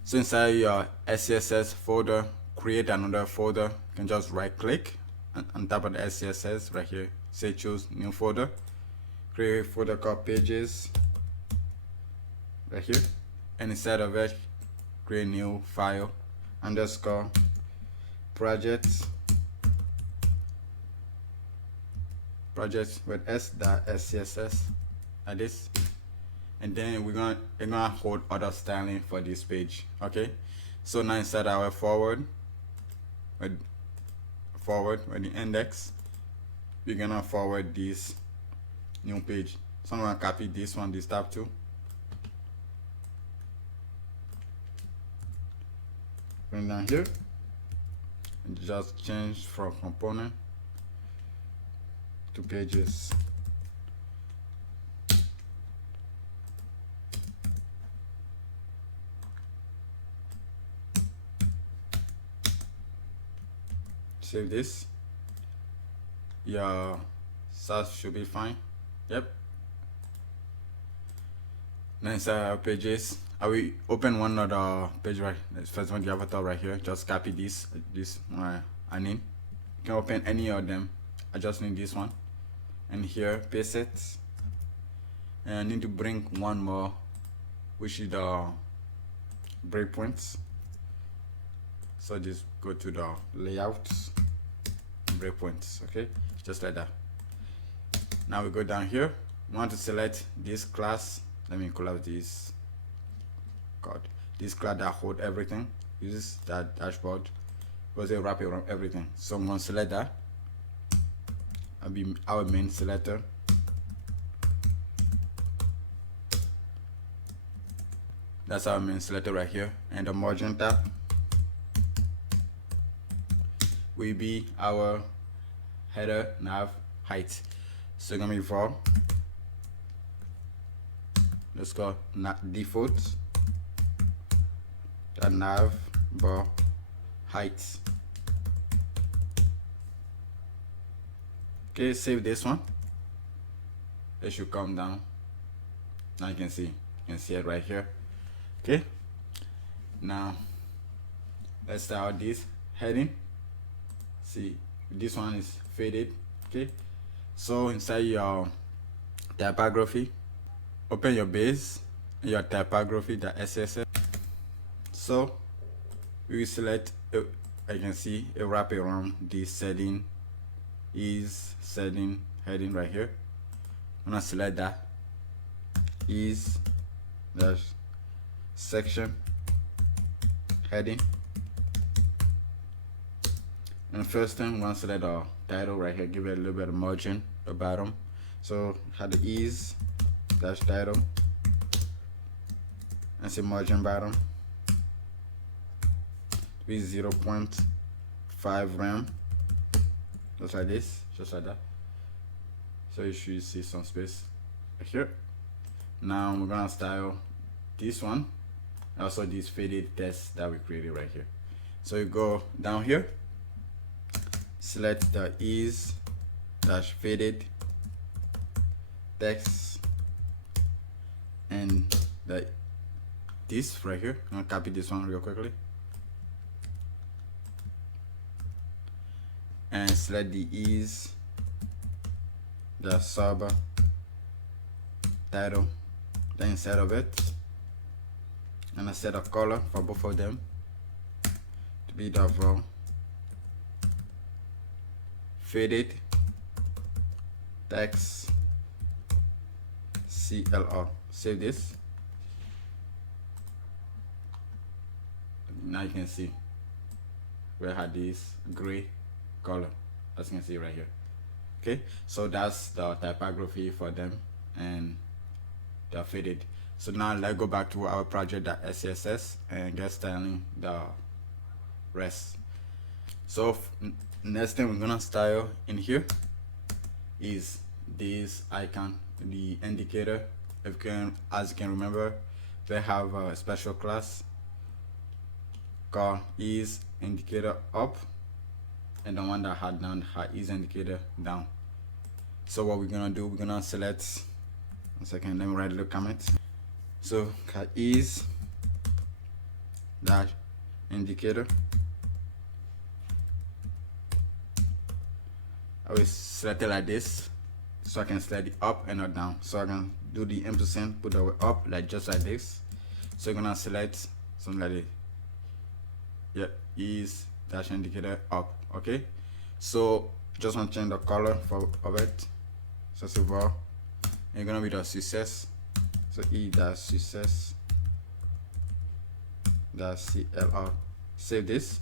So inside your SCSS folder, create another folder. You can just right click on top of the SCSS right here, say choose new folder, create a folder called pages right here, and inside of it create new file underscore projects with s.scss like this, and then we're gonna hold other styling for this page. Okay, so now inside our forward with the index, we're gonna forward this new page. So I'm gonna copy this one, this tab 2, bring down here and just change from component to pages. Save this. Your SASS should be fine. Yep. Now inside our pages, I will open one other page right. This first one, the avatar right here. Just copy this I need. You can open any of them. I just need this one. And here, paste it. And I need to bring one more, which is the breakpoints. So just go to the layouts, breakpoints, okay? Just like that. Now we go down here. We want to select this class. Let me call out this code. This class that hold everything. Uses that dashboard. Because they wrap around everything. So I'm gonna select that. I'll be our main selector. That's our main selector right here. And the margin tab will be our header nav height. So it's gonna be for, let's go default the nav bar height. Okay, save this one. It should come down. Now you can see it right here. Okay, now let's start this heading. See, this one is faded. Okay, so inside your typography, open your base and your typography, the SCSS. So we will select, I can see a wrap around this setting is setting heading right here. I'm gonna select that is dash section heading. And first thing, once select the title right here, give it a little bit of margin, the bottom. So had the ease dash title and say margin bottom with 0.5 rem, just like this, just like that. So you should see some space right here. Now we're gonna style this one, also this faded text that we created right here. So you go down here, select the ease dash faded text and this right here. I'm gonna copy this one real quickly and select the ease the sub title, then inside of it, and I set a color for both of them to be the raw faded text CLR. Save this. Now you can see we had this gray color, as you can see right here. Okay, so that's the typography for them, and they're fitted. So now let's go back to our project.scss and get styling the rest. So next thing we're gonna style in here is this icon, the indicator. If you can, as you can remember, they have a special class called is indicator up, and the one that had down is indicator down. So what we're gonna do, we're gonna select, 1 second, let me write a little comment. So is dash indicator. I will select it like this, so I can select the up and not down. So I can do the ampersand, put the up like just like this. So you're gonna select something like this. Yeah, is dash indicator up. Okay. So just want to change the color of it. So silver, and you're gonna be the success. So e dash success dash CLR. Save this.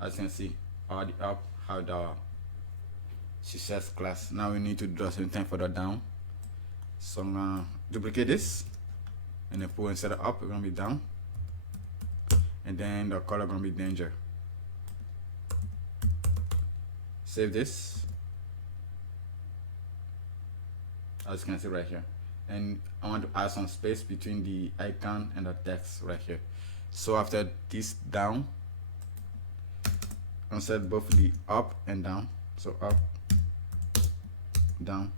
As you can see, all the up have the success class. Now we need to do the same thing for the down. So I'm gonna duplicate this, and then put instead of up, it's gonna be down, and then the color gonna be danger. Save this, as you can see right here, and I want to add some space between the icon and the text right here. So after this down, I'm set both the up and down. So up, down.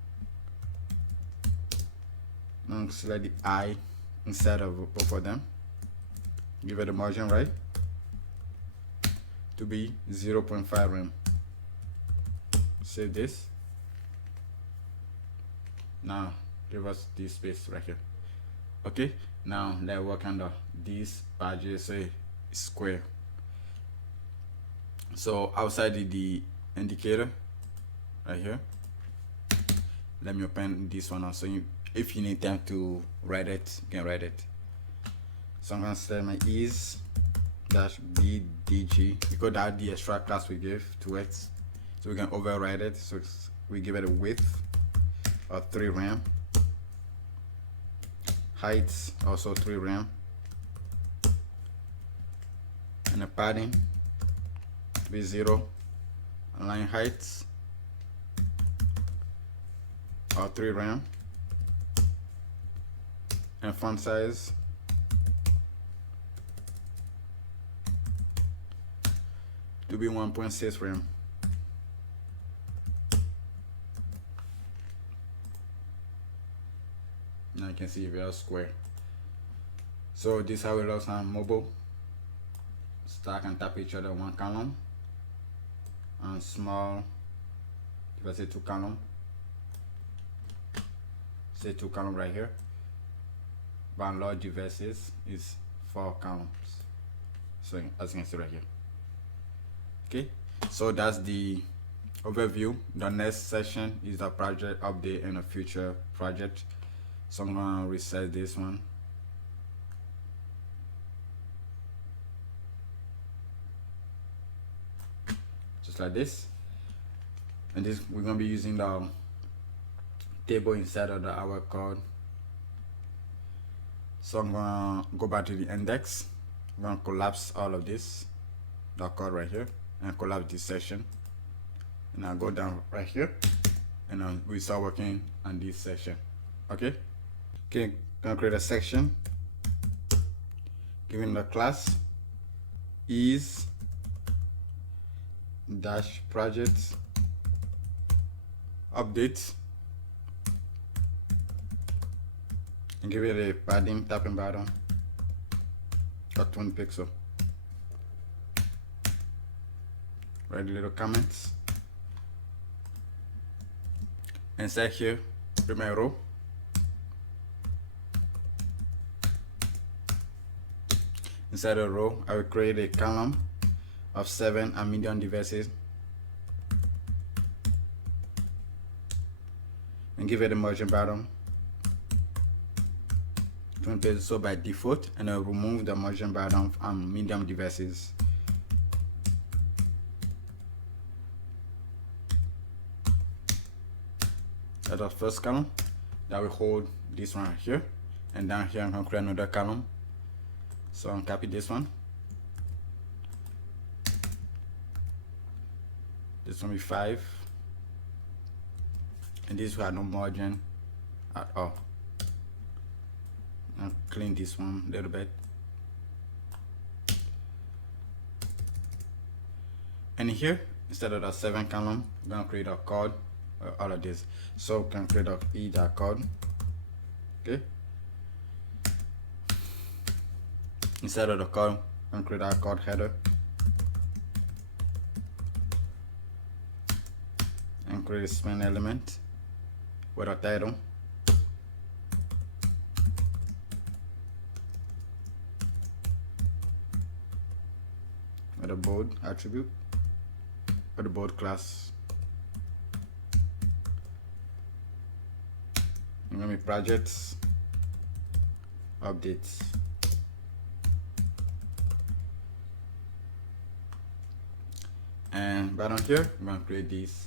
Now select the I instead of both of them. Give it a margin right to be 0.5 rem. Save this. Now give us this space right here. Okay, now let's work on these badges, say square. So outside the indicator right here, let me open this one also. If you need time to write it, you can write it. So I'm gonna select my is dash bdg, because that's the extra class we give to it, so we can override it. So we give it a width of 3 rem, height also 3 rem, and a padding to be 0, line height or 3 rem, and font size to be 1.6 rem. Now you can see we are square. So this is how it looks on mobile. Stack and tap each other 1 column, and small, if I say 2 column, say 2 column right here, but large devices is 4 columns. So as you can see right here. Okay, so that's the overview. The next section is the project update and a future project. So I'm gonna reset this one. Just like this. And this, we're gonna be using the table inside of our code. So I'm gonna go back to the index. I'm gonna collapse all of this, the code right here, and collapse this section. And I'll go down right here, and we start working on this section. Okay. Okay, gonna create a section. Given the class is dash project update, and give it a padding top and bottom of 20 pixel. Write little comments. Inside here, put my row. Inside a row, I will create a column of 7 and medium devices, and give it a margin bottom 20 pixels. So by default, and I'll remove the margin bottom and medium devices. That's the first column. That will hold this one right here, and down here I'm gonna create another column. So I'm copy this one. This one be 5, and this will have no margin at all. I'll clean this one a little bit. And here, instead of the 7 column, we're gonna create a code all of this. So we can create a e.code. Okay. Instead of the code, we can create our code header and create a span element with a title. With a bold attribute, with the bold class. I'm gonna be projects, updates. And right on here, I'm gonna create this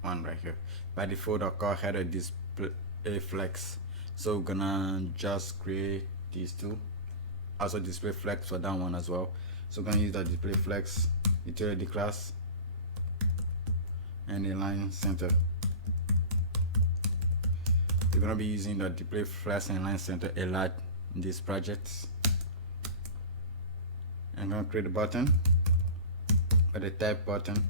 one right here. By default, I'll call header display flex. So we're gonna just create these two. Also display flex for that one as well. So we're gonna use the display flex utility class and the line center. We're gonna be using the display flex and line center a lot in these projects. I'm gonna create a button with a type button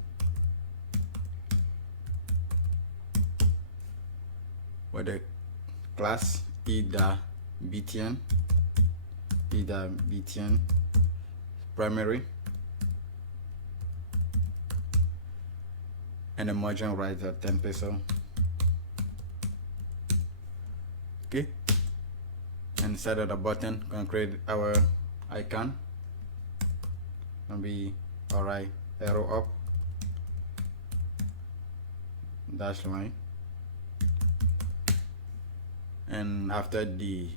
with the class e.btn primary and a margin right at 10 peso. Okay, and inside of the button, gonna create our icon. Gonna be alright, arrow up, dash line, and after the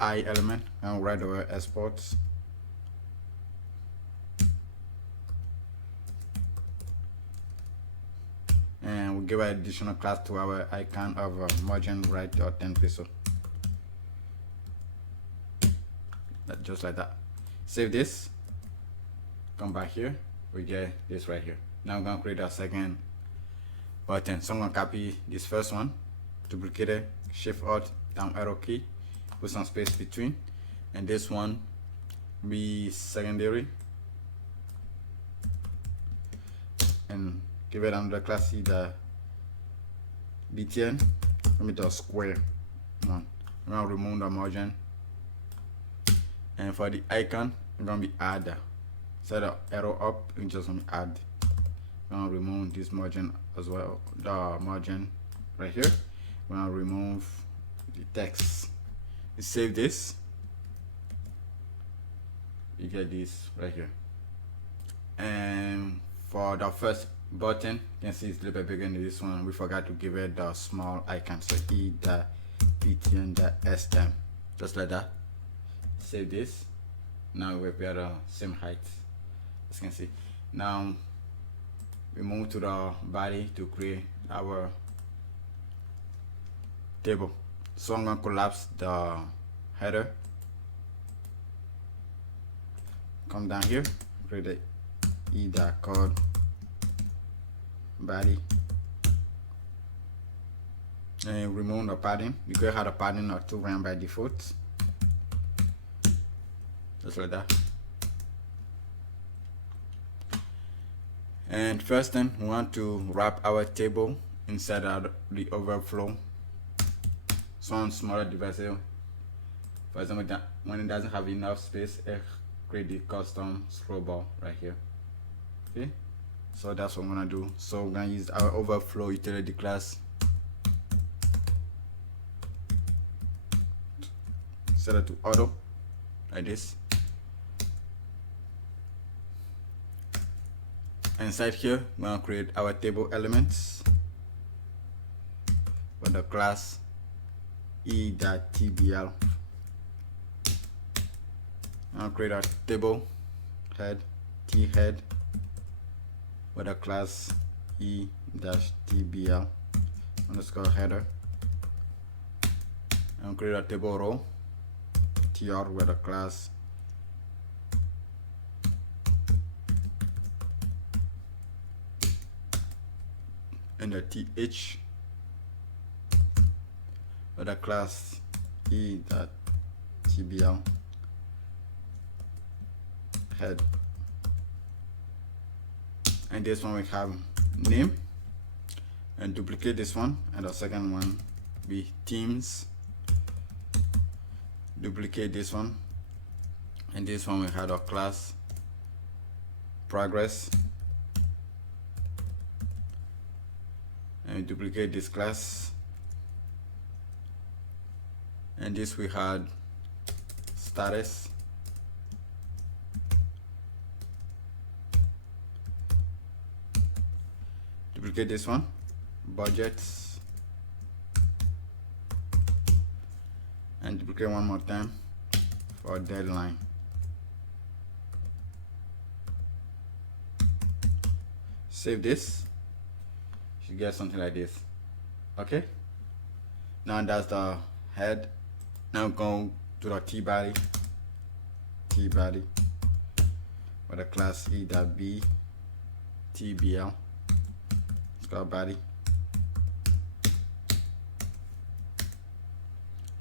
I element, I'll write our exports. And we'll give an additional class to our icon of margin right or 10 peso. Just like that. Save this. Come back here. We get this right here. Now I'm gonna create a second button. So I'm gonna copy this first one, duplicate it, Shift Alt down arrow key, put some space between, and this one be secondary, and give it another class, the btn. Let me do a square one. I'm gonna remove the margin, and for the icon, I'm gonna be add. Set the arrow up and just gonna add. I'm gonna remove this margin as well, the margin right here. I'm gonna remove the text. You save this. You get this right here. And for the first button, you can see it's a little bit bigger than this one. We forgot to give it the small icon. So e.btn.sm, just like that. Save this. Now we've got the same height, as you can see. Now we move to the body to create our table. So I'm gonna collapse the header. Come down here, create the e.code body, and remove the padding. You could have the padding or 2 ran by default, just like that. And first thing, we want to wrap our table inside of the overflow. Some smaller devices, for example, when it doesn't have enough space, create the custom scroll bar right here. Okay, so that's what I'm gonna do. So we're gonna use our overflow utility class. Set it to auto like this. Inside here, we're gonna create our table elements with the class e.tbl. I'll create a table head, t head, with a class e-tbl. underscore header, and create a table row tr with a class and a th with a class e.tbl head, and this one we have name, and duplicate this one, and the second one be themes, duplicate this one, and this one we had our class progress, and duplicate this class, and this we had status, duplicate this one, budgets, and duplicate one more time for deadline. Save this, you should get something like this. Okay, now that's the head. Now go to the t-body with a class e.b tbl. It's got body.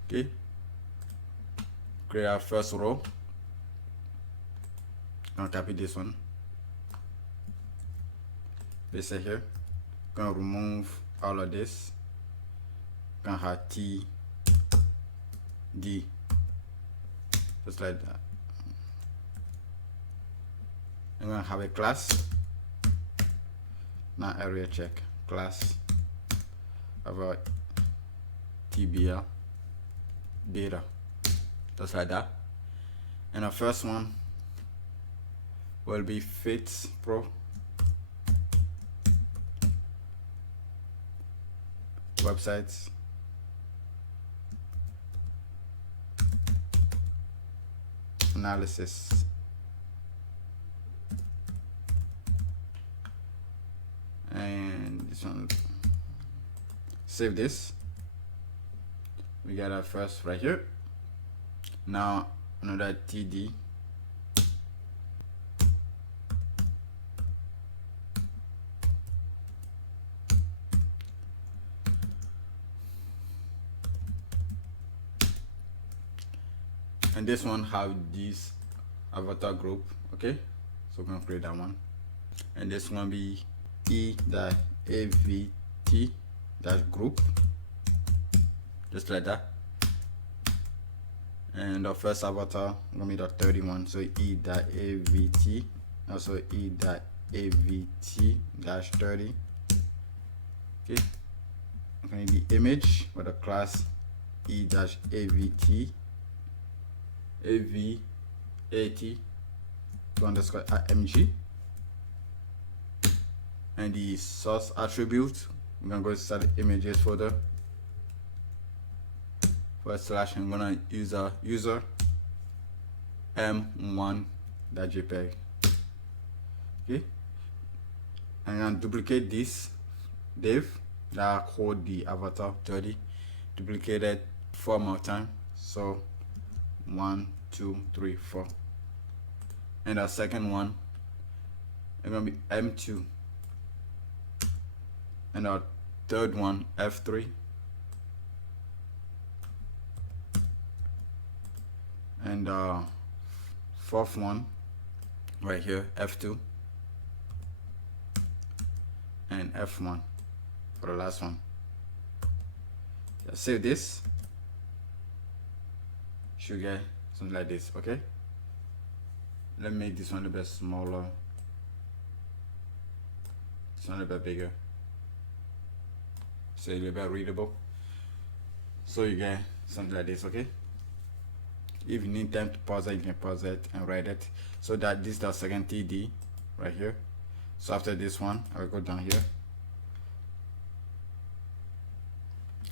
Okay, create our first row. I'll copy this one, paste it here. Gonna remove all of this. Gonna have t d, just like that. I'm gonna have a class. Now area check class about tbl data, just like that. And the first one will be fits pro websites, analysis, and this one. Save this. We got our first right here. Now another td, and this one have this avatar group. Okay, so we're gonna create that one, and this one be e.avt group, just like that. And the first avatar gonna be the 31, so e.avt, also e.avt-30. Okay, gonna be image with a class e-avt avat to underscore img, and the source attribute, we're gonna go inside the images folder, / I'm gonna use a user m1.jpg. Okay, I'm gonna duplicate this div that hold the avatar 30, duplicate it 4 more times, so 1 2 3 4, and the second one is gonna be m2, and our third one f3, and fourth one right here f2, and f1 for the last one. Save this, should get something like this. Okay, let me make this one a bit smaller, this one a bit bigger, so a little bit readable, so you get something like this. Okay, if you need time to pause it, you can pause it and write it. So that this is the second td right here. So after this one, I'll go down here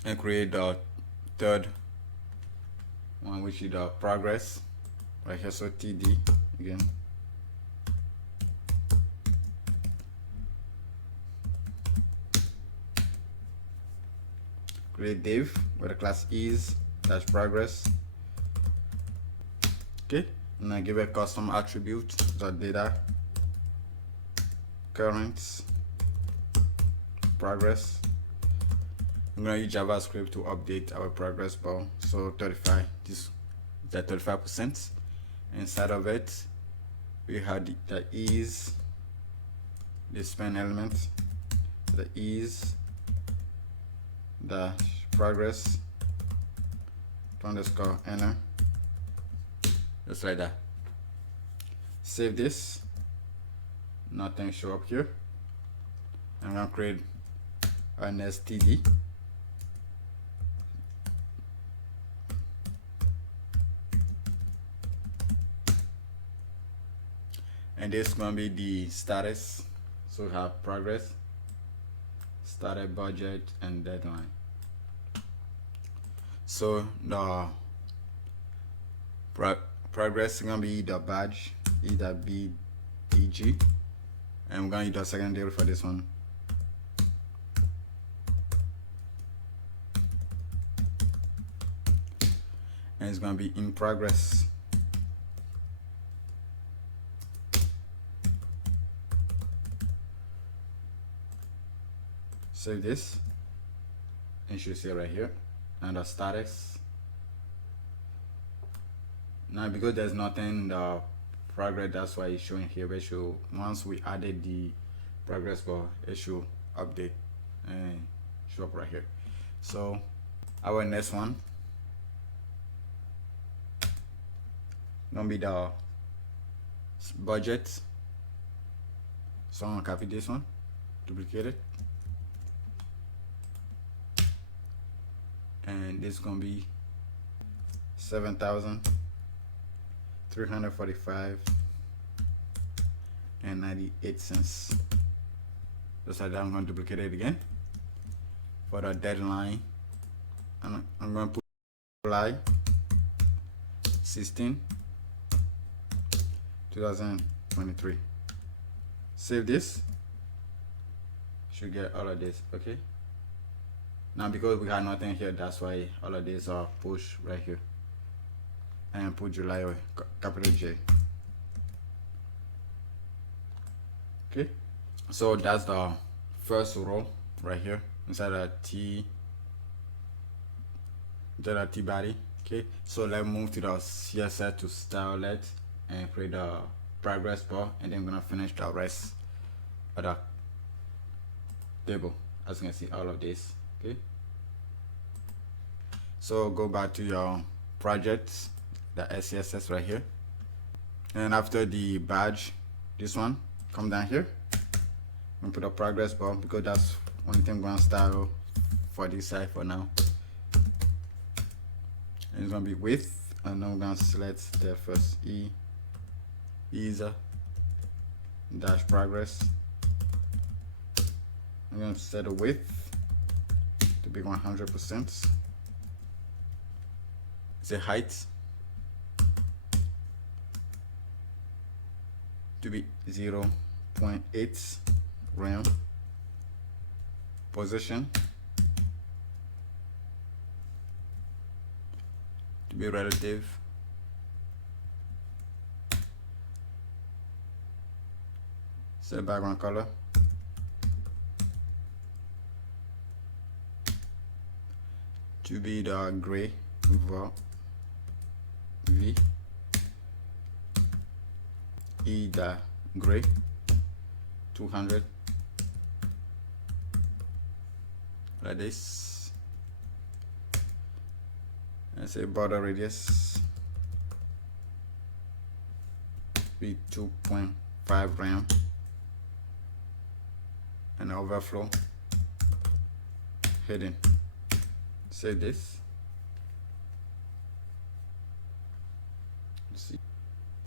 and create the third one, which is the progress right here. So td again, create div where the class is dash progress. Okay, and I give a custom attribute, the data current progress. I'm gonna use JavaScript to update our progress bar. So 35, this is at 35%. Inside of it, we have the is, the span element, the is dash progress underscore enter, just like that. Save this. Nothing show up here. I'm gonna create an std. And this is gonna be the status. So we have progress, started, budget, and deadline. So the progress is gonna be the badge, either BG, and we're gonna use the secondary for this one. And it's gonna be in progress. Save this, and you should see it right here. And the status. Now because there's nothing in the progress, that's why it's showing here. But once we added the progress bar, it should update and show up right here. So our next one gonna be the budget. So I'm gonna copy this one, duplicate it, and this is gonna be 7,345 and 98 cents. Just like that. I'm gonna duplicate it again. For the deadline, I'm gonna put July 16, 2023. Save this. Should get all of this. Okay. Now because we have nothing here, that's why all of these are pushed right here. And put July with capital J. Okay, so that's the first row right here inside the T body. Okay, so let's move to the CSS to style it and create the progress bar, and then I'm gonna finish the rest of the table. As you can see, all of this. Okay, so go back to your project, the SCSS right here, and after the badge, this one, come down here and put a progress bar, because that's only thing I'm gonna style for this side for now. And it's gonna be width, and then I'm gonna select the first is dash progress. I'm gonna set the width to be 100%. The height to be 0.8 rem. Position to be relative. Set background color to be the gray V. The gray 200, like this. And say border radius be 2.5 rem, and overflow hidden. Say this. Let's see.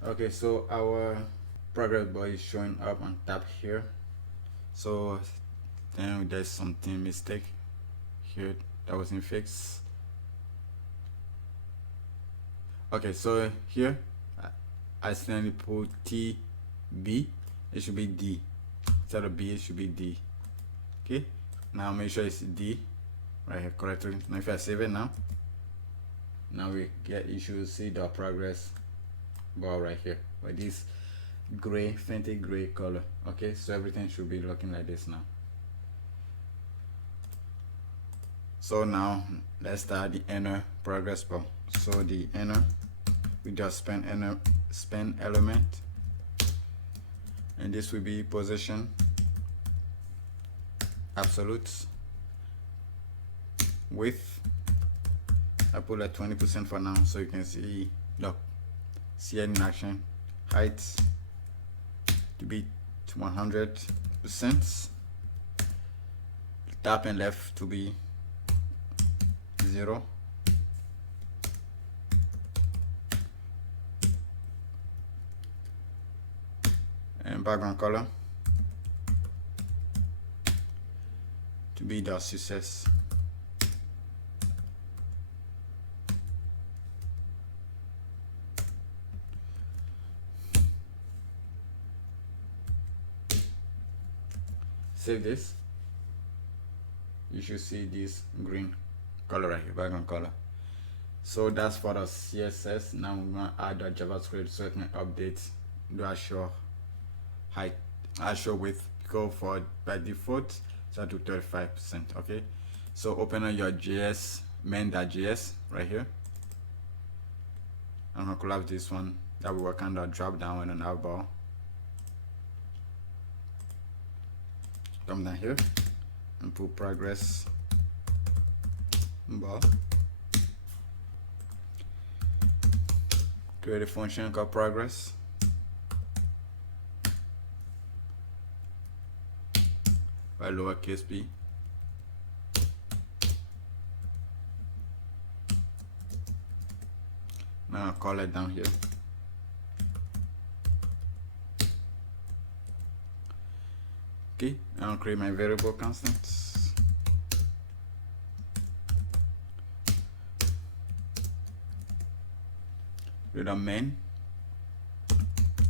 Okay, so our progress bar is showing up on top here. So then there's something mistake here that wasn't fixed. Okay, so here I accidentally put TB. It should be D. Instead of B, it should be D. Okay, now make sure it's D. right here correctly. Now if I save it now you should see the progress bar right here with this gray, faintly gray color. Okay, so everything should be looking like this now. So now let's start the inner progress bar. So the inner, we just span element, and this will be position absolutes, width I put at 20% for now so you can see the CN in action, height to be 100%, top and left to be 0, and background color to be the SCSS. Save this. You should see this green color right here, background color. So that's for the CSS. Now we're gonna add the JavaScript so it can update the actual height, actual width, because for by default it's at to 35%. Okay, so open up your JS main.js right here. I'm gonna collapse this one that will work on the drop down and an navbar. Come down here and put progress bar. Create a function called progress. By lowercase p. Now I'll call it down here. Okay, I'll create my variable constants. With the main,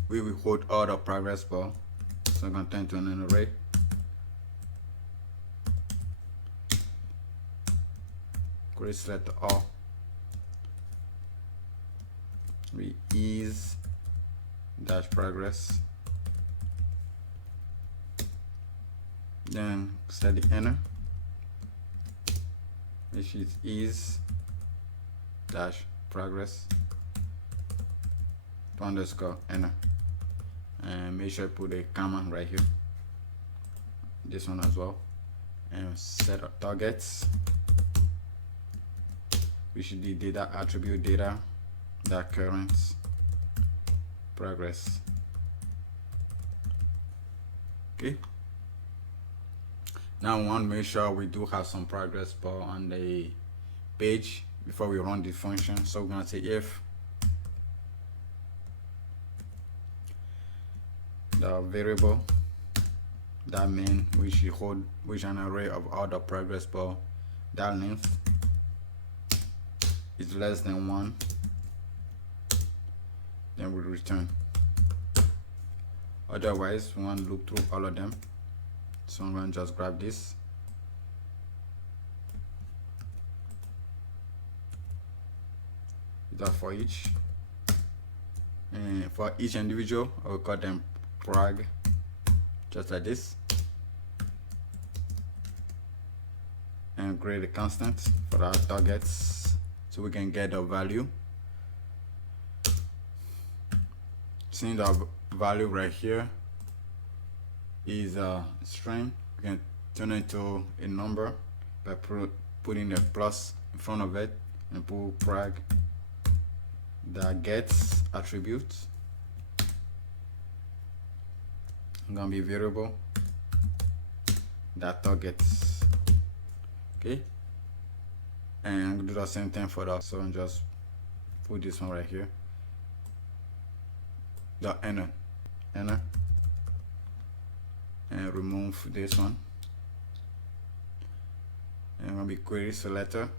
we will hold all the progress bar. So I'm going to turn to an array. Create select all. We ease dash progress. Then set the inner, which is ease dash progress underscore inner, and make sure I put a comma right here, this one as well, and set up targets, which is the data attribute data that current progress. Okay. Now we want to make sure we do have some progress bar on the page before we run the function. So we're going to say if the variable that main which you hold, which an array of all the progress bar, that length is less than 1, then we'll return. Otherwise we want to look through all of them. So I'm going to just grab this. That for each. And for each individual, I will call them prog, just like this. And create a constant for our targets so we can get the value. Seeing the value right here is a string, we can turn it to a number by putting a plus in front of it and put prog that gets attribute. I'm gonna be variable that targets. Okay, and I'm gonna do the same thing for that. So I'm just put this one right here, the inner, and remove this one, and I'm gonna be query selector.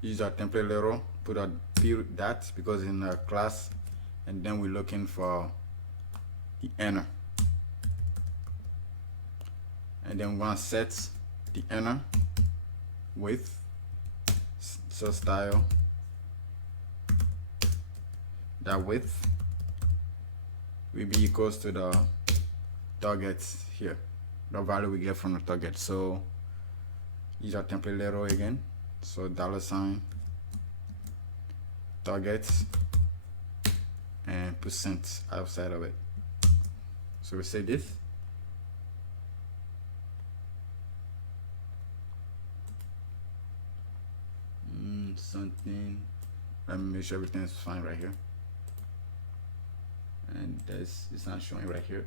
Use our template arrow, put a period that, because in a class and then we're looking for the inner, and then we want to set the inner width, so style that width will be equals to the target here, the value we get from the target. So use our template arrow again, so $ target and % outside of it. So we say this, something, let me make sure everything is fine right here, and this is not showing right here.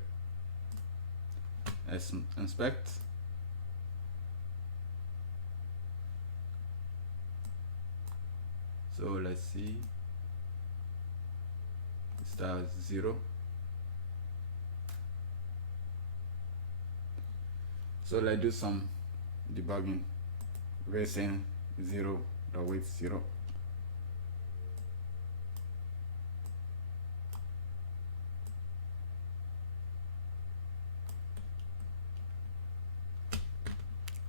Let's inspect. So let's see, start 0. So let's do some debugging. We're saying 0, the width 0.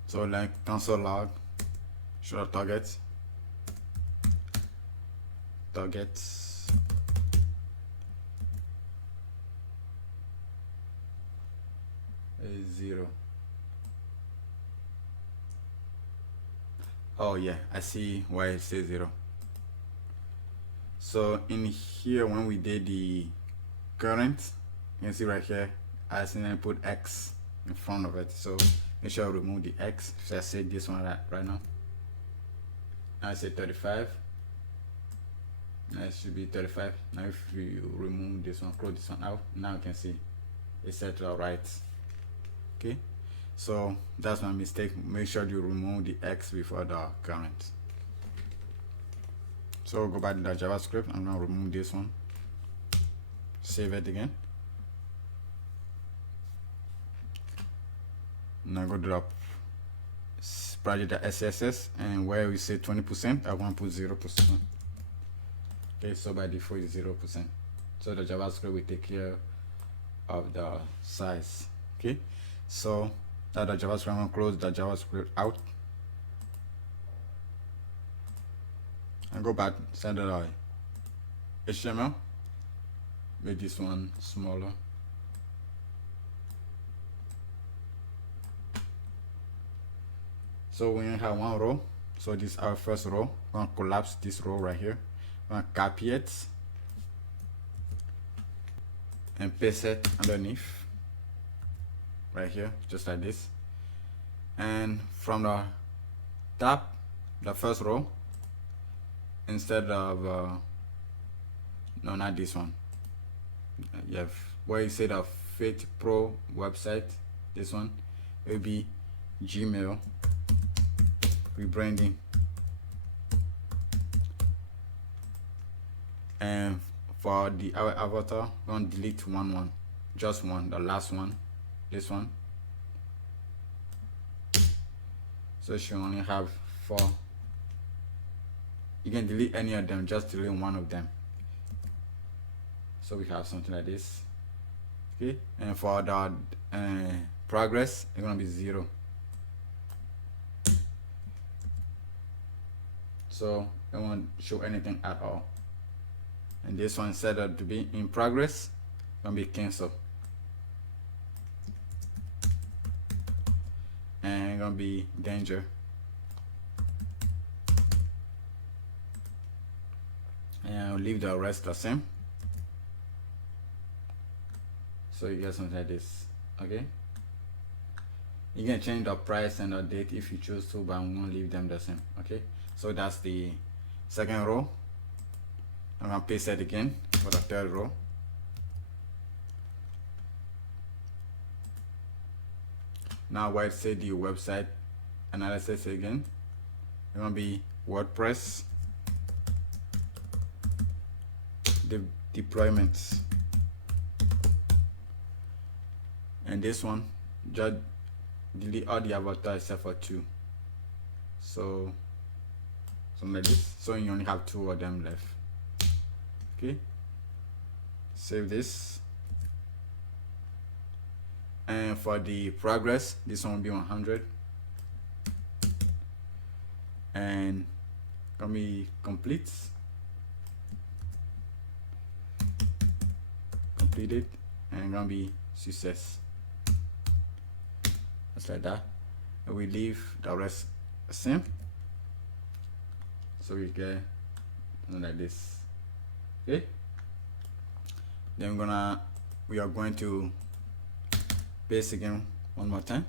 So like console log, show the target is 0. Oh yeah, I see why it says 0. So in here, when we did the current, you can see right here, I accidentally put X in front of it. So make sure I remove the X. So I say this one right now. Now I say 35. Now it should be 35. Now if you remove this one, close this one out, now you can see it's set to the right. Okay, so that's my mistake. Make sure you remove the X before the current. So go back to the JavaScript. I'm gonna remove this one, save it again. Now go to the project SCSS, and where we say 20%, I want to put 0%. Okay, so by default is 0%. So the JavaScript will take care of the size. Okay, so that the JavaScript, I'm gonna close the JavaScript out and go back, send the HTML, make this one smaller. So we have one row, so this is our first row. We're gonna collapse this row right here. We're gonna copy it and paste it underneath right here, just like this. And from the top, the first row, instead of no, not this one, you have where you say the Fit Pro website, this one, it will be Gmail rebranding. And for the our avatar, we're gonna delete one, just one, the last one, this one. So you should only have 4. You can delete any of them, just delete one of them. So we have something like this. Okay, and for the progress, it's gonna be 0. So it won't show anything at all. And this one set up to be in progress, gonna be cancelled, and gonna be danger. And I'll leave the rest the same. So you get something like this. Okay, you can change the price and the date if you choose to, but I'm gonna leave them the same. Okay, so that's the second row. I'm gonna paste it again for the third row. Now where it say the website analysis again, it's gonna be WordPress deployments, and this one just delete all the avatar except for 2. So something like this. So you only have 2 of them left. Okay, Save this. And for the progress, this one will be 100. And gonna be complete. Completed. And gonna be success. Just like that. And we leave the rest the same. So we get something like this. Okay. Then we are going to paste again one more time.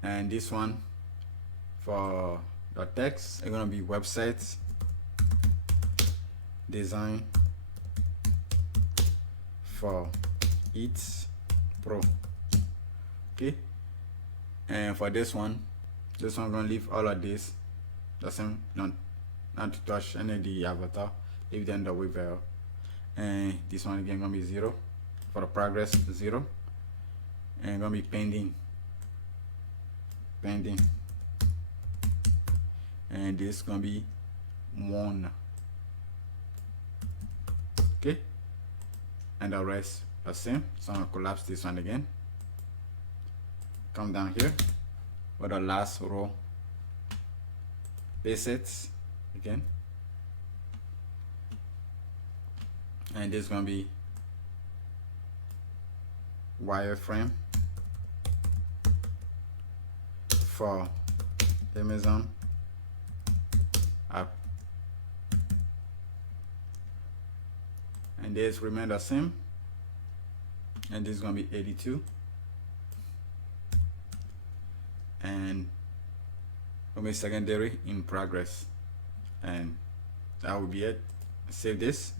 And this one for the text is gonna be website design for Eats Pro. Okay. And for this one I'm gonna leave all of this the same, not to touch any of the avatar, leave them the way well. And this one again gonna be 0 for the progress, 0, and gonna be pending, and this gonna be 1. Okay, and the rest the same. So I'm gonna collapse this one again, come down here for the last row, paste it again, and this is gonna be wireframe for Amazon app, and this remain the same, and this is gonna be 82, and gonna be secondary in progress, and that will be it. Save this.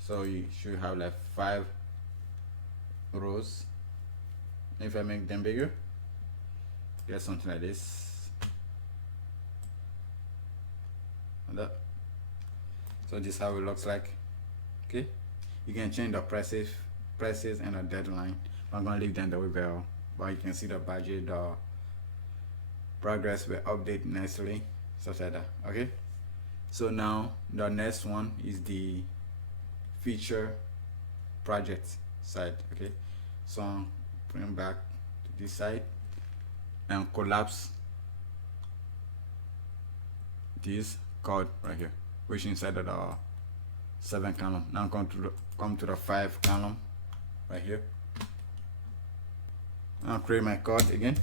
So you should have like 5 rows. If I make them bigger, get something like this. And that. So this is how it looks like. Okay, you can change the prices and the deadline. I'm gonna leave them the way they are, but you can see the budget, the progress will update nicely, stuff like that. Okay, so now the next one is the feature project side. Okay, so bring back to this side and collapse this code right here, which inside of the 7 column. Now come to the 5 column right here. I'll create my code again.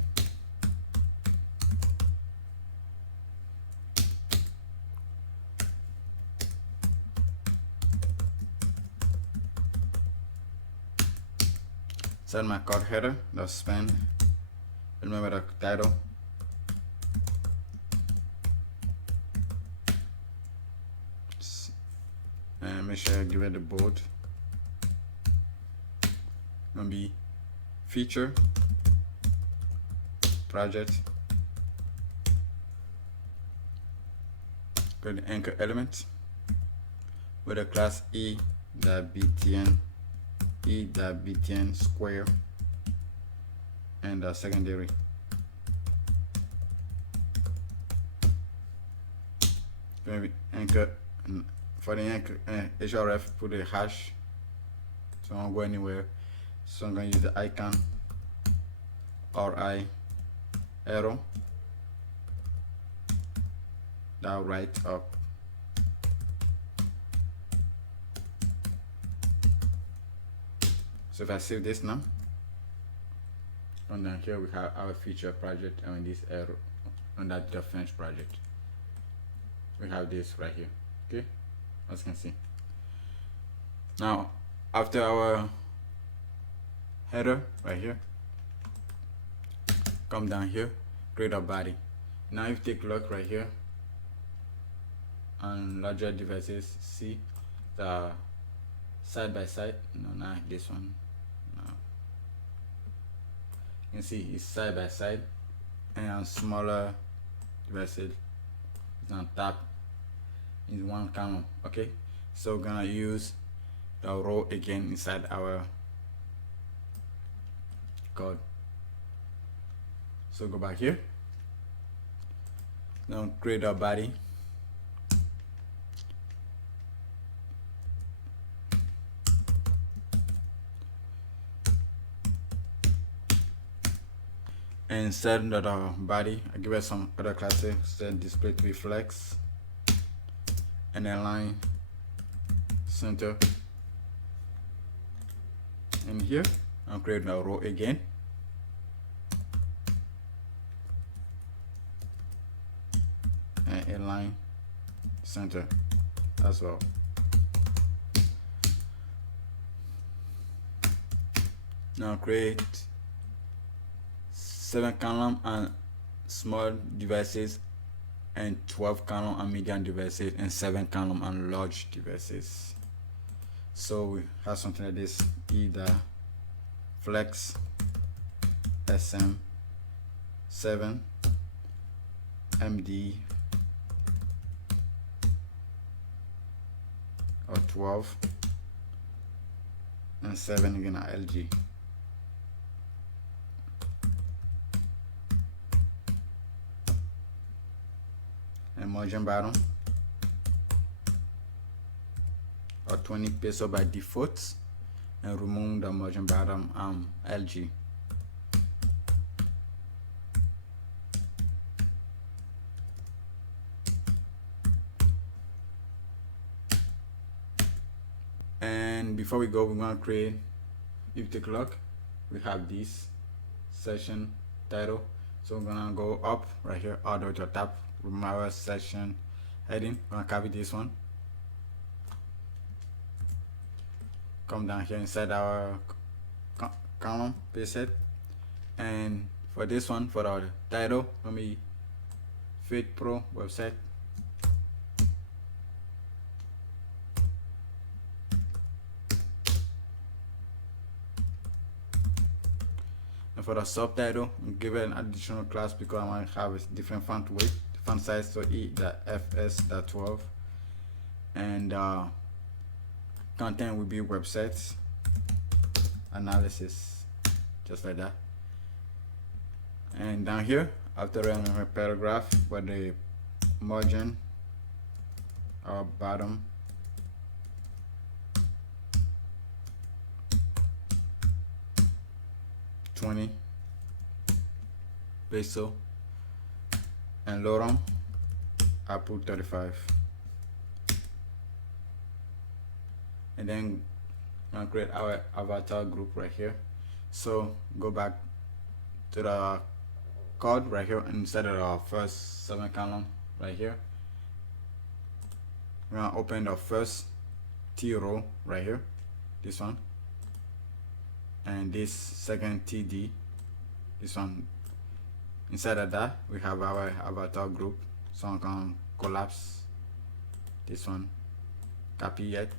Set my code header, the span, remember the title, and make sure I give it the bold. Gonna be feature project, go to the anchor element with a class e.btn square, and the secondary. Maybe anchor for the anchor href, put a hash, so I won't go anywhere. So I'm going to use the icon RI arrow down right up. So if I save this now, and then here we have our feature project, and this arrow on that the finished project. We have this right here. Okay, as you can see. Now after our header right here, come down here, create a body. Now if you take a look right here on larger devices, see the side by side, no, not this one, no. You can see it's side by side, and on smaller devices it's on top in one column. Okay, so we're gonna use the row again inside our code. So go back here. Now create our body. And instead of the body, I give it some other classes. Set display to be flex, and then line center. And here I'm creating a row again. And align center as well. Now create 7 column and small devices, and 12 column and medium devices, and 7 column and large devices. So we have something like this: either flex SM 7 MD or 12 and 7 again at LG. And margin bottom or 20 pixels by default, and remove the margin bottom LG. And before we go, we're going to create, if you take a look, we have this session title. So we're going to go up right here all the way to the top, remove our session heading. I'm going to copy this one, come down here inside our column, paste it. And for this one, for our title, let me Fit Pro website. And for the subtitle, give it an additional class because I want to have a different font weight, font size, so the FS.12. And content will be websites analysis, just like that. And down here, after running a paragraph, but the margin or bottom $20 peso, and lower I put 35. And then I'm gonna create our avatar group right here. So go back to the code right here, and instead of our first 7 column right here, we're gonna open the first T row right here, this one, and this second TD, this one. Inside of that, we have our avatar group. So I'm gonna collapse this one, copy it,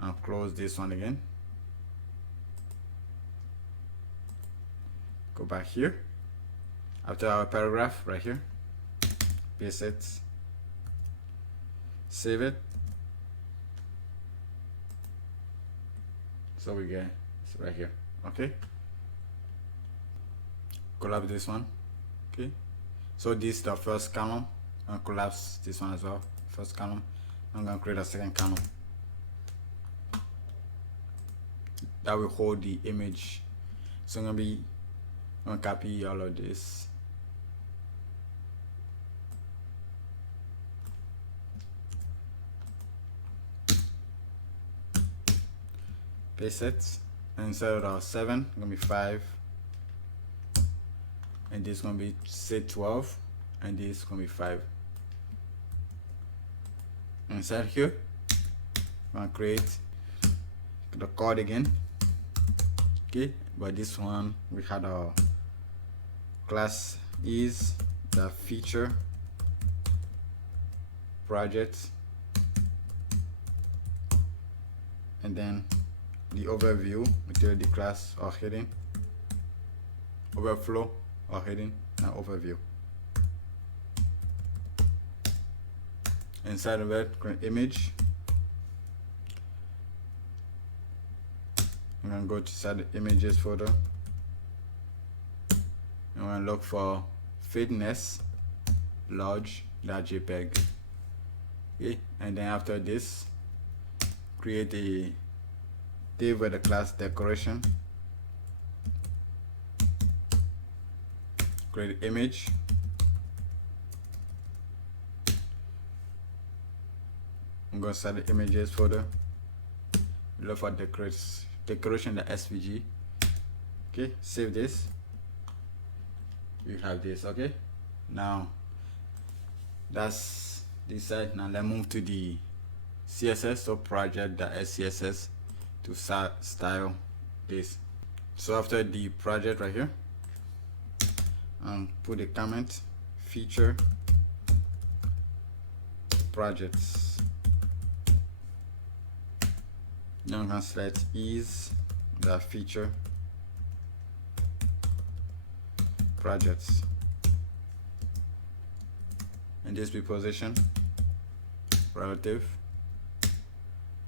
and close this one again. Go back here after our paragraph right here, paste it, save it. So we get it's right here. Okay, collapse this one. Okay, so this is the first column. I'm gonna collapse this one as well, first column. I'm gonna create a second column that will hold the image. So I'm gonna copy all of this, paste it, and instead of our 7, it's gonna be 5, and this is gonna be say 12, and this is gonna be 5. Inside here, I'm gonna create the code again. Okay, but this one we had our class is the feature project, and then the overview material, the class or heading, overflow or heading, and overview. Inside of it, create image. I'm gonna go to inside the images folder, I'm going to look for fitness lodge.jpg. Okay, and then after this, create a div with the class decoration, create image, I'm going to set the images folder, look for decoration.svg. Okay, save this. You have this. Okay, now that's this side. Now let's move to the CSS, so project.scss, to style this. So after the project right here, put a comment, feature projects. Now I'm going to select is the feature projects, and this be position, relative,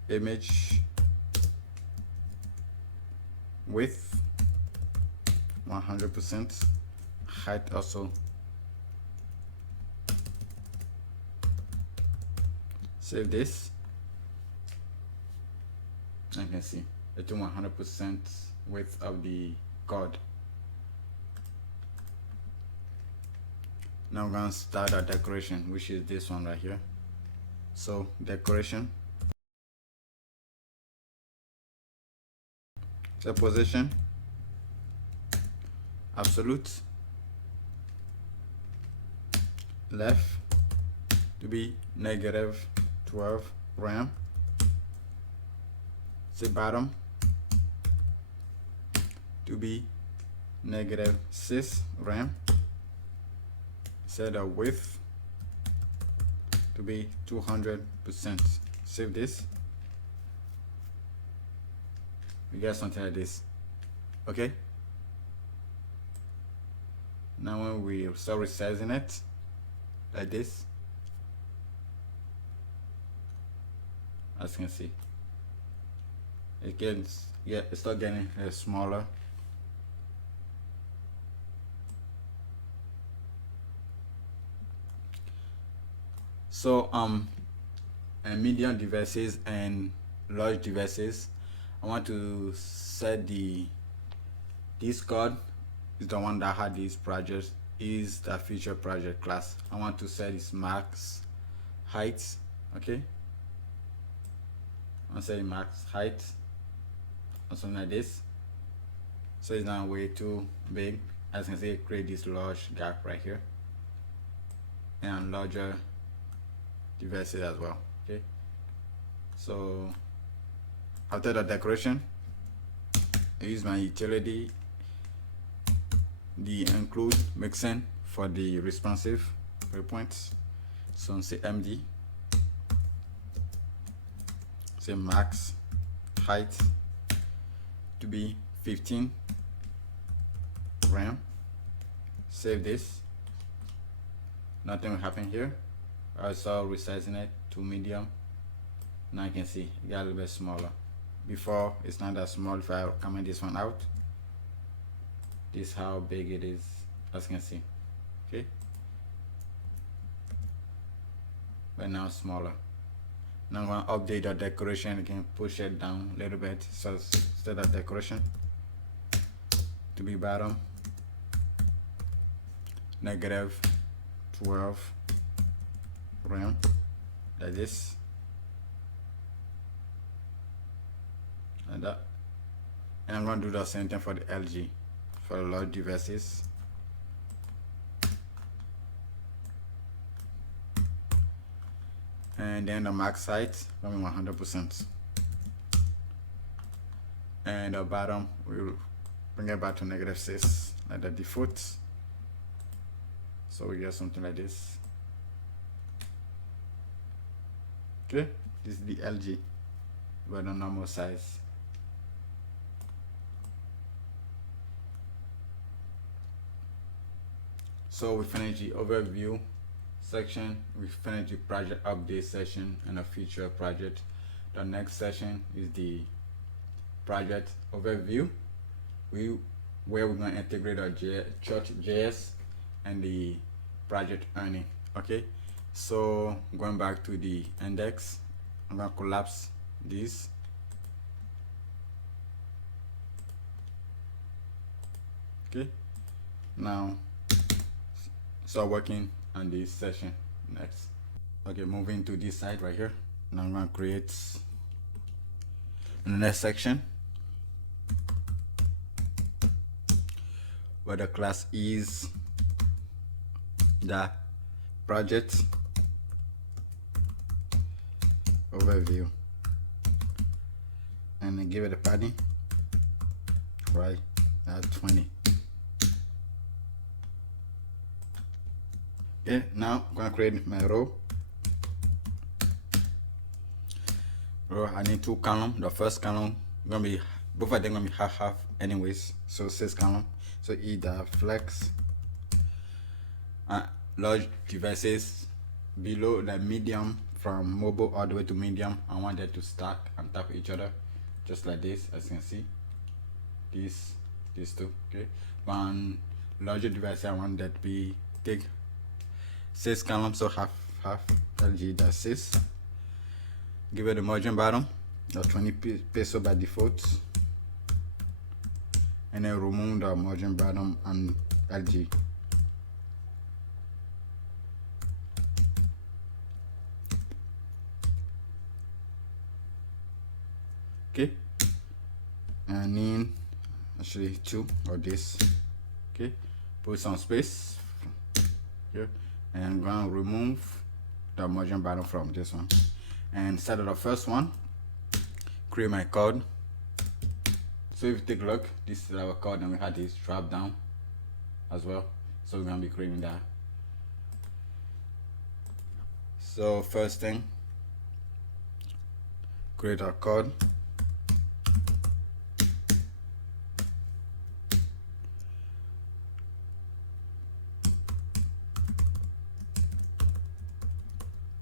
image, width 100%, height also. Save this. I can see it to 100% width of the code. Now I'm going to start our decoration, which is this one right here. So decoration, the position, absolute, left to be -12 RAM, say bottom to be -6 RAM, set the width to be 200%. Save this. You get something like this. Okay, now when we start resizing it like this, as you can see, it start getting smaller. So and medium devices and large devices, I want to set this code is the one that had these projects, is the feature project class. I want to set its max height. Okay, I'll say max height or something like this, so it's not way too big. As you can see, create this large gap right here, and larger devices as well. Okay, so after the decoration, I use my utility, the include mixin for the responsive breakpoints. So say md, say max height to be 15 RAM. Save this. Nothing will happen here. I saw resizing it to medium. Now you can see it got a little bit smaller. Before it's not that small. If I comment this one out, this is how big it is, as you can see. Okay, but now smaller. Now I'm going to update the decoration. You can push it down a little bit. So set that decoration to be bottom -12 RAM, like this, and that. And I'm going to do the same thing for the LG, for the large devices. And then the max height going 100%, and the bottom we'll bring it back to -6 like the default. So we get something like this. Okay, this is the LG, but the normal size. So we finished the overview section, we finished the project update session and a feature project. The next session is the project overview. We where we're going to integrate our church.js and the project earning. Okay, so going back to the index, I'm going to collapse this. Okay, now start working on this session next. Okay, moving to this side right here. Now I'm going to create the next section where the class is the project overview, and then give it a padding right at 20. Okay, now I'm gonna create my row. I need 2 columns. The first column gonna be, both of them gonna be half anyways, so 6 columns. So either flex large devices below the medium, from mobile all the way to medium. I want that to stack on top of each other, just like this, as you can see. These two. Okay, one larger device, I want that to be take 6 columns, so half LG, that's 6. Give it a margin bottom, the 20 peso by default, and then remove the margin bottom on LG. Okay, and then actually 2 or this. Okay, put some space here, and I'm gonna remove the margin bottom from this one, and instead of the first one, create my code. So if you take a look, this is our code, and we had this drop down as well, so we're gonna be creating that. So first thing, create our code.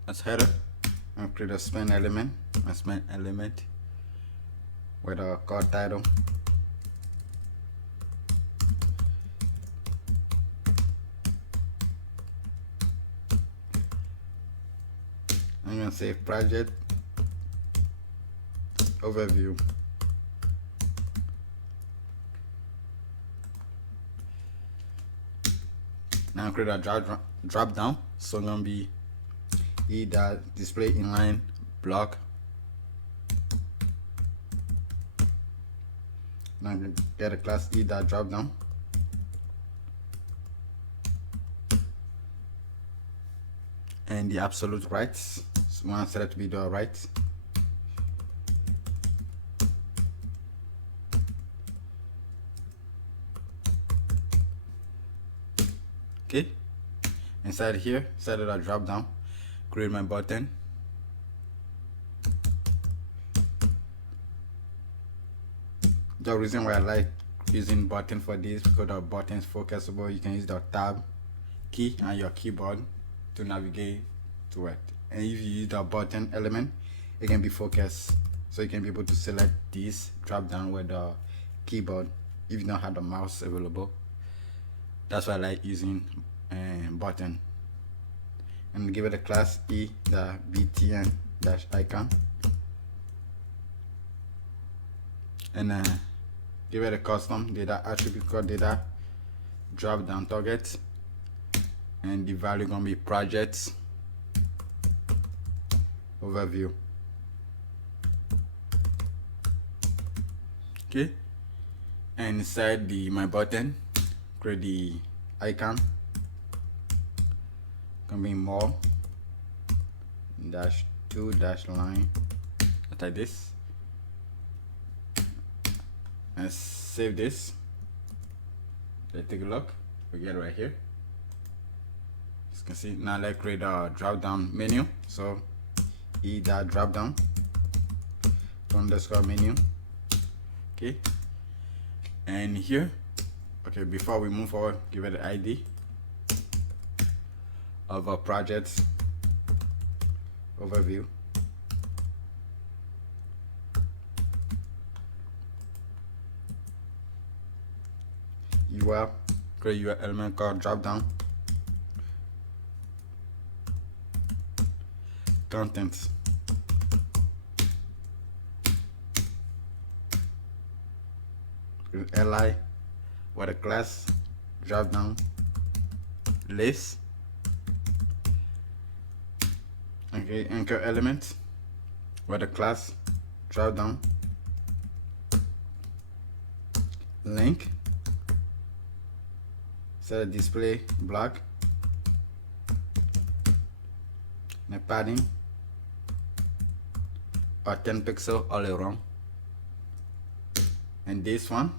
As header, I'll create a span element, with a code title. I'm gonna say project overview. Now create a drop down, so I'm gonna be either display inline block. Now I'm gonna get a class either drop down, and the absolute rights, so one set it to be the right. Okay, inside here, set it a drop down, create my button. The reason why I like using button for this, because the button is focusable. You can use the tab key on your keyboard to navigate to it, and if you use the button element, it can be focused, so you can be able to select this drop down with the keyboard if you don't have the mouse available. That's why I like using button. And give it a class the btn dash icon, and give it a custom data attribute called data drop down target, and the value gonna be project overview. Okay, and inside my button, create the icon, gonna be more -2 line like this, and save this. Let's take a look. We get right here. As you can see, now let's create a drop down menu. So drop down _ menu. Okay, and here, okay, before we move forward, give it an ID of a project overview. URL, create your element called dropdown, contents, li with a class dropdown list. Okay, anchor element with a class dropdown link, set a display block and a padding or 10 pixel all around. And this one,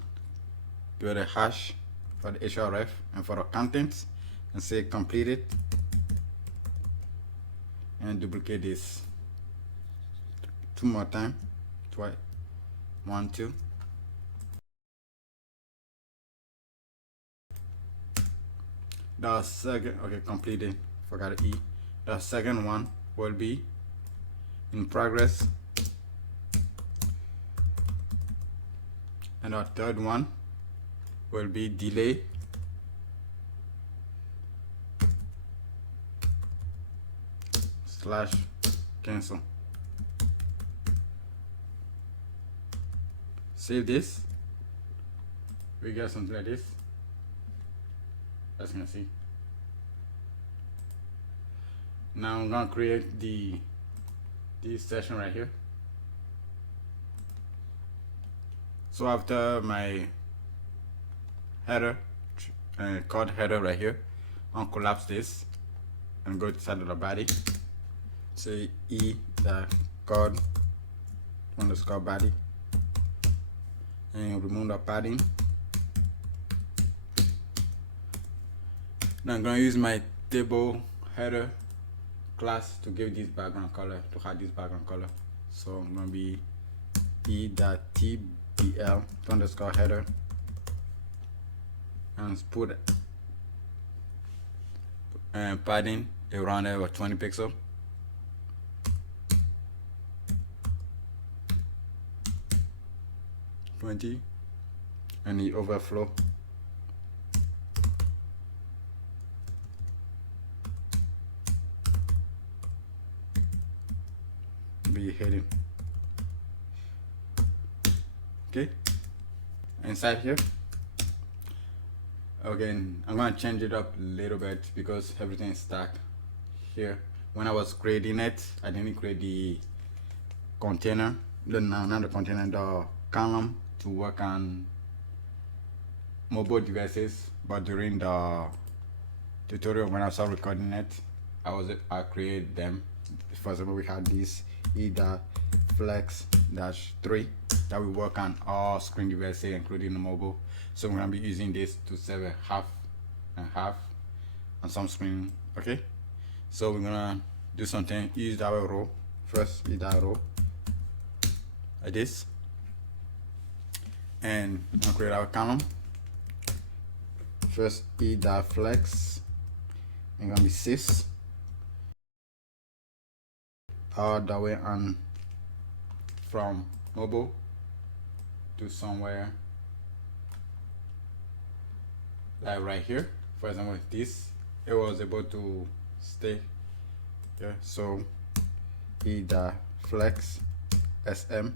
give it a hash for the href and for the contents and say completed, and duplicate this 2 more times, twice, 1, 2. The second, okay, completed, forgot the E. The second one will be in progress, and the third one will be delay / cancel. Save this, we get something like this, as you can see. Now I'm gonna create this session right here. So after my header, code header right here, I'll collapse this and go inside of the body. Say the code underscore body, and remove the padding. Now I'm gonna use my table header class to give this background color, to hide this background color. So I'm gonna be e.tbl underscore header and put padding around there with 20 pixel. And the overflow. Be hidden. Okay. Inside here. Again, I'm gonna change it up a little bit because everything is stuck here. When I was creating it, I didn't create the container. Not the container, the column to work on mobile devices, but during the tutorial when I started recording it, I created them. For example, we had this e.flex-3 that we work on all screen devices, including the mobile. So we're gonna be using this to save a half and half on some screen. Okay, so we're gonna do something. Use our row first. Use that row like this, and I'm gonna create our column. First e.flex, and gonna be sys all the way on from mobile to somewhere like right here. For example, this, it was able to stay here. So e.flex sm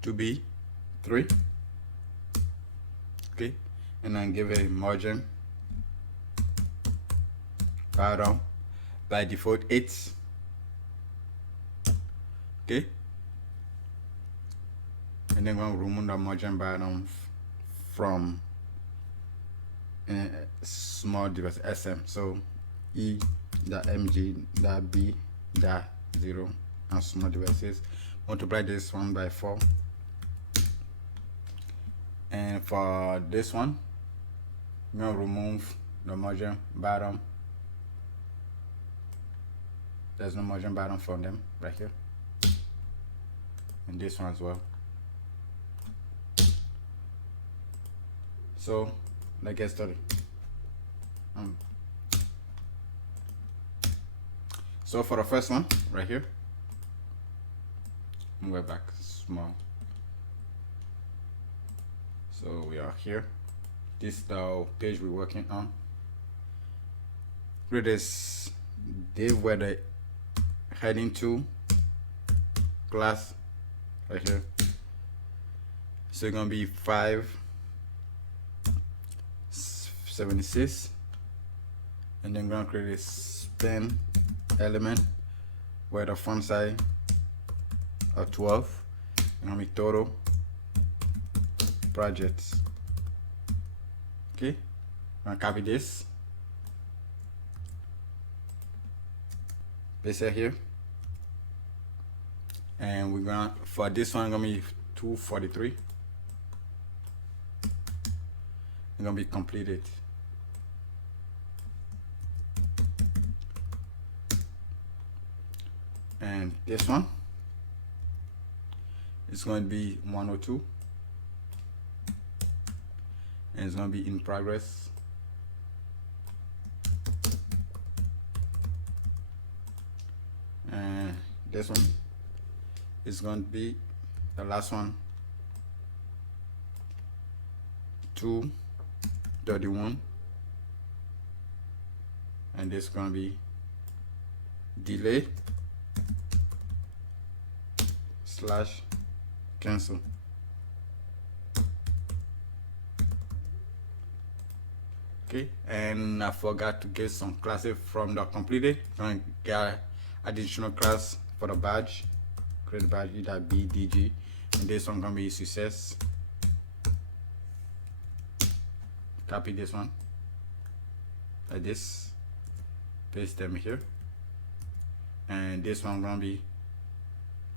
to be 3. Okay, and then give a margin bottom by default 8. Okay, and then we'll remove the margin bottom from small device sm. So e.mg.b.0 and small devices. Multiply this one by 4. And for this one, I'm gonna remove the margin bottom. There's no margin bottom for them right here, and this one as well. So let's get started. So for the first one right here, move it back small. So we are here. This is the page we're working on. Create this div where the heading to class right here. So it's gonna be 576, and then we're gonna create a span element where the font size are 12. It's gonna be total projects. Okay, I'm gonna copy this, paste it here, and we're gonna, for this one, gonna be 243. It's gonna be completed. And this one is going to be 102, and it's going to be in progress. And this one is going to be the last one, 231, and this is going to be delay / cancel. Okay, and I forgot to get some classes from the completed. I'm gonna get additional class for the badge. Create a badge .bdg, and this one gonna be success. Copy this one like this, paste them here, and this one gonna be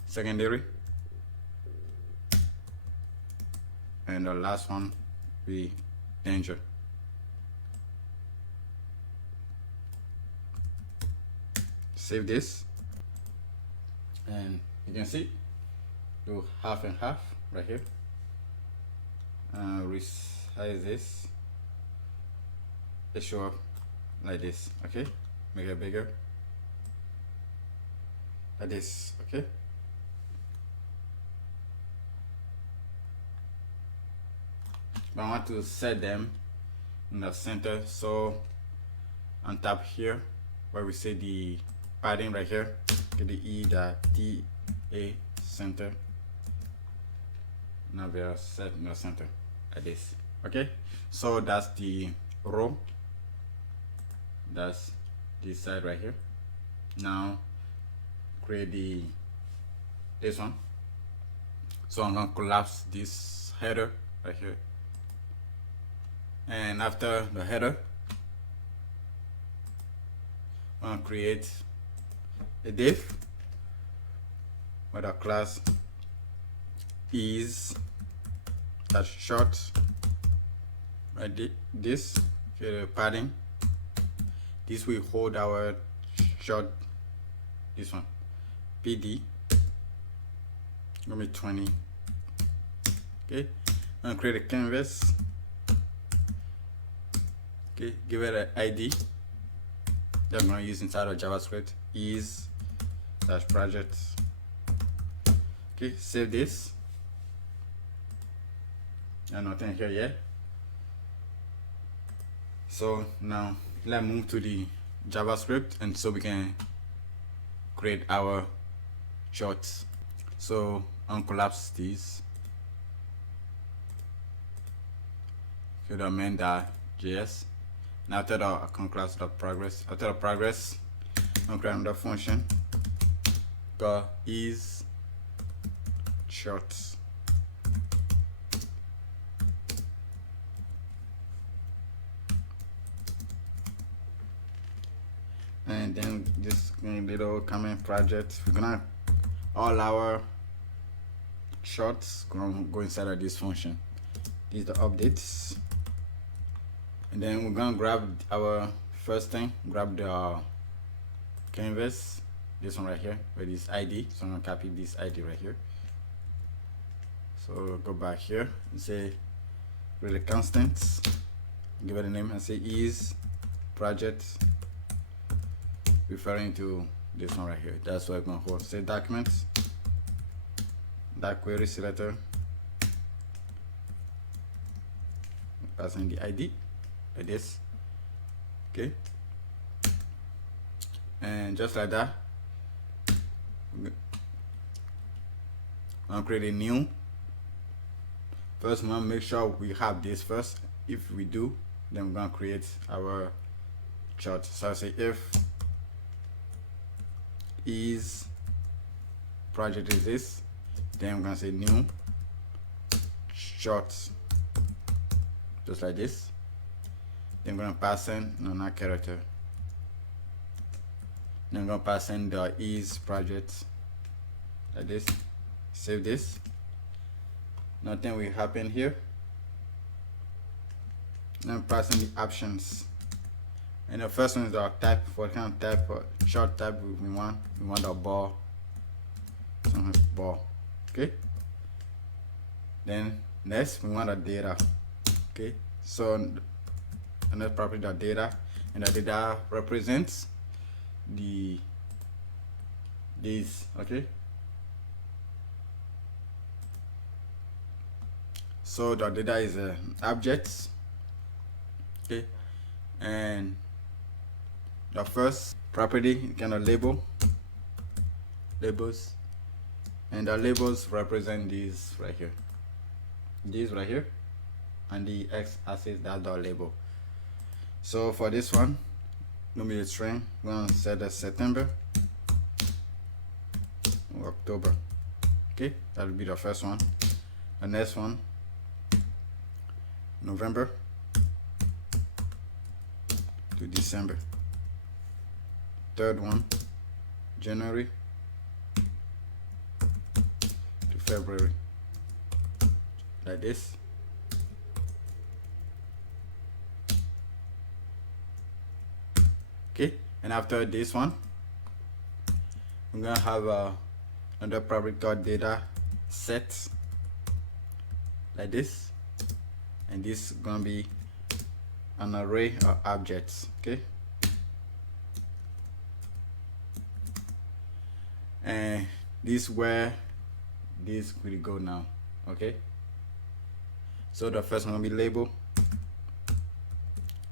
secondary, and the last one be danger. Save this, and you can see do half and half right here. Resize this. It show up like this. Okay, make it bigger like this. Okay. But I want to set them in the center, so on top here where we see the padding right here, get the E.TA center. Now we are set in the center like this. Okay, so that's the row, that's this side right here. Now create this one. So I'm gonna collapse this header right here. And after the header, I'm gonna create a div where the class is that short, right? This create a padding. This will hold our short. This one, PD, gonna be 20. Okay, I'm gonna create a canvas. Okay, give it an ID that I'm going to use inside of JavaScript, is /project. Okay, save this. And nothing here yet. So now let's move to the JavaScript, and so we can create our shorts. So uncollapse these. Okay, the main.js. Now after the class .progress, after the progress, I'm creating another function called is shorts. And then this little comment project, we're gonna all our shorts gonna go inside of this function. These are the updates. And then we're gonna grab our first thing, grab the canvas, this one right here, with this ID. So I'm gonna copy this ID right here. So go back here and say really constants, give it a name and say is project, referring to this one right here. That's what I'm gonna hold. Say documents, that query selector, pass in the ID like this. Okay, and just like that, I'll create a new. First, we want to make sure we have this first. If we do, then we're going to create our chart. So I say if is project is this, then we're going to say new chart, just like this. Then we're going to pass in another character. Then I'm going to pass in the is project like this. Save this. Nothing will happen here. Then pass in the options. And the first one is our type. What kind of type? Short type we want. We want a bar. Sometimes bar. Okay. Then next we want a data. Okay. So another property the data, and the data represents these. Okay. So the data is objects. Okay, and the first property kind of labels, and the labels represent these right here, and the x-axis, that's the label. So for this one, gonna be a string. We're gonna set the September or October. Okay, that'll be the first one. The next one, November to December. Third one, January to February, like this. Okay, and after this one, we're gonna have another property called data set, like this. And this is gonna be an array of objects. Okay, and this is where this will go now. Okay, so the first one will be label,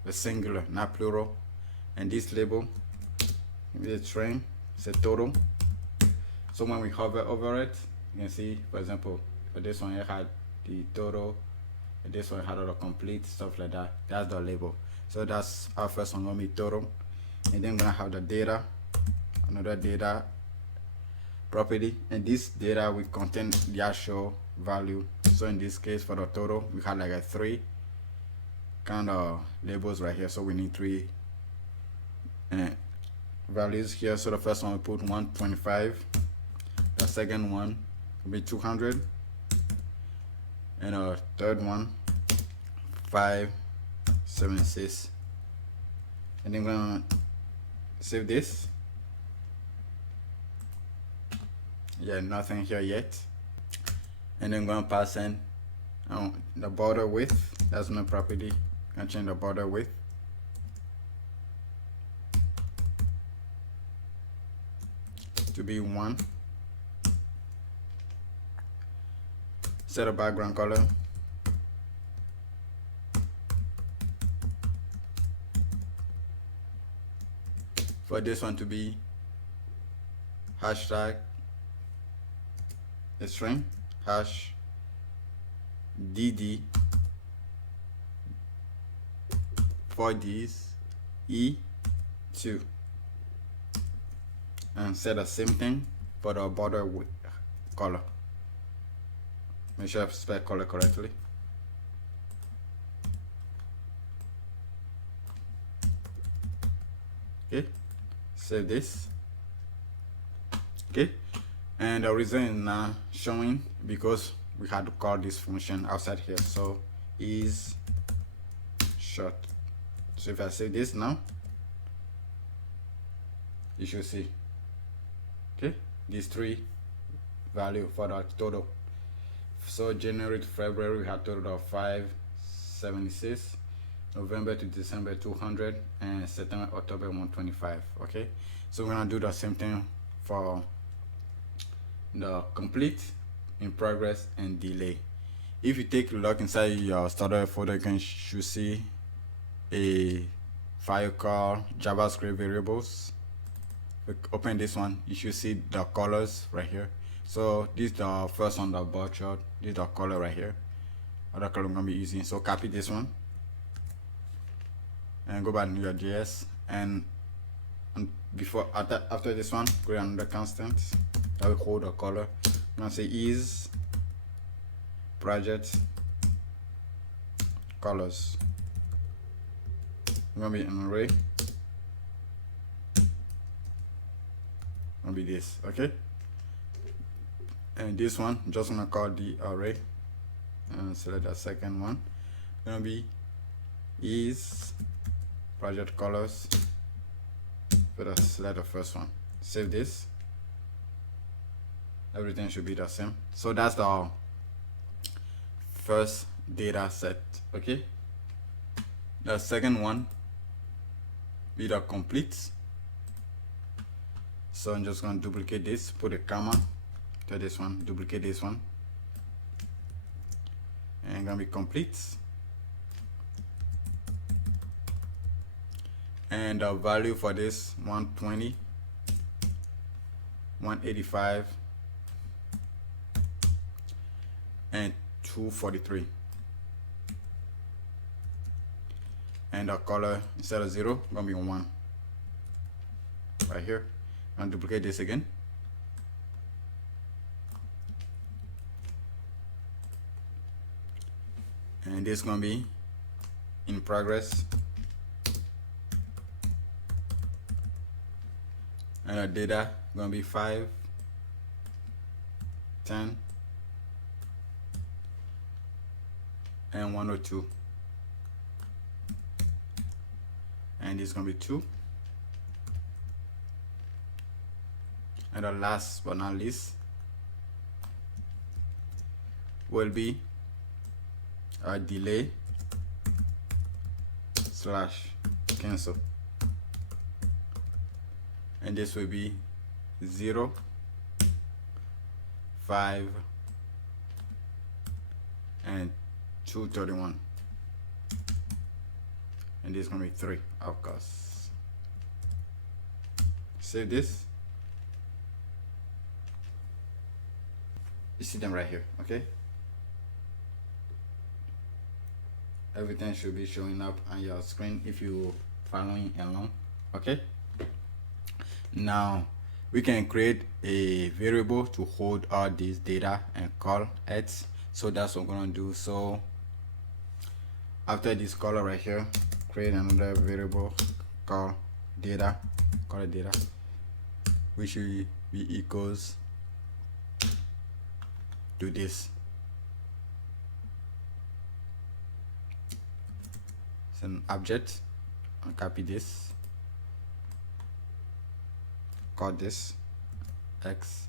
the singular, not plural, and this label is a string, it's a total. So when we hover over it, you can see, for example, for this one, it had the total. This one had all the complete stuff like that. That's the label. So that's our first one, gonna be total. And then we're gonna have the data, another data property, and this data will contain the actual value. So in this case, for the total, we had like a 3 kind of labels right here. So we need 3 values here. So the first one we put 125. The second one will be 200. And our third one, 576. And then we're gonna save this. Yeah, nothing here yet. And then we're gonna pass in the border width. That's my property. Gonna change the border width to be 1. Set a background color. For this one to be hashtag a string hash dd 4ds e2, and set the same thing for the border with color. Make sure I spell color correctly. Okay, save this. Okay, and the reason is now showing because we had to call this function outside here. So is short. So if I save this now, you should see. Okay, these 3 value for the total. So January to February we had total of 576, November to December 200, and September October 125. Okay, so we're gonna do the same thing for the complete, in progress, and delay. if you take a look inside your starter folder, you should see a file called JavaScript variables. Open this one, you should see the colors right here. So this is the first on the bar chart. This is the color right here. Other color I'm gonna be using. So copy this one and go back to your JS, and before after this one, create another constant that will hold the color. I'm gonna say is project colors. It's gonna be an array. Gonna be this, okay? And this one, just gonna call the array and select the second one. Gonna be is project colors. Select the first one. Save this. Everything should be the same. So that's the first data set, okay? The second one be the complete. So I'm just going to duplicate this, put a comma to this one, duplicate this one, and gonna be complete. And the value for this 120, 185, and 243. And the color instead of 0 gonna be 1 right here. I'm gonna duplicate this again. And this is gonna be in progress. And our data gonna be 5, 10, and 102. And this is gonna be 2. And the last but not least will be a delay / cancel. And this will be 0, 5, and 231. And this is gonna be 3, of course. Save this. You see them right here, okay? Everything should be showing up on your screen if you're following along, okay? Now we can create a variable to hold all this data and call it. So that's what I'm gonna do. So after this color right here, create another variable called data, call it data, which will be equals to this. It's an object. I'll copy this, call this X,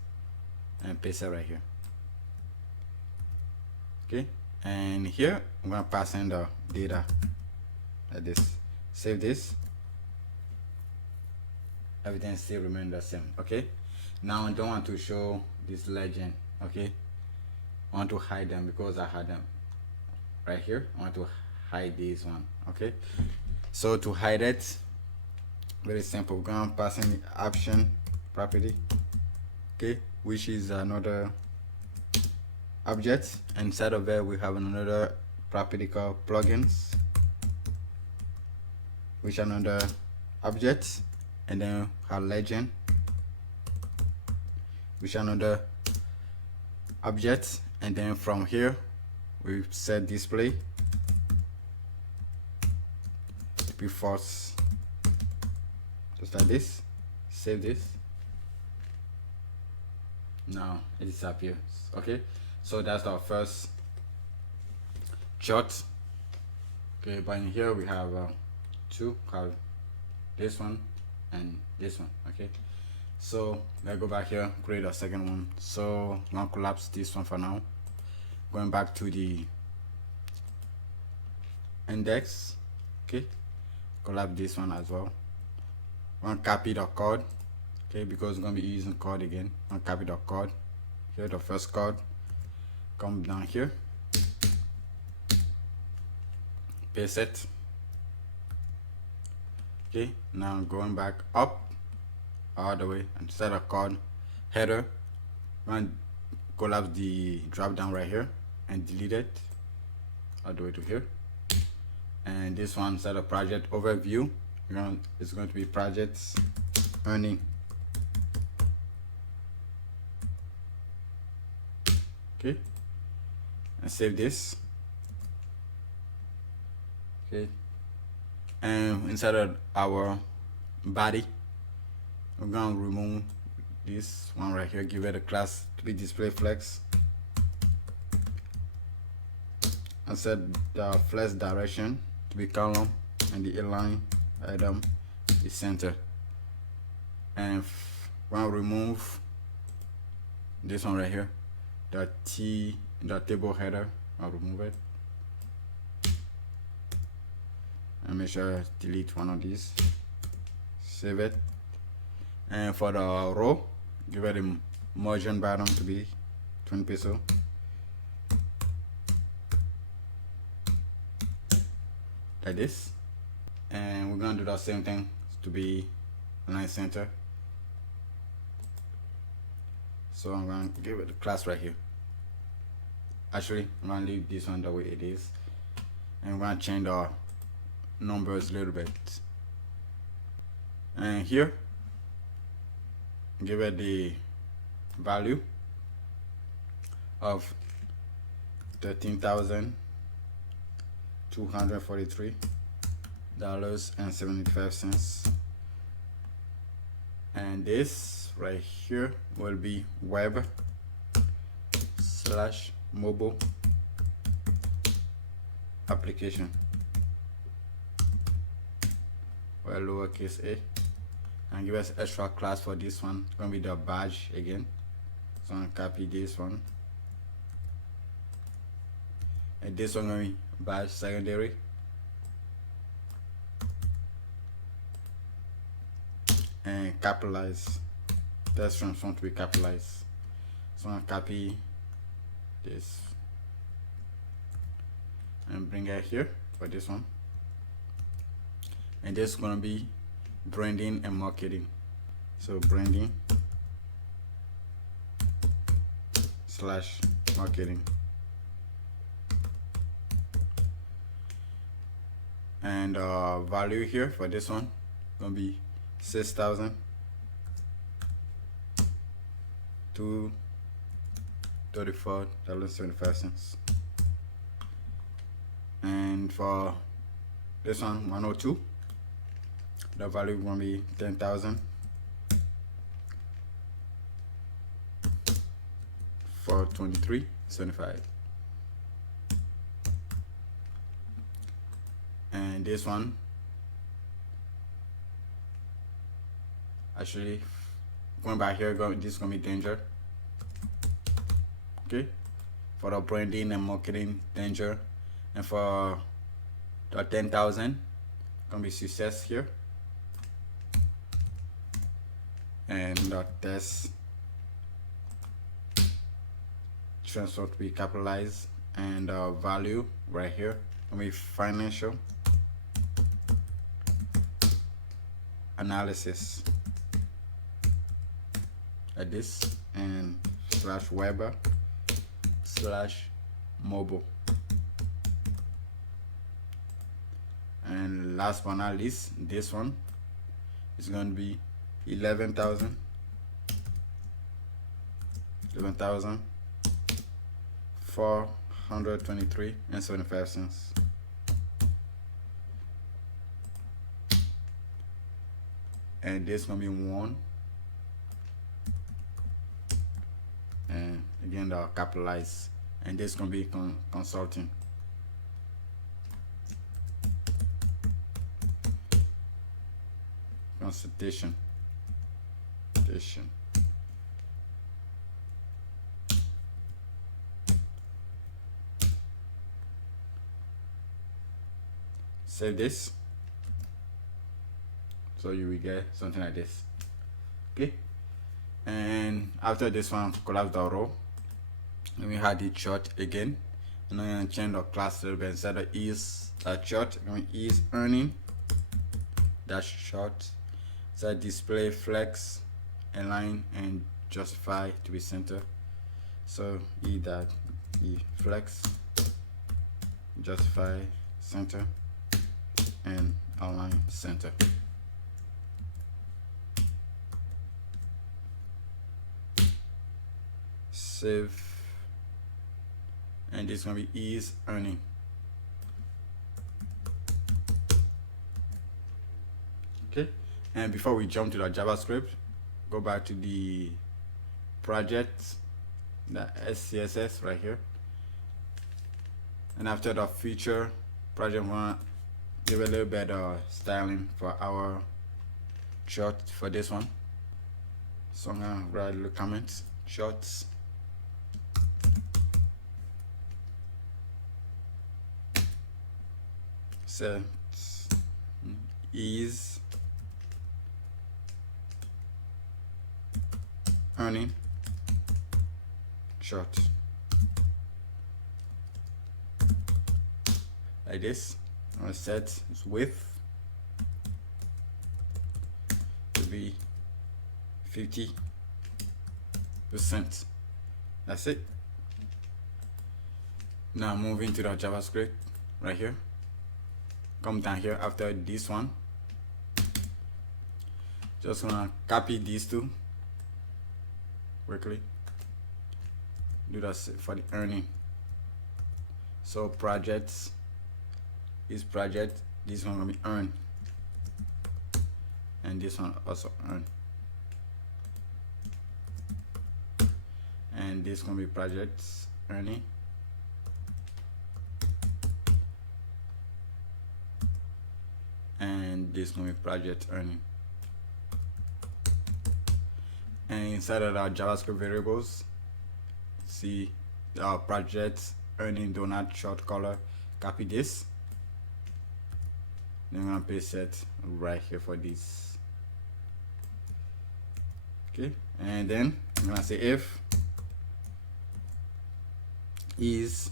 and paste it right here. Okay, and here I'm gonna pass in the data like this. Save this. Everything still remain the same. Okay, now I don't want to show this legend. Okay, I want to hide them because I had them right here. I want to hide this one. Okay, so to hide it, very simple. We're gonna pass in the option property, okay, which is another object. Inside of it we have another property called plugins, which is another object, and then have legend, which is another object, and then from here we set display to be false, just like this. Save this. Now it disappears. Okay, so that's our first chart. Okay, but in here we have two, called this one and this one. Okay, so let's go back here, create a second one. So I'm gonna collapse this one for now. Going back to the index. Okay, collapse this one as well. I'm gonna copy the code, okay, because we're gonna be using code again. I'm gonna copy the code here, the first code, come down here, paste it. Okay, now going back up all the way, instead of called header, we're going to collapse the drop down right here and delete it all the way to here. And this one, instead of project overview, it's going to be projects earning. Okay, and save this. Okay, and inside of our body, we're going to remove this one right here, give it a class to be display flex, and set the flex direction to be column and the align item is center. And we're going to remove this one right here, the table header. I'll remove it and make sure I delete one of these, save it. And for the row, give it a margin bottom to be 20 pixels. Like this. And we're gonna do the same thing to be align center. So I'm gonna give it a class right here. Actually, I'm gonna leave this one the way it is, and we're gonna change the numbers a little bit. And here, give it the value of $13,243.75, and this right here will be web/mobile application, or lowercase a, and give us extra class for this one. It's gonna be the badge again. So I'm gonna copy this one, and this one gonna be badge secondary, and capitalize. That's from to be capitalized. So I'm gonna copy this and bring it here for this one, and this is gonna be branding and marketing. So branding / marketing, and value here for this one gonna be $6,234.75, and for this one 102, the value gonna be 10,423.75, and this one, actually going back here, this is gonna be danger. Okay, for the branding and marketing, danger, and for the 10,000 gonna be success here, and the test transfer to be capitalized, and value right here gonna be financial analysis, like this, and /web/mobile. And last but not least, this one is going to be 11,423.75, and this gonna be 1, and again the capitalize, and this gonna be consulting. Consultation. Save this, so you will get something like this. Okay, and after this one, collapse the row, let me add it short again, And I'm gonna change the class a little bit. Instead of is short, I'm going is earning dash short. So display flex, align, and justify to be center. So e flex, justify, center, and align center. Save, and this is gonna be is earning. Okay, and before we jump to the JavaScript, go back to the project, the SCSS right here, and after the feature project, we want to give a little bit of styling for our short for this one. So I'm gonna write a little comment, shorts set is earning short, like this. I'm gonna set its width to be 50%. That's it. Now moving to the JavaScript right here. Come down here after this one. Just gonna copy these two quickly. Do that for the earning. So projects is project. This one gonna be earn, and this one also earn, and this gonna be projects earning, and this gonna be project earning. And inside of our JavaScript variables, see our projects earning donut short color. Copy this. Then I'm gonna paste it right here for this. Okay, and then I'm gonna say if is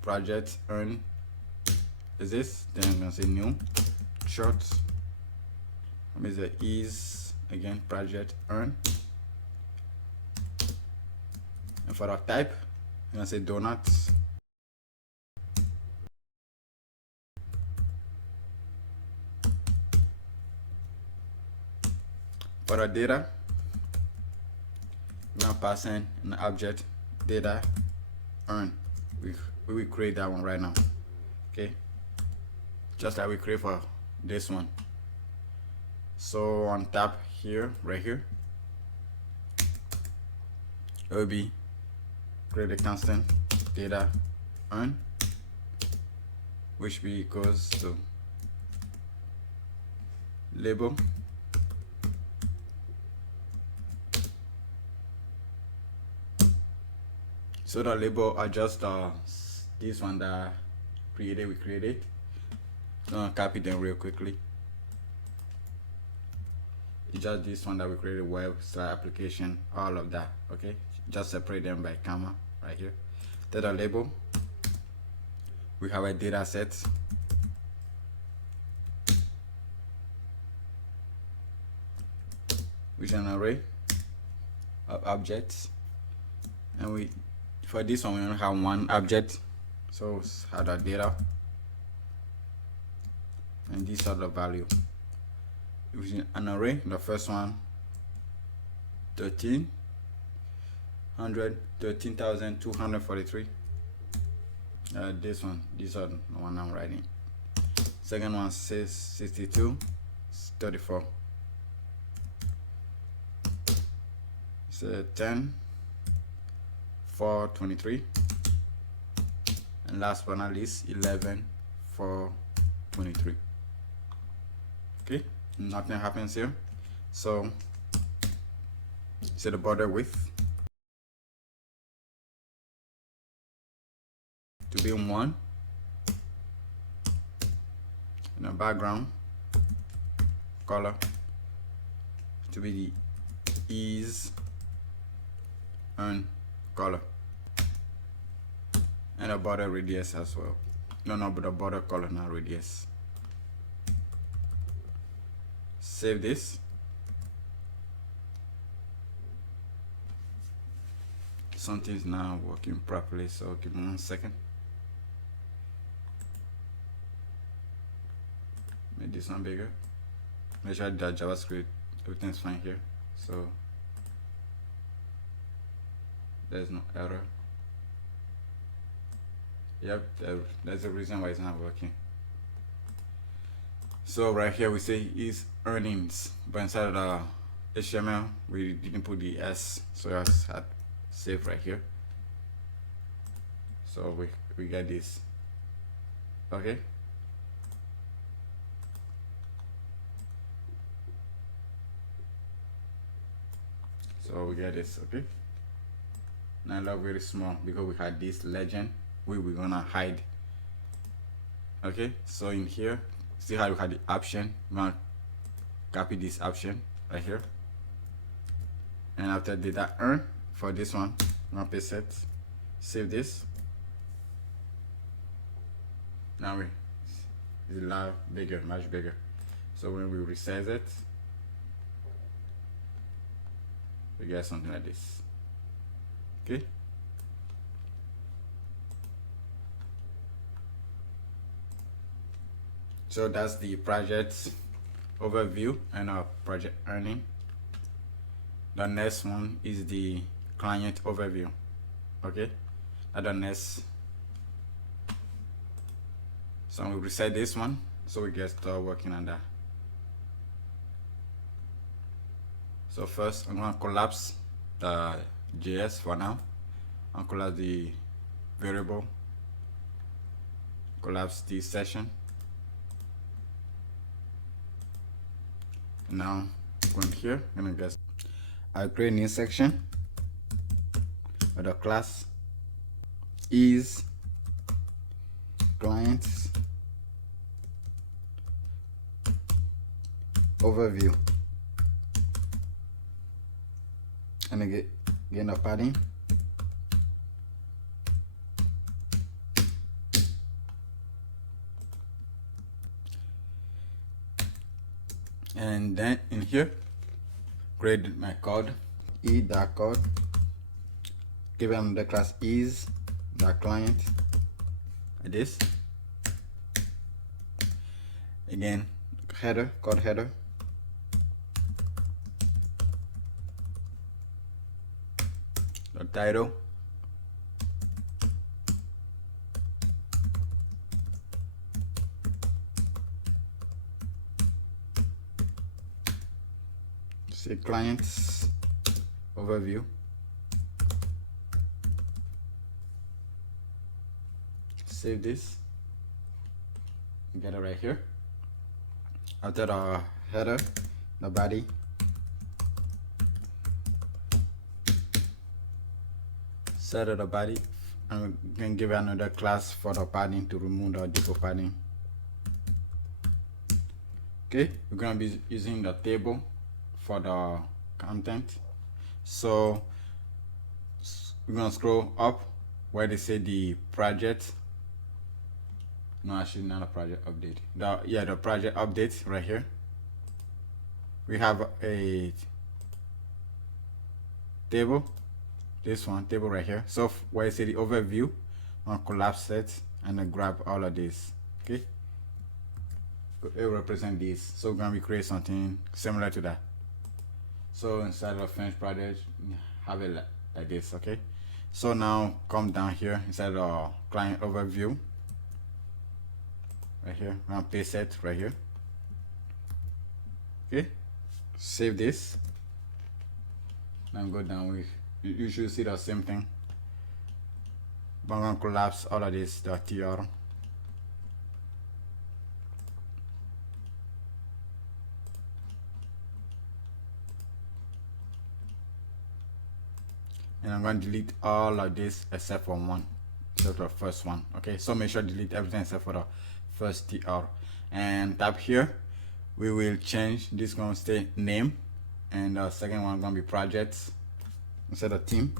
project earn is this, then I'm gonna say new short. I'm gonna say is again project earn, and for the type I'm gonna say donuts. For the data, we're gonna pass in an object data earn. We will create that one right now. Okay, just like we create for this one. So on top here, right here, it will be create a constant data earn, which be equals to label so the label are just this one that we created. Copy them real quickly. It's just this one that we created, website, application, all of that. Okay, just separate them by comma right here. Data label, we have a data set, which is an array of objects, and we for this one we only have one object, so have the data, and these are the value. Using an array, the first one 13,243. This one, these are the one I'm writing. Second one says 62,34. It's 10,423, and last but not least 11,423. Okay, nothing happens here. So set the border width to be 1, and the background color to be the is earn color and a border radius as well. No, but the border color, not radius. Save this. Something's not working properly, so give me 1 second. Make this one bigger. Make sure that JavaScript, everything's fine here, so there's no error. Yep, that's the reason why it's not working. So right here we say is earnings, but inside of the HTML we didn't put the S, so I just had save right here. So we get this. Okay. So we get this. Okay. Now look very small because we had this legend. We're gonna hide. Okay. So in here, see how we had the option. We're gonna copy this option right here, and after data earn for this one, I'm gonna paste it. Save this. Now it's a lot bigger, much bigger. So when we resize it, we get something like this. Okay. So that's the project overview and our project earning. The next one is the client overview. Okay. At the next, so we reset this one so we get started working on that. So first I'm gonna collapse the JS for now. I'll collapse the variable, collapse the session. Now going here, I'm gonna guess I'll create a new section with the class is clients overview, and again a padding. And then in here, create my code, e.code, give them the class is the client, like this. Again, header, code header, the title, say clients overview, save this, get it right here. After the header, the body, set of the body, and we can give another class for the padding to remove the default padding. Okay, we're gonna be using the table for the content. So we're gonna scroll up where they say the project. No, actually not a project update. The project update right here. We have a table, this one table right here. So where you see the overview, I'm gonna collapse it and then grab all of this. Okay, it will represent this. So we're gonna be create something similar to that. So inside of finished project, have it like this. Okay, so now come down here inside the client overview right here. I'm gonna paste it right here. Okay, save this. Now go down with you should see the same thing, but I'm gonna collapse all of this, the tr. And I'm going to delete all of this except for one, except for the first one. Okay, so make sure to delete everything except for the first tr. And tap here, we will change this, going to stay name, and the second one going to be projects instead of team.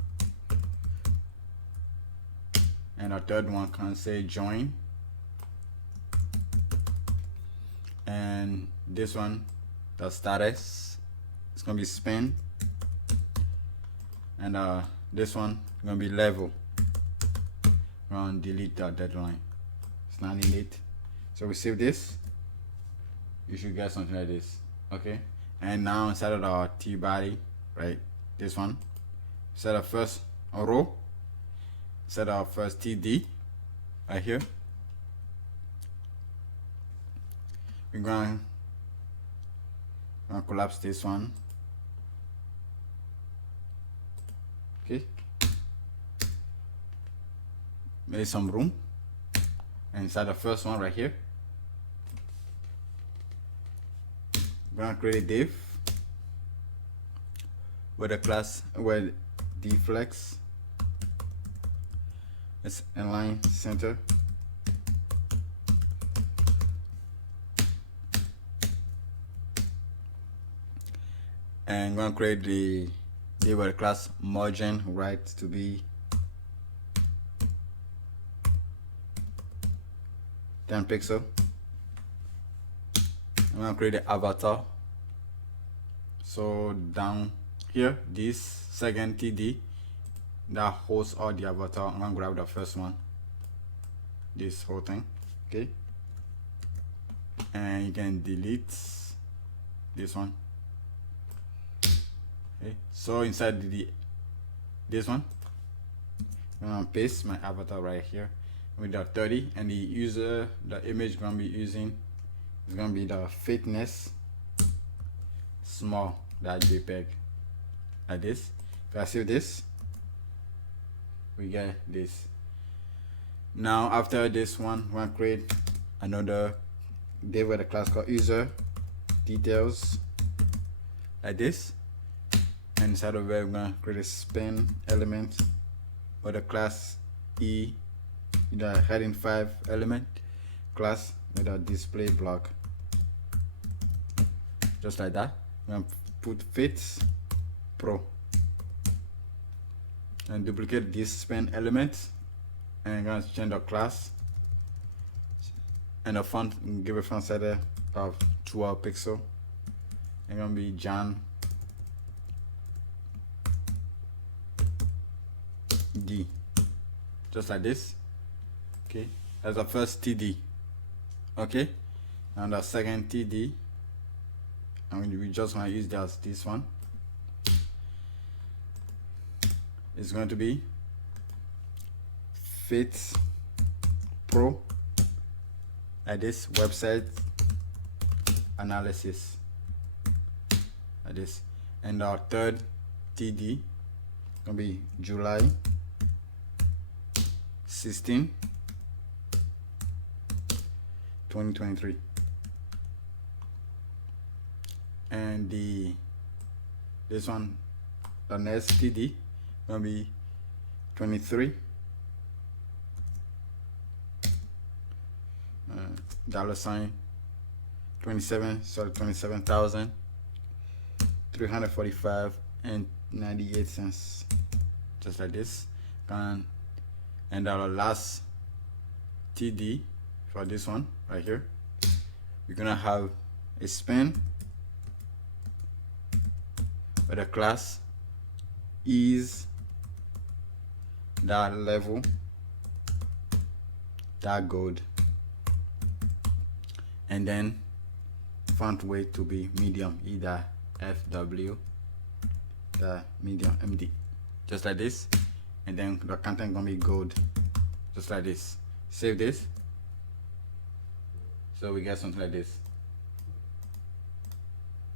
and our third one can say join, and this one, the status, it's gonna be spin, and this one gonna be level. We're gonna delete the deadline. It's not needed. So we save this. You should get something like this. Okay. And now inside of our T body, right? This one. Set up first a row. Set up first TD right here. We're gonna collapse this one. Okay. Make some room. And inside the first one right here, we're gonna create a div with a class with deflex. Let's align center. And I'm gonna create the div with a class margin right to be 10 pixel. I'm gonna create the avatar. So down here, this second TD that hosts all the avatar, I'm gonna grab the first one, this whole thing. Okay, and you can delete this one. Okay, so inside this one, I'm gonna paste my avatar right here with the 30, and the image gonna be using is gonna be the fitness small .jpg, like this. If I save this, we get this. Now after this one, we're gonna create another div with a class called user details, like this. And inside of it, we're gonna create a spin element with a class the heading 5 element class with a display block, just like that. We're gonna put fits pro and duplicate this spin element, and I'm gonna change the class and the font, give a font size of 12 pixel. It's gonna be John D, just like this. Okay, that's the first TD. Okay, and the second TD, and we just want to use this one. It's going to be Fit Pro, like this, website analysis, like this. And our third TD gonna be July 16, 2023. And this one, the next TD gonna be 23 $27,345 and 98 cents, just like this. And our last TD for this one right here, we're gonna have a spin with a class is that level that gold, and then font weight to be medium, either FW, the medium MD, just like this. And then the content gonna be gold, just like this. Save this, so we get something like this.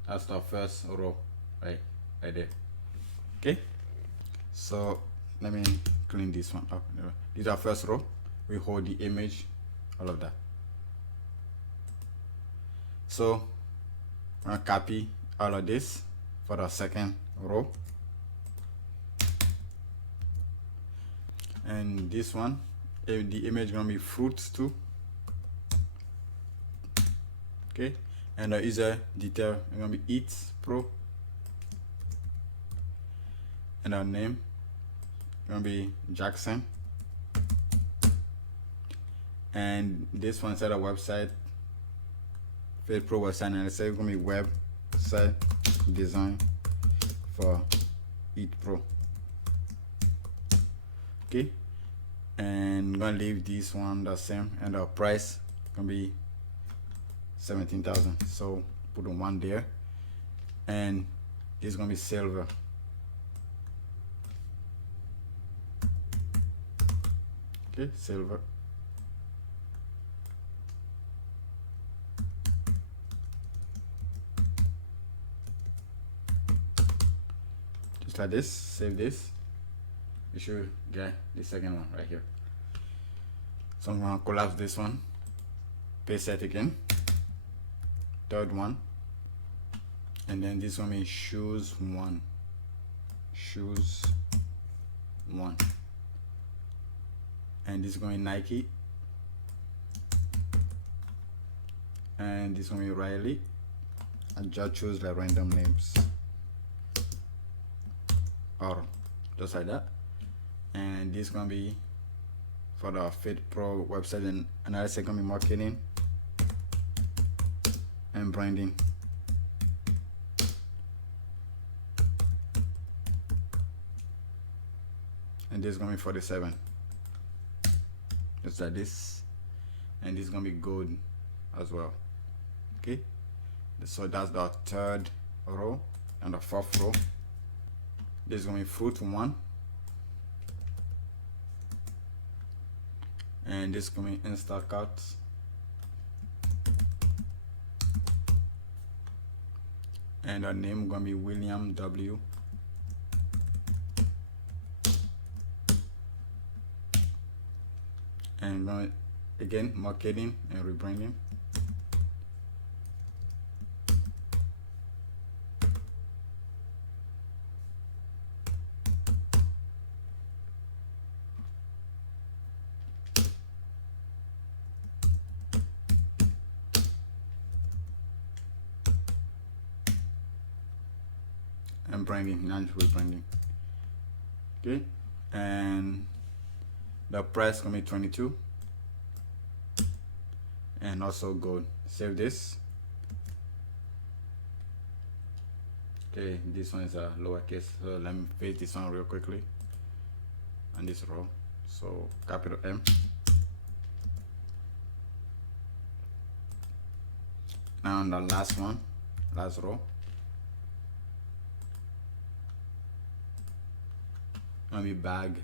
That's the first row, right there. Okay, so let me clean this one up. This is our first row. We hold the image, all of that. So I'm gonna copy all of this for the second row. And this one, the image gonna be fruits too. Okay, and the user detail is gonna be Eat Pro, and our name gonna be Jackson. And this one set a website, Fit Pro website, and it's going to be website design for Eat Pro. Okay, and I'm gonna leave this one the same, and the price gonna be 17,000. So put on one there, and this is gonna be silver. Okay, silver. Just like this. Save this. You should get the second one right here. So I'm gonna collapse this one, paste it again, third one, and then this one is shoes one, and this is going to be Nike, and this one is Riley. I just choose like random names, or just like that. And this is gonna be for the Fit Pro website, and another is gonna be marketing and branding. And this is gonna be 47, just like this. And this is gonna be gold as well. Okay, so that's the third row. And the fourth row, this is gonna be fruit one, and this is going to be Instacart, and our name going to be William W. And going to, again, marketing and rebranding. And branding, non-true branding. Okay, and the price gonna be 22, and also gold. Save this. Okay, this one is a lowercase, so let me paste this one real quickly on this row. So capital M, now on the last one, last row, gonna be bag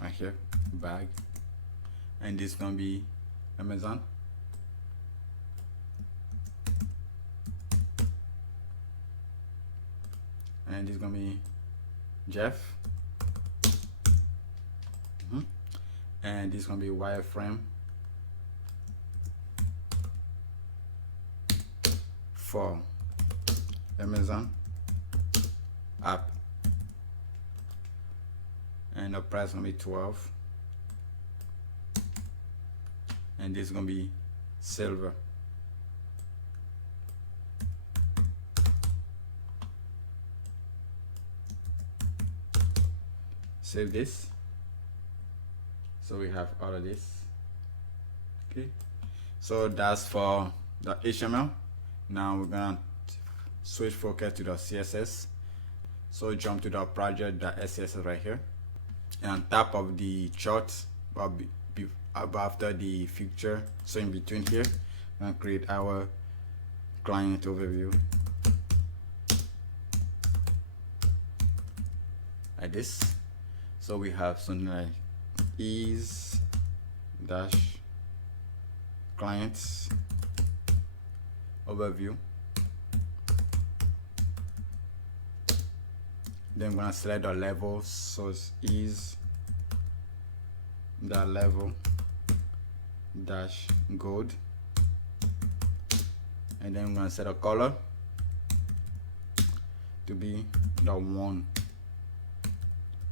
right here, bag, and this gonna be Amazon, and this gonna be Jeff, and this gonna be wireframe for Amazon app. And the price gonna be 12, and this is gonna be silver. Save this. So we have all of this. Okay, so that's for the HTML. Now we're gonna switch focus to the CSS. So jump to the project, the SCSS right here. And on top of the chart, after the feature, so in between here, we're going to create our client overview like this. So we have something like ease dash clients overview. Then I'm gonna select the level, so it's ease the level dash gold, and then I'm gonna set a color to be the one,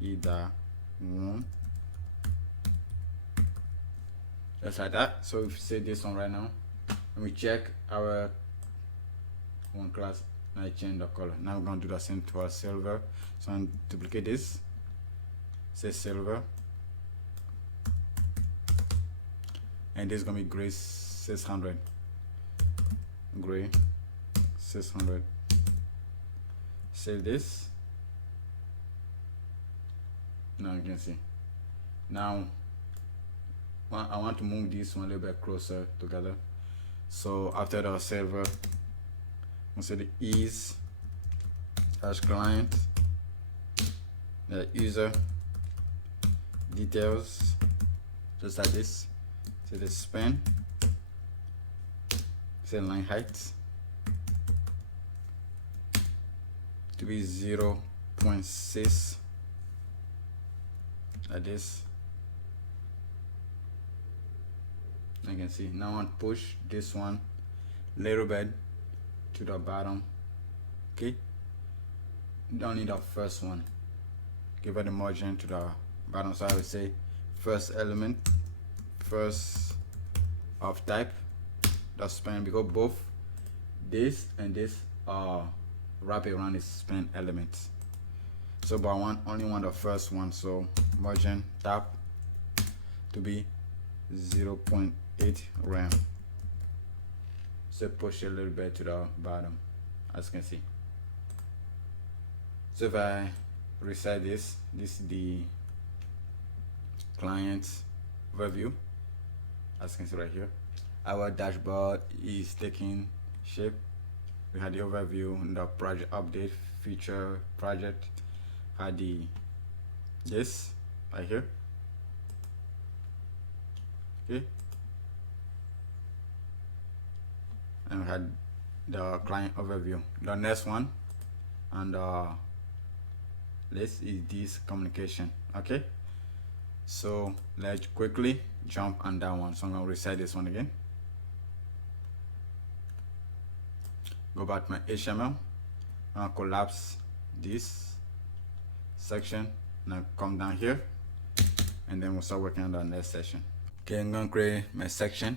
either one, just like that. So if you say this one right now, let me check our one class. I change the color. Now we're going to do the same to our silver. So I'm duplicate this, say silver, and this is gonna be gray 600. Gray 600. Save this. Now you can see. Now I want to move this one a little bit closer together. So after the server, we'll say the is /client, the user details, just like this. So the span, say line height to be 0.6, like this. You can see. Now I want to push this one little bit to the bottom. Okay, don't need the first one. Give it the margin to the bottom. So I would say first element, first of type, the span, because both this and this are wrap around its span elements. So but I only want the first one, so margin top to be 0.8 RAM. So push a little bit to the bottom, as you can see. So if I reset this is the client overview, as you can see right here. Our dashboard is taking shape. We had the overview and the project update, feature, project, had this right here. Okay, and we had the client overview. The next one and list is this communication. Okay, so let's quickly jump on that one. So I'm gonna reset this one again. Go back to my HTML. I'll collapse this section. Now come down here, and then we'll start working on the next section. Okay, I'm gonna create my section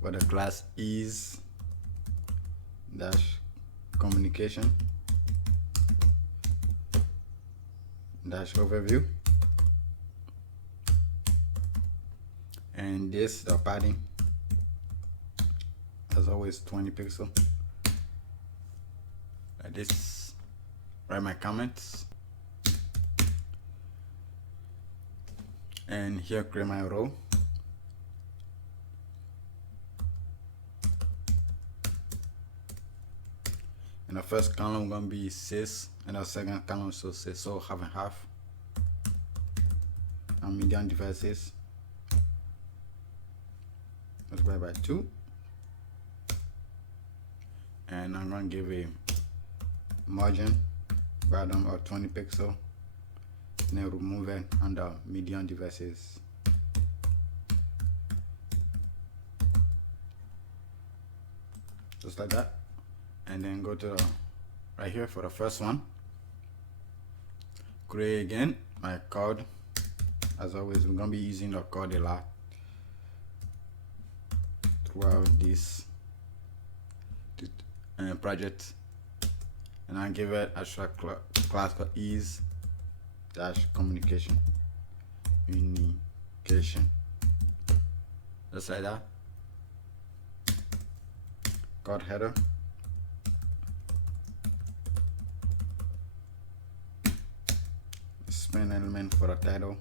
where the class is dash communication dash overview, and this the padding as always 20 pixels. Like this, write my comments, and here create my row. In the first column gonna be sys, and the second column so sys, so half and half. And medium devices, multiply by 2, and I'm gonna give a margin bottom of 20 pixel, and then remove it under medium devices. Just like that. And then go to right here for the first one. Create again my code. As always, we're gonna be using the code a lot throughout this project, and I give it a short class called is dash communication. Just like that. Code header. Span element for a title.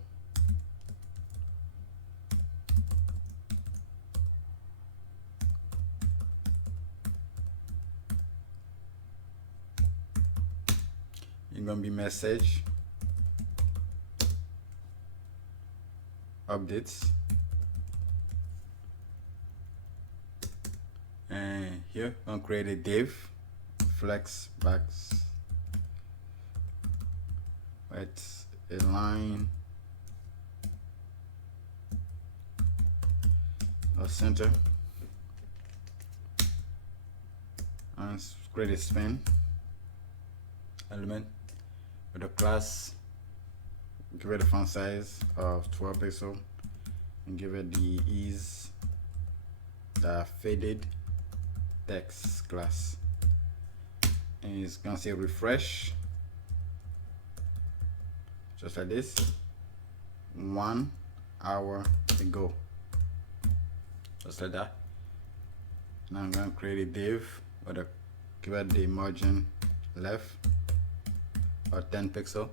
It's gonna be message, updates, and here I'm gonna create a div, flex box, it's a line, a center, and create a span element with a class. Give it a font size of 12 pixel, and give it the is the faded text class, and it's gonna say refresh, just like this. 1 hour ago, just like that. Now I'm going to create a div with a give it the margin left or 10 pixel.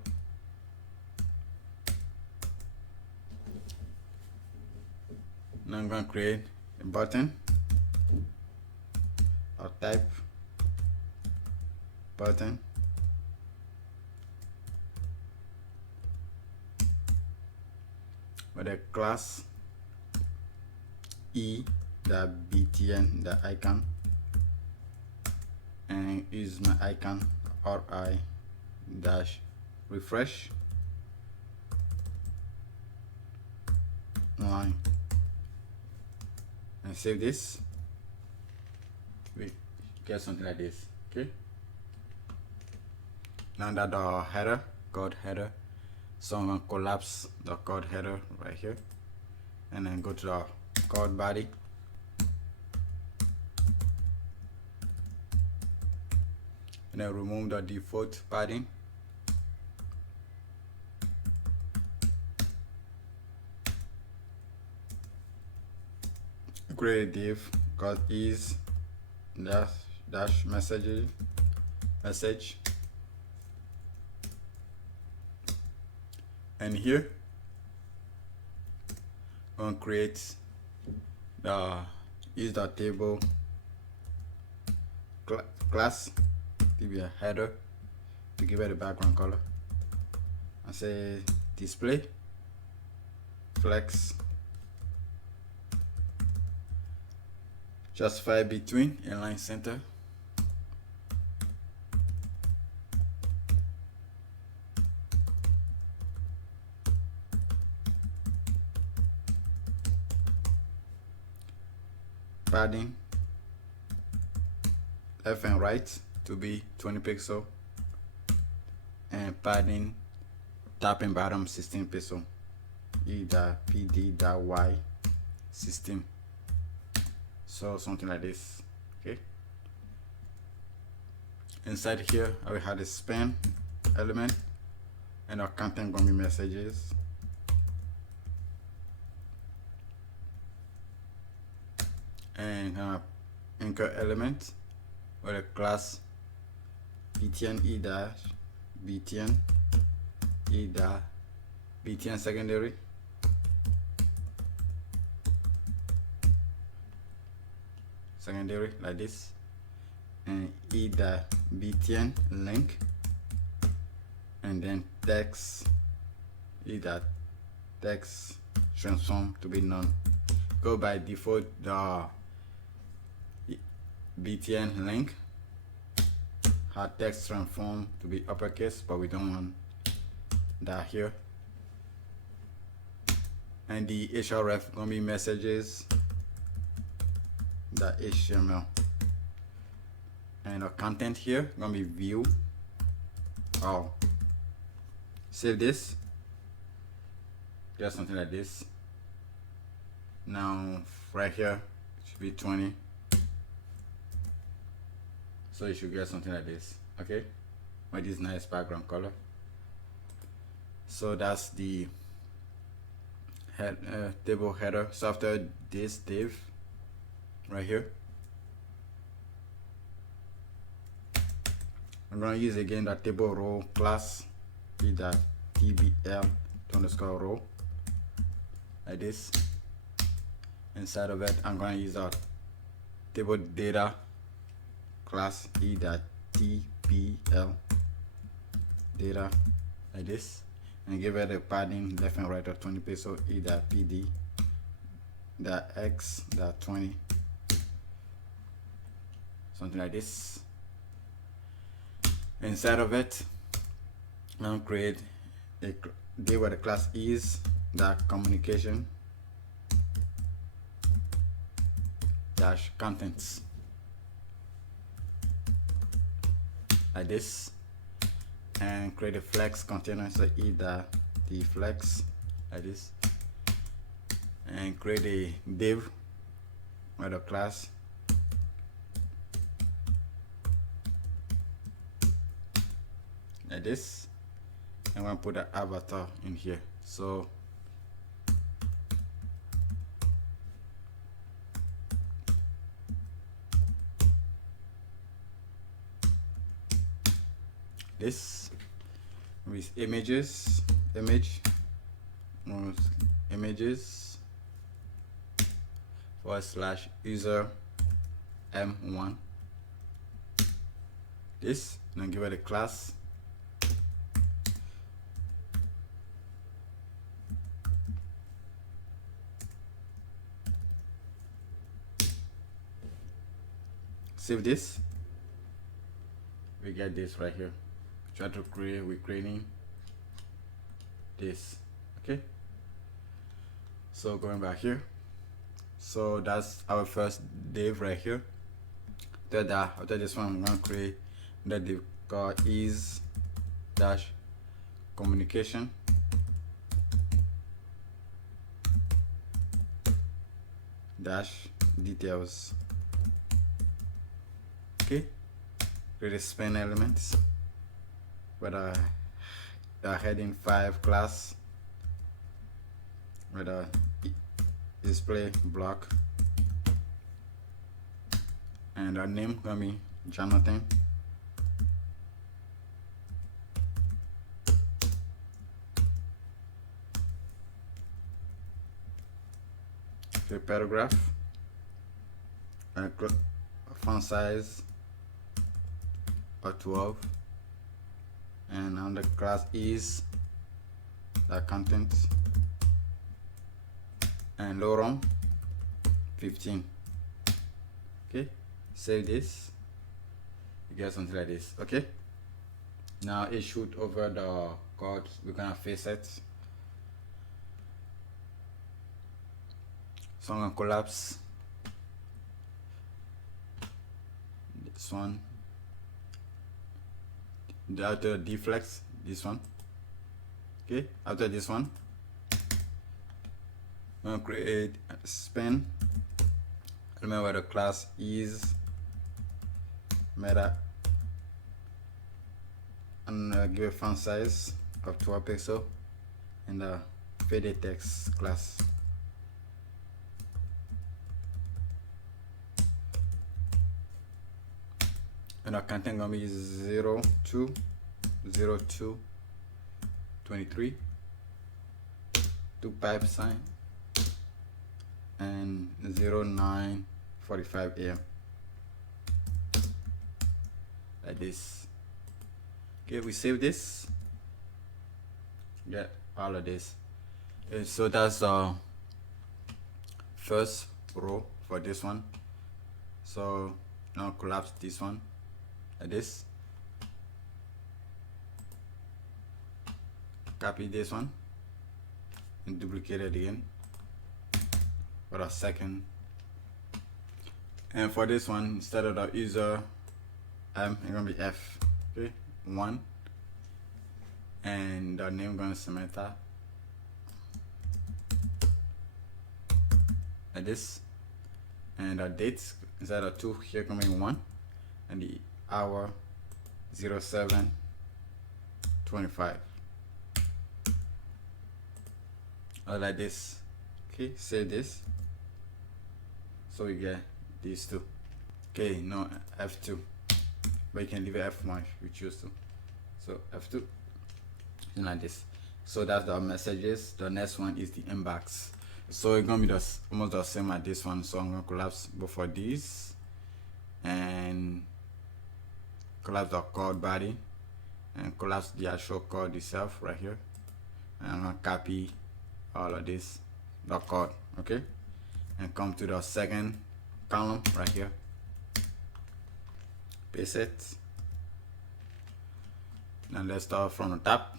Now I'm going to create a button or type button. With a class e.btn, the icon, and use my icon ri dash refresh line, and save this. We get something like this. Okay, now that the header, code header, so I'm going to collapse the code header right here and then go to the code body. And then remove the default padding. Create a div called is dash message. And here I'm going to create the is.table class to be a header to give it a background color. I say display flex justify between inline center. Padding left and right to be 20 pixel, and padding top and bottom 16 pixel. e.pd.y 16. So something like this. Okay. Inside here, I will have the span element, and our content gonna be messages. And anchor element with a class btn e dash btn e dash btn secondary, like this, and e dash btn link, and then text e dash text transform to be none. Go by default the btn link had text transform to be uppercase, but we don't want that here. And the href gonna be messages .html, and our content here gonna be view all. Save this, get something like this. Now right here it should be 20, so you should get something like this. Okay, with this nice background color. So that's the table header. So after this div right here, I'm going to use again the table row class e.tbl_row like this. Inside of it, I'm going to use our table data class e.tbl data like this, and give it a padding left and right of 20 pixel, e.pd x.20, something like this. Inside of it, I'm going to create a div where the class is that communication dash contents like this, and create a flex container, so either the flex like this, and create a div with a class like this, and I'm going to put an avatar in here. So this with images, images / user m1. This, and give it a class. Save this. We get this right here. Try to create, we're creating this. Okay, so going back here, so that's our first div right here. After this one, I'm gonna create the div called is dash communication dash details. Okay, create a span elements with the heading 5 class with a display block, and our name gonna be Jonathan. Okay, paragraph and font size of 12, and on the class is the content, and lorem 15. Okay, save this. You get something like this. Okay, now it shoot over the code. We're gonna face it. So I'm gonna collapse this one. After deflex, this one. Okay, after this one, I'm gonna create a span. Remember the class is meta, and give a font size of 12 pixel in the faded text class. And our content gonna be 02/02/23, 2 pipe sign, and 09:45 AM, like this. Okay, we save this. Get all of this. Okay, so that's the first row for this one. So now collapse this one like this. Copy this one and duplicate it again for a second. And for this one, instead of the user M, it's gonna be F. Okay, 1, and the name gonna Samantha like this, and the dates instead of 2 here coming 1, and the hour 07:25. Like this. Okay, save this. So we get these two. Okay, no F2, but you can leave F1 if you choose to. So F2, like this. So that's the messages. The next one is the inbox. So it's gonna be almost the same as this one. So I'm gonna collapse both of these and collapse the code body and collapse the actual code itself right here. And I'm gonna copy all of this, the code, okay, and come to the second column right here, paste it. Now let's start from the top.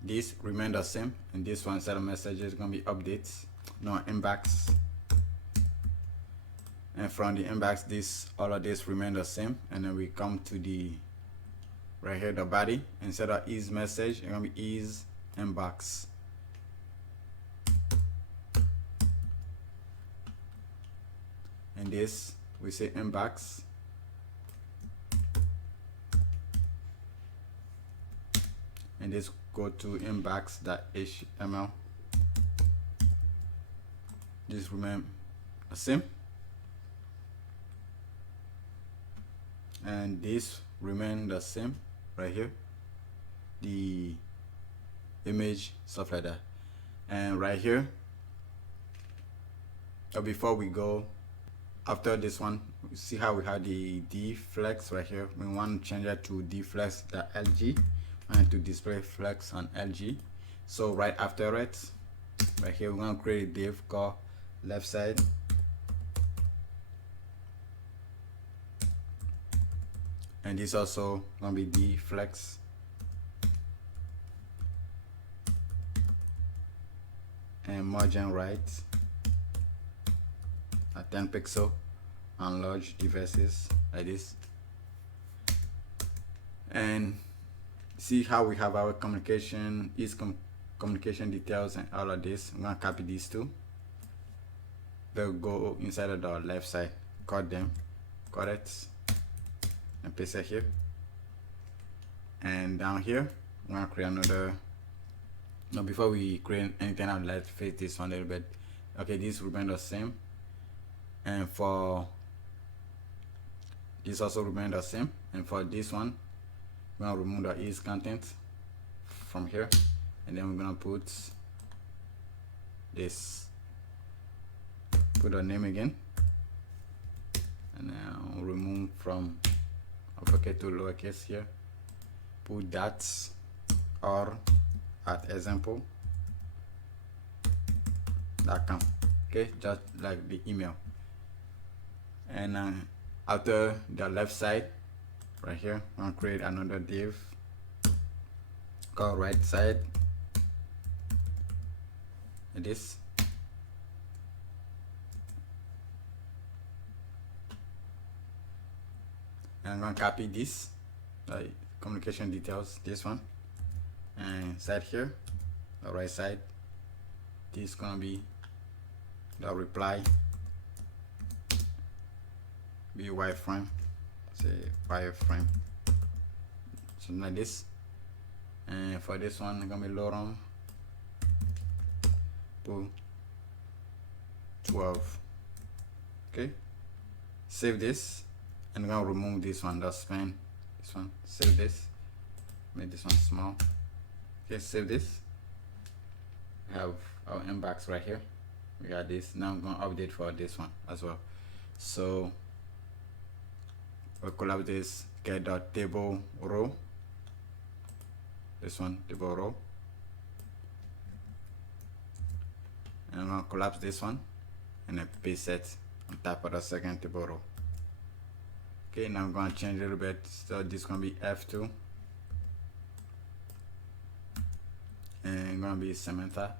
This remain the same, and this one set of messages is gonna be updates, no inbox. And from the inbox, this all of this remain the same, and then we come to the right here, the body. Instead of is message, it's gonna be is inbox. And this we say inbox, and this go to inbox.html. This remain the same, and this remain the same right here. the image, stuff like that. And right here, before we go after this one, see how we have the dflex right here. We want to change that to dflex.lg and to display flex on lg. So right after it, right here, we're going to create a div called left side, and this also going to be dflex. And margin right at 10 pixel on large devices like this. And see how we have our communication communication details and all of this. I'm gonna copy these two. They'll go inside of the left side, cut them, cut it, and paste it here. And down here, I'm gonna create another. Now before we create anything, I'd like to fix this one a little bit. Okay, this will remain the same, and for this also remain the same. And for this one, we're gonna remove the is content from here, and then we're gonna put this, put the name again, and now remove from uppercase to lowercase here, put dots or at example.com. Okay, just like the email. And after the left side right here, I'm gonna create another div called right side, like this. And I'm gonna copy this, like communication details, this one, and inside here, the right side, this is gonna be the reply, be wireframe, say wireframe, something like this. And for this one, it's gonna be lorem put 12. Okay, save this, and I'm gonna remove this one, the span, this one, save this, make this one small. Okay, save this. We have our inbox right here. We got this. Now I'm going to update for this one as well. So we'll collapse this, get the table row, this one, table row, and I'm going to collapse this one and then paste it on top of the second table row. Okay, now I'm going to change a little bit. So this is going to be F2. And gonna be Samantha.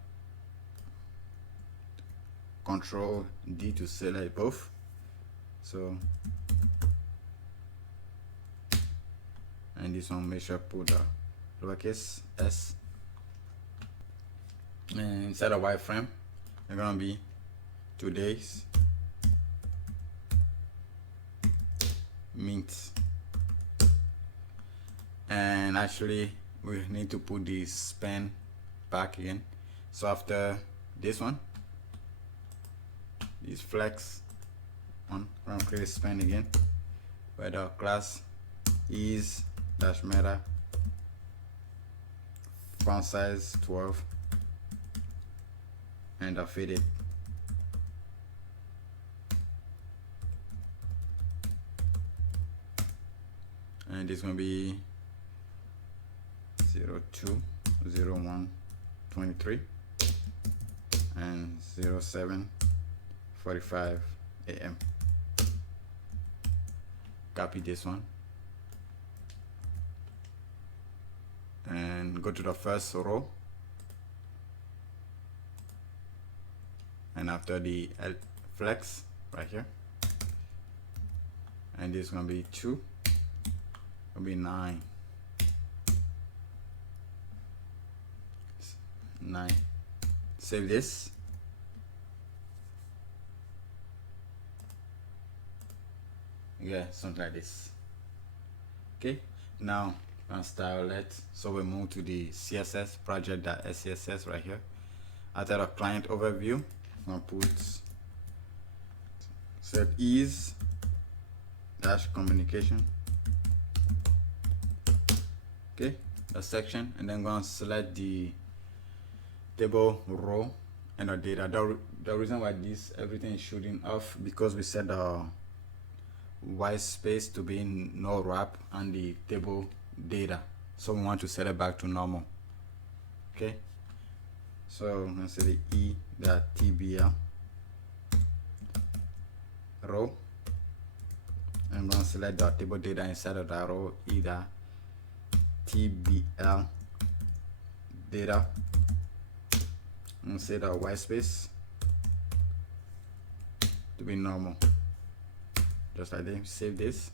Control D to select both. So, and this one, make sure put the lowercase s. And inside the wireframe, they're gonna be today's mint. And actually, we need to put the span back again. So after this one, this flex one, we're gonna create a span again, where the class is dash meta font size 12 and the faded. And this is gonna be 02/01/23 and 07:45 AM. Copy this one and go to the first row, and after the flex right here, and this is gonna be 2, it'll be 9. Save this. Yeah, something like this. Okay, now I'll style it. So we move to the CSS project.scss right here. After the client overview, I'm gonna put set ease dash communication. Okay, the section, and then I'm going to select the table row and the data. The reason why everything is shooting off because we set the white space to be in no wrap and the table data, so we want to set it back to normal. Okay, so I'm going to say the e.tbl row. I'm going to select the table data inside of that row, e.tbl data. I'm going to say the white space to be normal, just like this. Save this.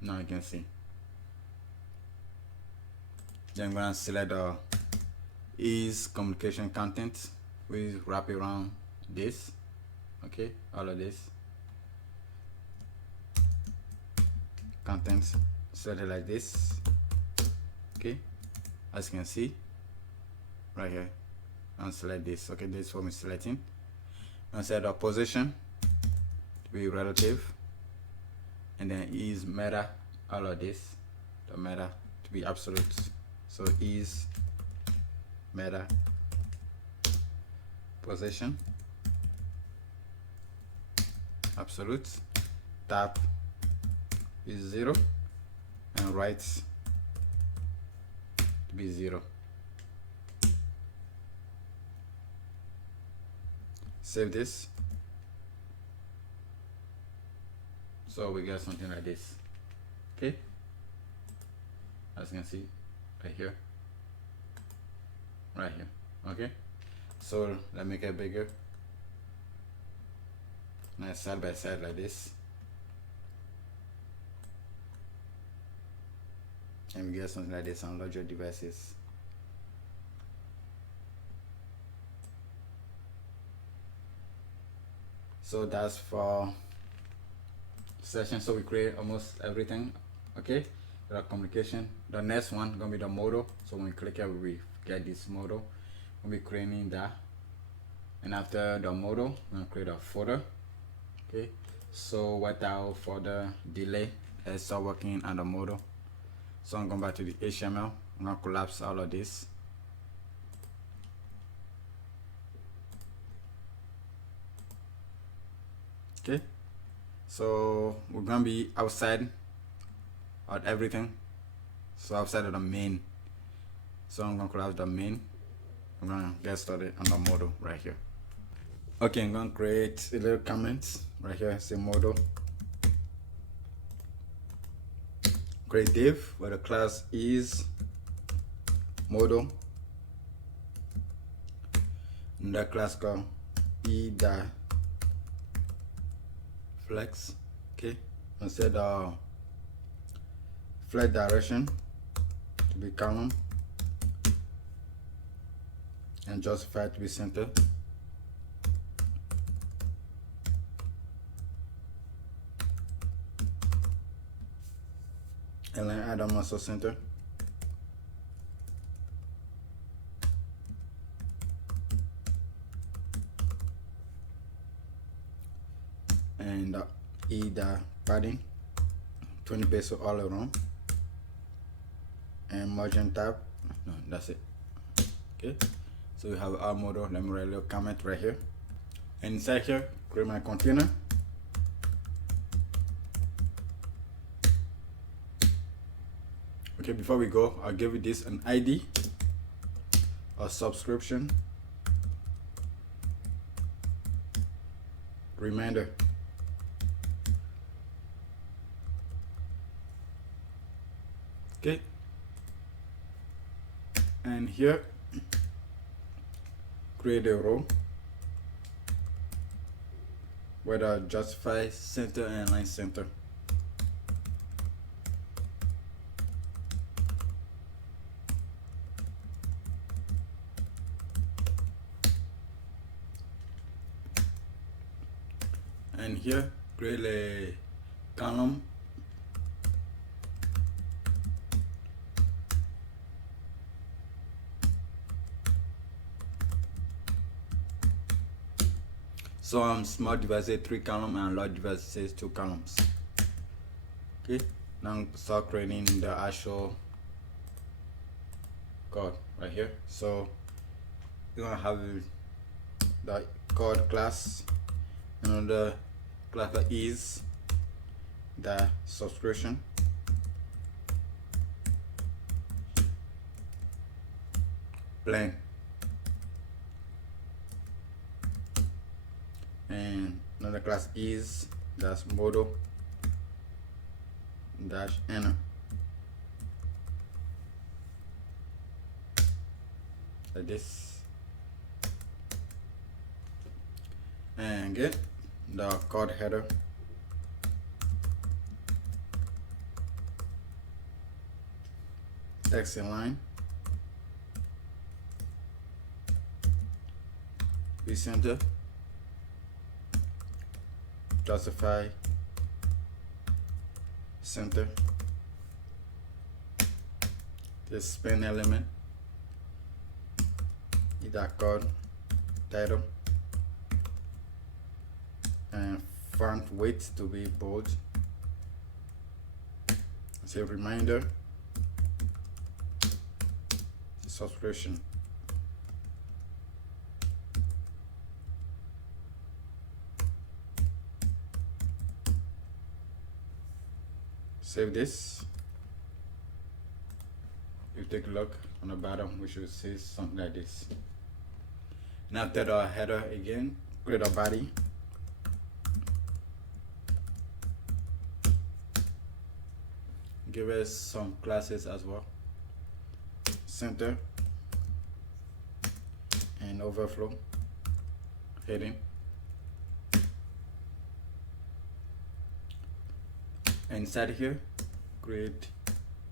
Now you can see. Then I'm going to select the is communication content. We wrap it around this. Okay, all of this contents, select it like this. Okay, as you can see right here, and select this. Okay, this is what we're selecting. And set the position to be relative, and then is meta, all of this, the meta to be absolute. So is meta position absolute, tab is 0, and right to be 0. Save this. So we get something like this. Okay, as you can see right here, right here. Okay, so let me make it bigger. Nice side by side like this, and we get something like this on larger devices. So that's for session. So we create almost everything. Okay, the communication. The next one gonna be the modal. So when we click here, we get this modal. We'll be creating that, and after the modal, we're gonna create a folder. Okay, so without further delay, let's start working on the modal. So I'm going back to the HTML. I'm gonna collapse all of this. Okay, so we're gonna be outside of everything, so outside of the main. So I'm gonna collapse the main. I'm gonna get started on the modal right here. Okay, I'm gonna create a little comment right here. Say modal, create div where the class is modal, and that class called e.flex. Okay, and set the flex direction to be column and justify to be center. And then add them also center. And the padding 20 pixels all around, and margin tab. No, that's it. Okay, so we have our modal. Let me write a little comment right here, and inside here create my container. Okay, before we go, I'll give you this an ID, a subscription, reminder. Okay, and here create a row where the justify center and line center. And here create a column so small devices 3 columns and large devices 2 columns. Okay, Now start creating the actual code right here. So you're gonna have the code class, another class that is the subscription, plan, and another class is that's modal dash enter, like this, and get the code header, text inline, recenter, justify center, the span element, either code title, and font weight to be bold. As a reminder, subscription. Save this. If you take a look on the bottom, we should see something like this. And after the header again, create a body. Give us some classes as well. Center and overflow heading. Inside here, create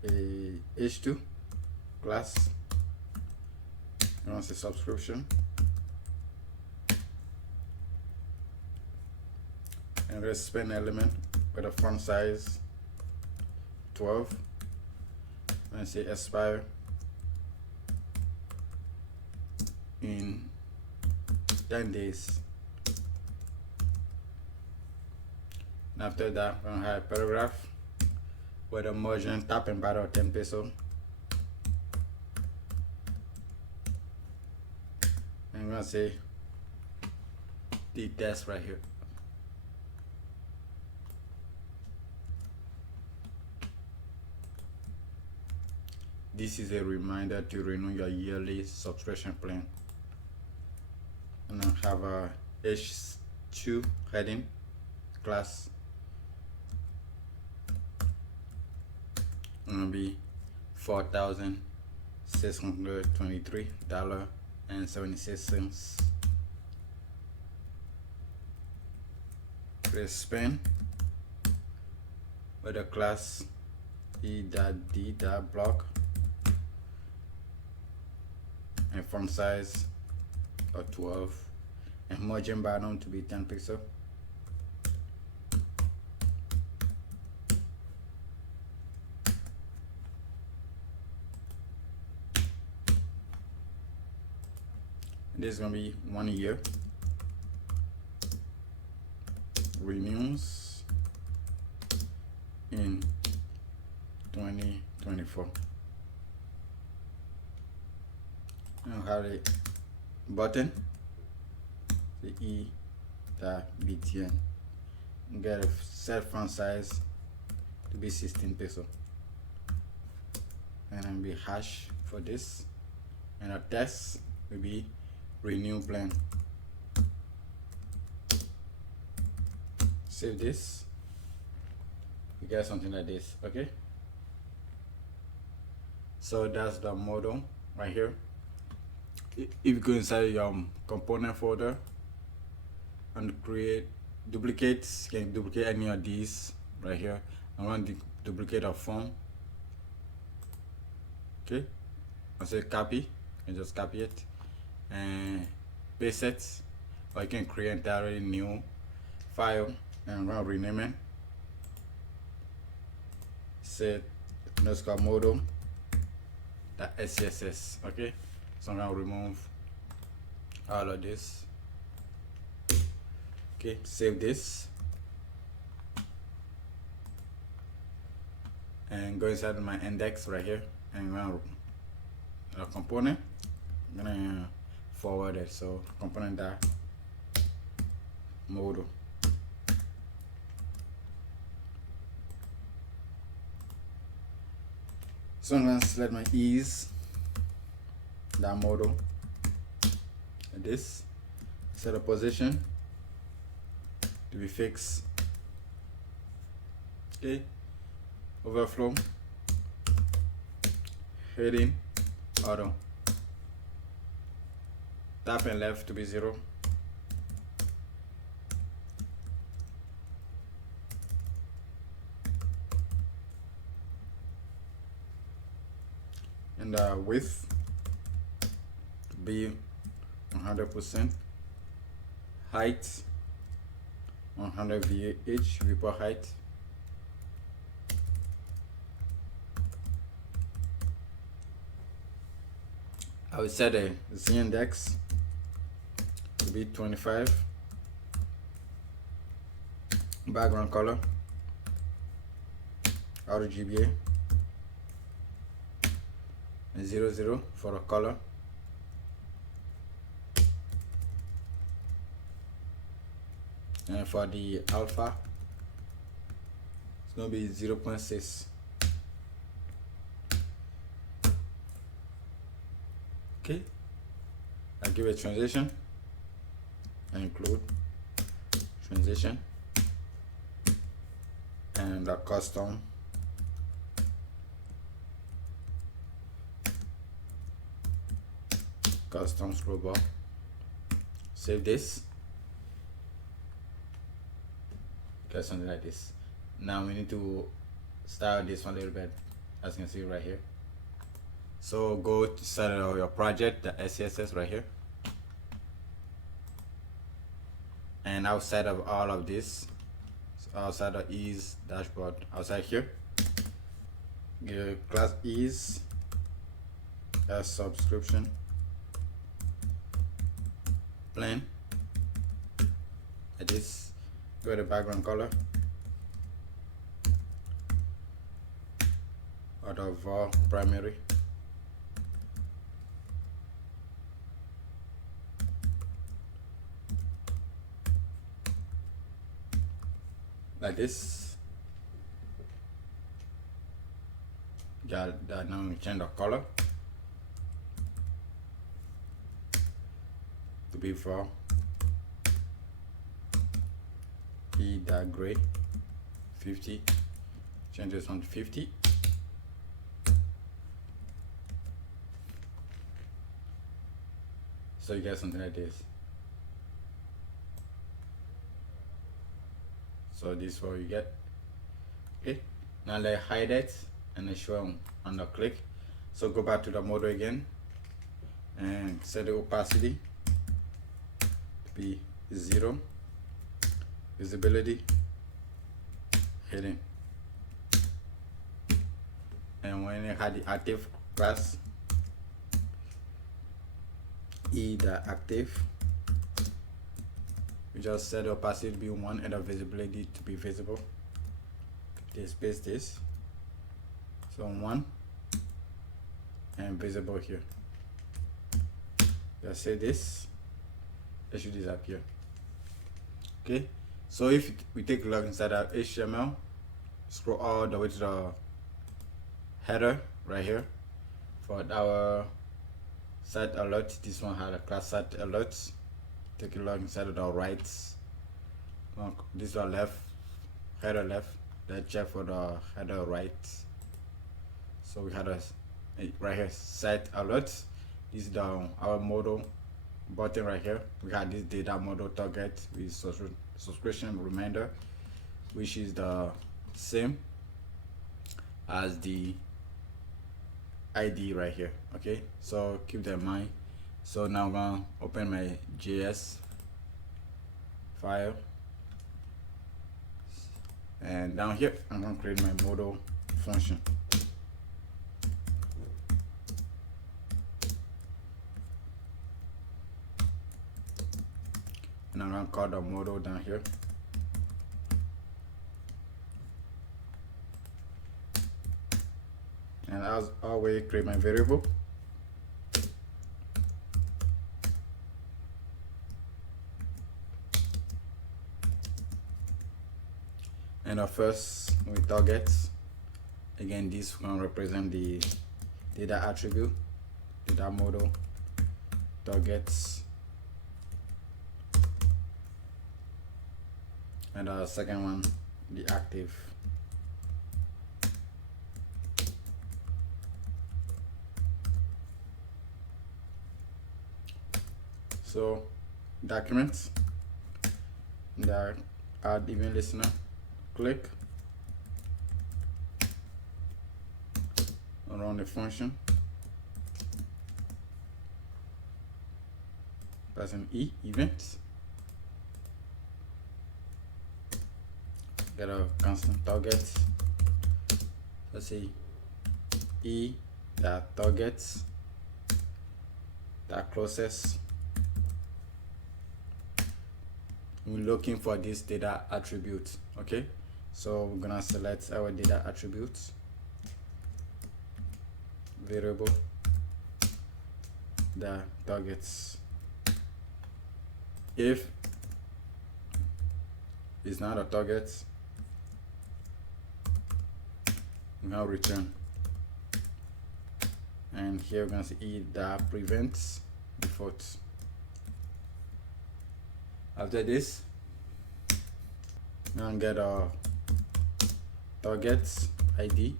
a h2 class. And once a subscription, and let's span element with a font size 12, and say expire in 10 days. And after that, we're gonna have a paragraph with a margin top and bottom of 10 peso. And we're gonna say the test right here. This is a reminder to renew your yearly subscription plan. And I have a H2 heading class. Gonna be $4,623.76. Press span with the class e.d.block and font size of 12 and margin bottom to be 10 pixels. This is gonna be 1 year. Renews in 2024. Now have a button, the e.btn. Get a set font size to be 16 pixels, and then be hash for this, and our text will be renew plan. Save this. You get something like this. Okay, so that's the model right here. If you go inside your component folder and create duplicates, you can duplicate any of these right here. I want to duplicate a form. Okay, I say copy, and just copy it and paste it, or you can create an entirely new file, and I'm gonna rename it. Set underscore modal .scss. Okay, so I'm gonna remove all of this. Okay, save this. and go inside my index right here, and I'm gonna a component. I'm gonna forward it. So component dot modal. So I'm gonna select my ease that modal, and this set a position to be fixed. Okay, overflow, heading, auto, tap and left to be 0. And the width to be 100%, height 100 VH report height, I would set a Z index to be 25, background color RGBA, and 00 for the color. And for the alpha, it's going to be 0.6. Okay, I'll give a transition and include transition and a custom scroll bar. Save this. Get something like this. Now we need to style this one a little bit, as you can see right here. So go to start your project, the SCSS right here, and outside of all of this, so outside of ease dashboard, outside here, give class ease as subscription plain. Like this. Go to background color, out of primary. Like this. Got that. Now we change the color to be for that gray 50. Change this one to 50. So you get something like this. So this is what you get. Okay, now let's hide it and then show them on the click. So go back to the model again and set the opacity to be 0. Visibility, hidden, and when you had the active class, the active, we just set the opacity to be 1 and the visibility to be visible. This paste this, so 1 and visible here. Just say this, it should disappear. Okay. So if we take a look inside our HTML, scroll all the way to the header right here for our site alert. This one had a class site alerts. Take a look inside of the right. This one left, header left. Let's check for the header right. So we had a right here site alerts. This is our modal button right here. We had this data model target with subscription reminder, which is the same as the ID right here. Okay, so keep that in mind. So now I'm gonna open my JS file, and down here I'm gonna create my modal function. And I'm gonna call the modal down here. as always, create my variable. And first we target. Again, this will represent the data attribute, data model, targets, and the second one, the active. So documents, the add event listener, click, run the function, press an events, get a constant target. Let's say that targets that closest. We're looking for this data attribute. Okay, so we're gonna select our data attributes, variable, the targets. If it's not a target, we're gonna return, and here we're gonna see that prevents default. After this, now get a target ID.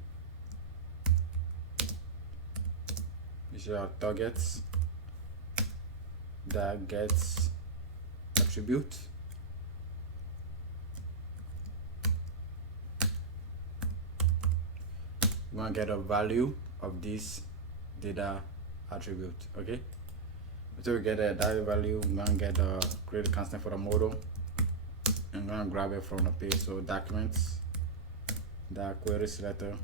These are targets that gets attribute. We're gonna get a value of this data attribute. Okay. So we get a data value, we're gonna get a create a constant for the model. I'm gonna grab it from the page. So documents, the query selector,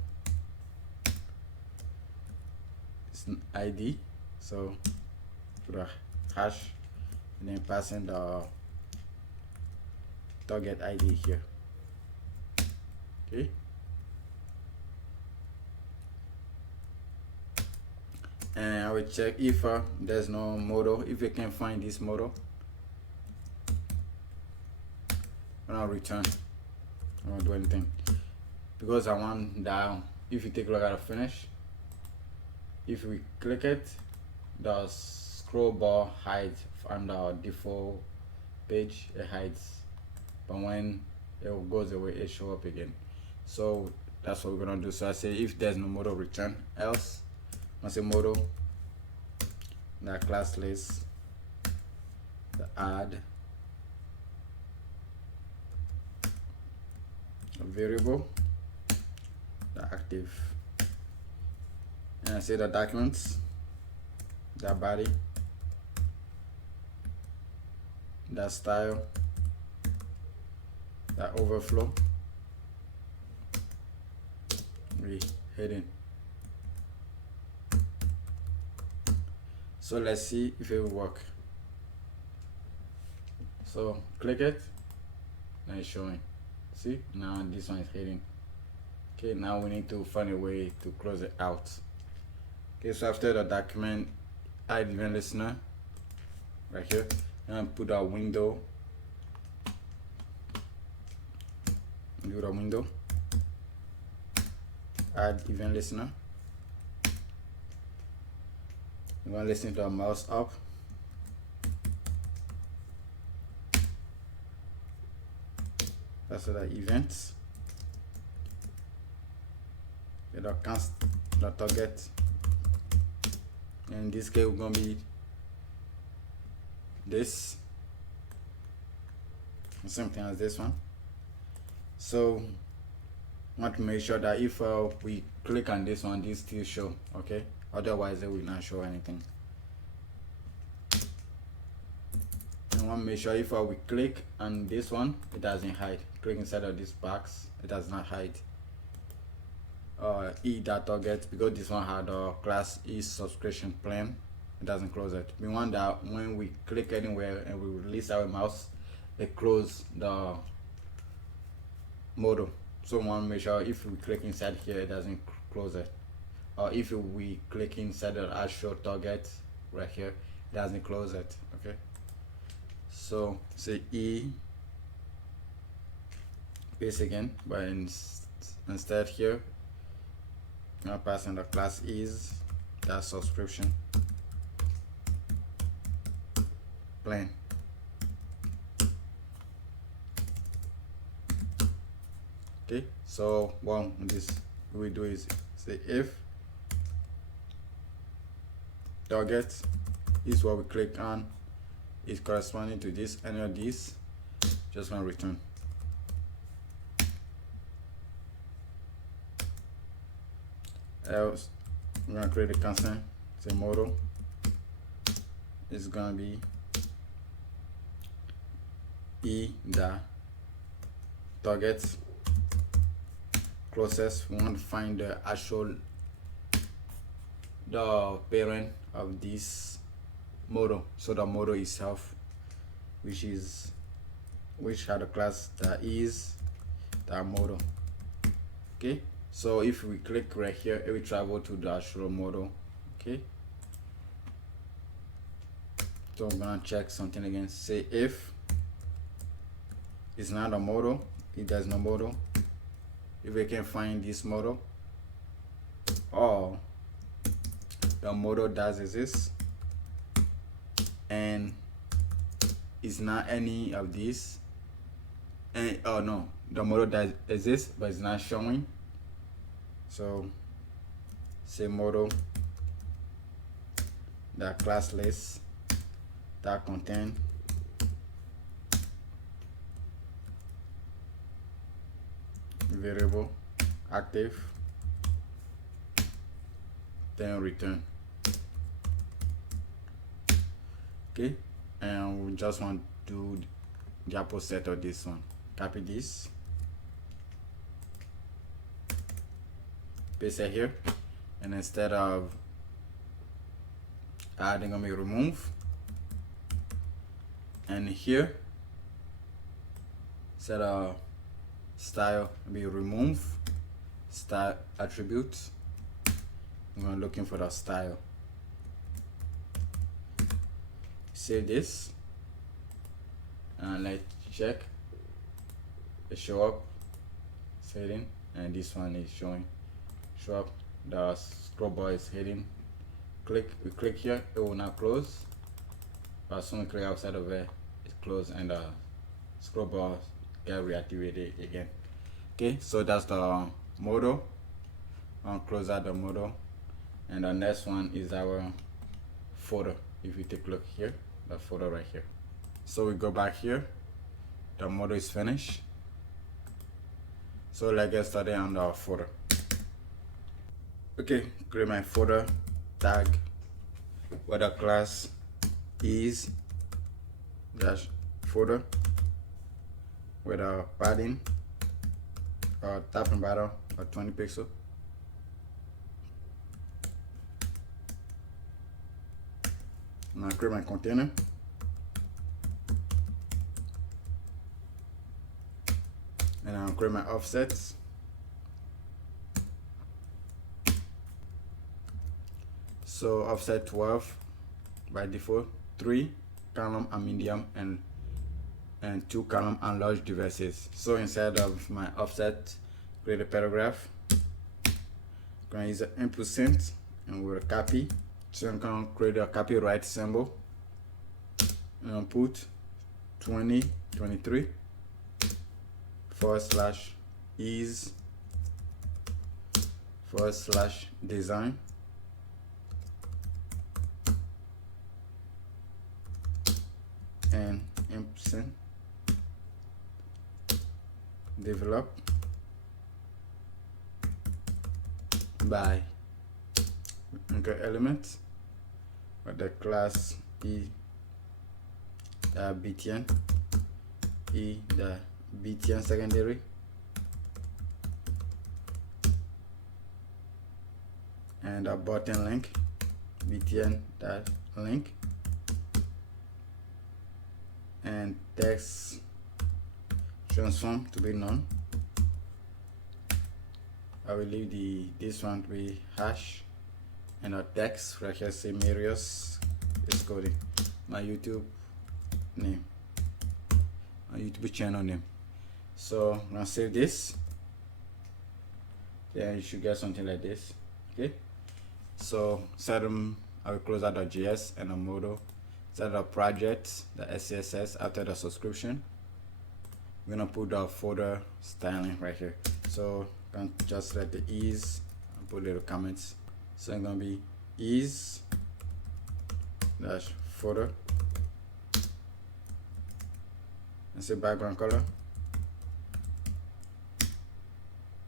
it's an ID. So put a hash and then pass in the target ID here. Okay. And I will check if there's no model. If you can find this model, when I return, I won't do anything because I want that. If you take a look at the finish, if we click it, the scroll bar hides from the default page. It hides, but when it goes away, it shows up again. So that's what we're gonna do. So I say if there's no model, return. Else, I say model, the class list, the add a variable, the active, and I say the documents, the body, the style, the overflow, we heading. So let's see if it will work. So click it, now it's showing. See, now this one is hitting. Okay, now we need to find a way to close it out. Okay, so after the document, add event listener right here, and put a window. Do the window, add event listener. I'm going to listen to a mouse up. That's the events. Get a constant, the target. And in this case, we're going to be this. The same thing as this one. So, I want to make sure that if we click on this one, this still show. Okay. Otherwise, it will not show anything. I want to make sure if we click on this one, it doesn't hide. Click inside of this box, it does not hide. That target, because this one had a class E subscription plan, it doesn't close it. We want that when we click anywhere and we release our mouse, it closes the model. So we want to make sure if we click inside here, it doesn't close it. or if we click inside the actual target right here, it doesn't close it. Okay, so say e paste again, but instead here I'm gonna pass in the class is that subscription plan. Okay, so what we do is say if target is what we click on is corresponding to this, any of these, just gonna return. Else we're gonna create a constant, say modal is gonna be e the target closest. We want to find the actual parent of this modal, so the modal itself, which had a class that is the modal. Okay, so if we click right here, it will travel to the actual modal. Okay, so I'm gonna check something again. Say if it's not a modal, if there's no modal, if we can find this modal, or the modal does exist and it's not any of these, and oh no, the modal does exist but it's not showing. So say modal that class list that contain variable active, then return. Okay, and we just want to do the opposite of this one. Copy this, paste it here, and instead of adding, I'm gonna remove, and here instead of style, be remove style attributes. We're looking for the style. Save this and let's check. It show up setting, and this one is showing show up. The scroll bar is hidden. We click here, it will not close, but as soon as we click outside of it, it's closed and the scroll bar get reactivated again. Okay, so that's the modal. I'll close out the modal, and the next one is our folder. If you take a look here, the folder right here. So we go back here, the modal is finished. So let's get started on the folder. Okay, create my folder tag where the class is dash folder with a padding top and bottom of 20 pixels. I'm gonna create my container. And I'll create my offsets. So offset 12 by default, 3 column and medium, and 2 column and large devices. So inside of my offset, create a paragraph. I'm gonna use an ampersand and we'll copy. So I'm gonna create a copyright symbol and I'll put 2023 / is / design and ampersand develop by element with the class e btn the btn secondary and a button link btn link and text transform to be none. I will leave this one to be hash and our text right here say Marius is coding, my YouTube name, my YouTube channel name. So I'm gonna save this. Yeah, you should get something like this. Okay, so I will close out the JS and the Modal. Set the project, the SCSS after the subscription. We're gonna put the folder styling right here. So I'm gonna just let the ease and put little comments. So it's gonna be ease dash folder and say background color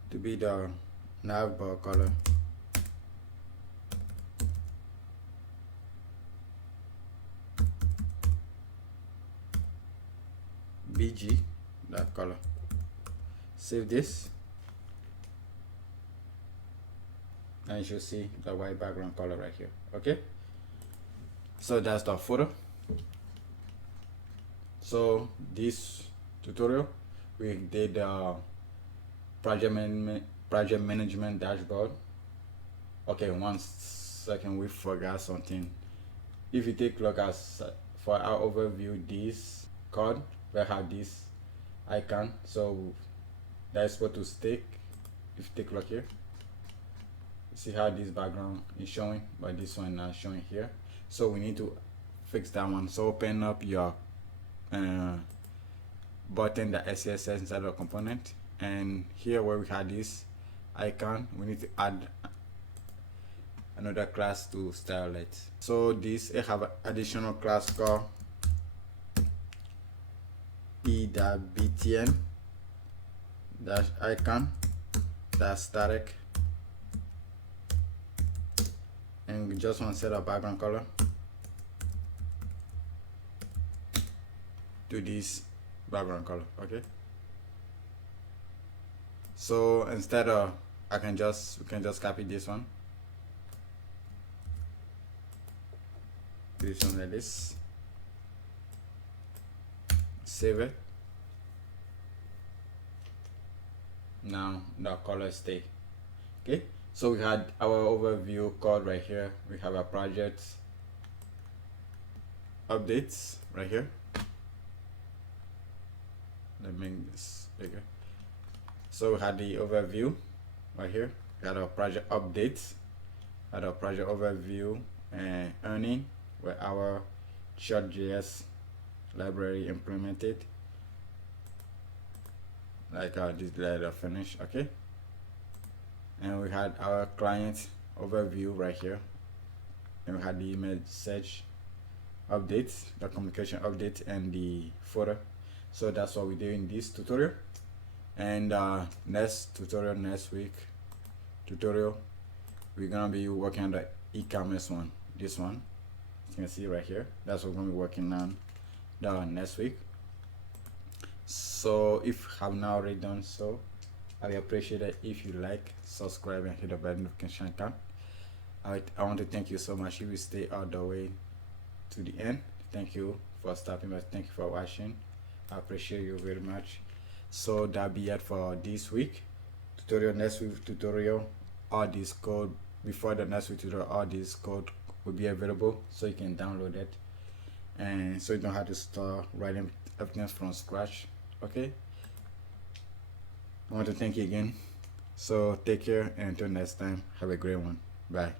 to be the navbar color. BG that color. Save this and you should see the white background color right here. Okay, so that's the photo. So this tutorial we did project management dashboard. Okay, 1 second, we forgot something. If you take a look at for our overview, this code will have this icon, so that's what to stick. If you take a look here, see how this background is showing but this one not showing here, so we need to fix that one. So open up your button, the SCSS inside of the component, and here where we had this icon we need to add another class to style it. So this I have an additional class called e.btn dash icon dash static, and we just want to set a background color to this background color. Okay, so instead of we can just copy this one like this, save it. Now the color stay. Okay, so we had our overview code right here. We have a project updates right here. Let me make this bigger. So we had the overview right here. We had our project updates, had our project overview and earning where our short.js library implemented, like this letter finish. Okay, and we had our client overview right here, and we had the image search updates, the communication update, and the footer. So that's what we do in this tutorial. And next week tutorial, we're gonna be working on the e-commerce one. This one you can see right here. That's what we're gonna be working on the next week. So if you have not already done so, I will appreciate it if you like, subscribe, and hit the bell notification icon. I want to thank you so much if you stay all the way to the end. Thank you for stopping by. Thank you for watching. I appreciate you very much. So that'll be it for this week tutorial. Next week tutorial, all this code before the next week tutorial, all this code will be available, so you can download it, and so you don't have to start writing everything from scratch. Okay, I want to thank you again. So take care, and until next time, have a great one. Bye.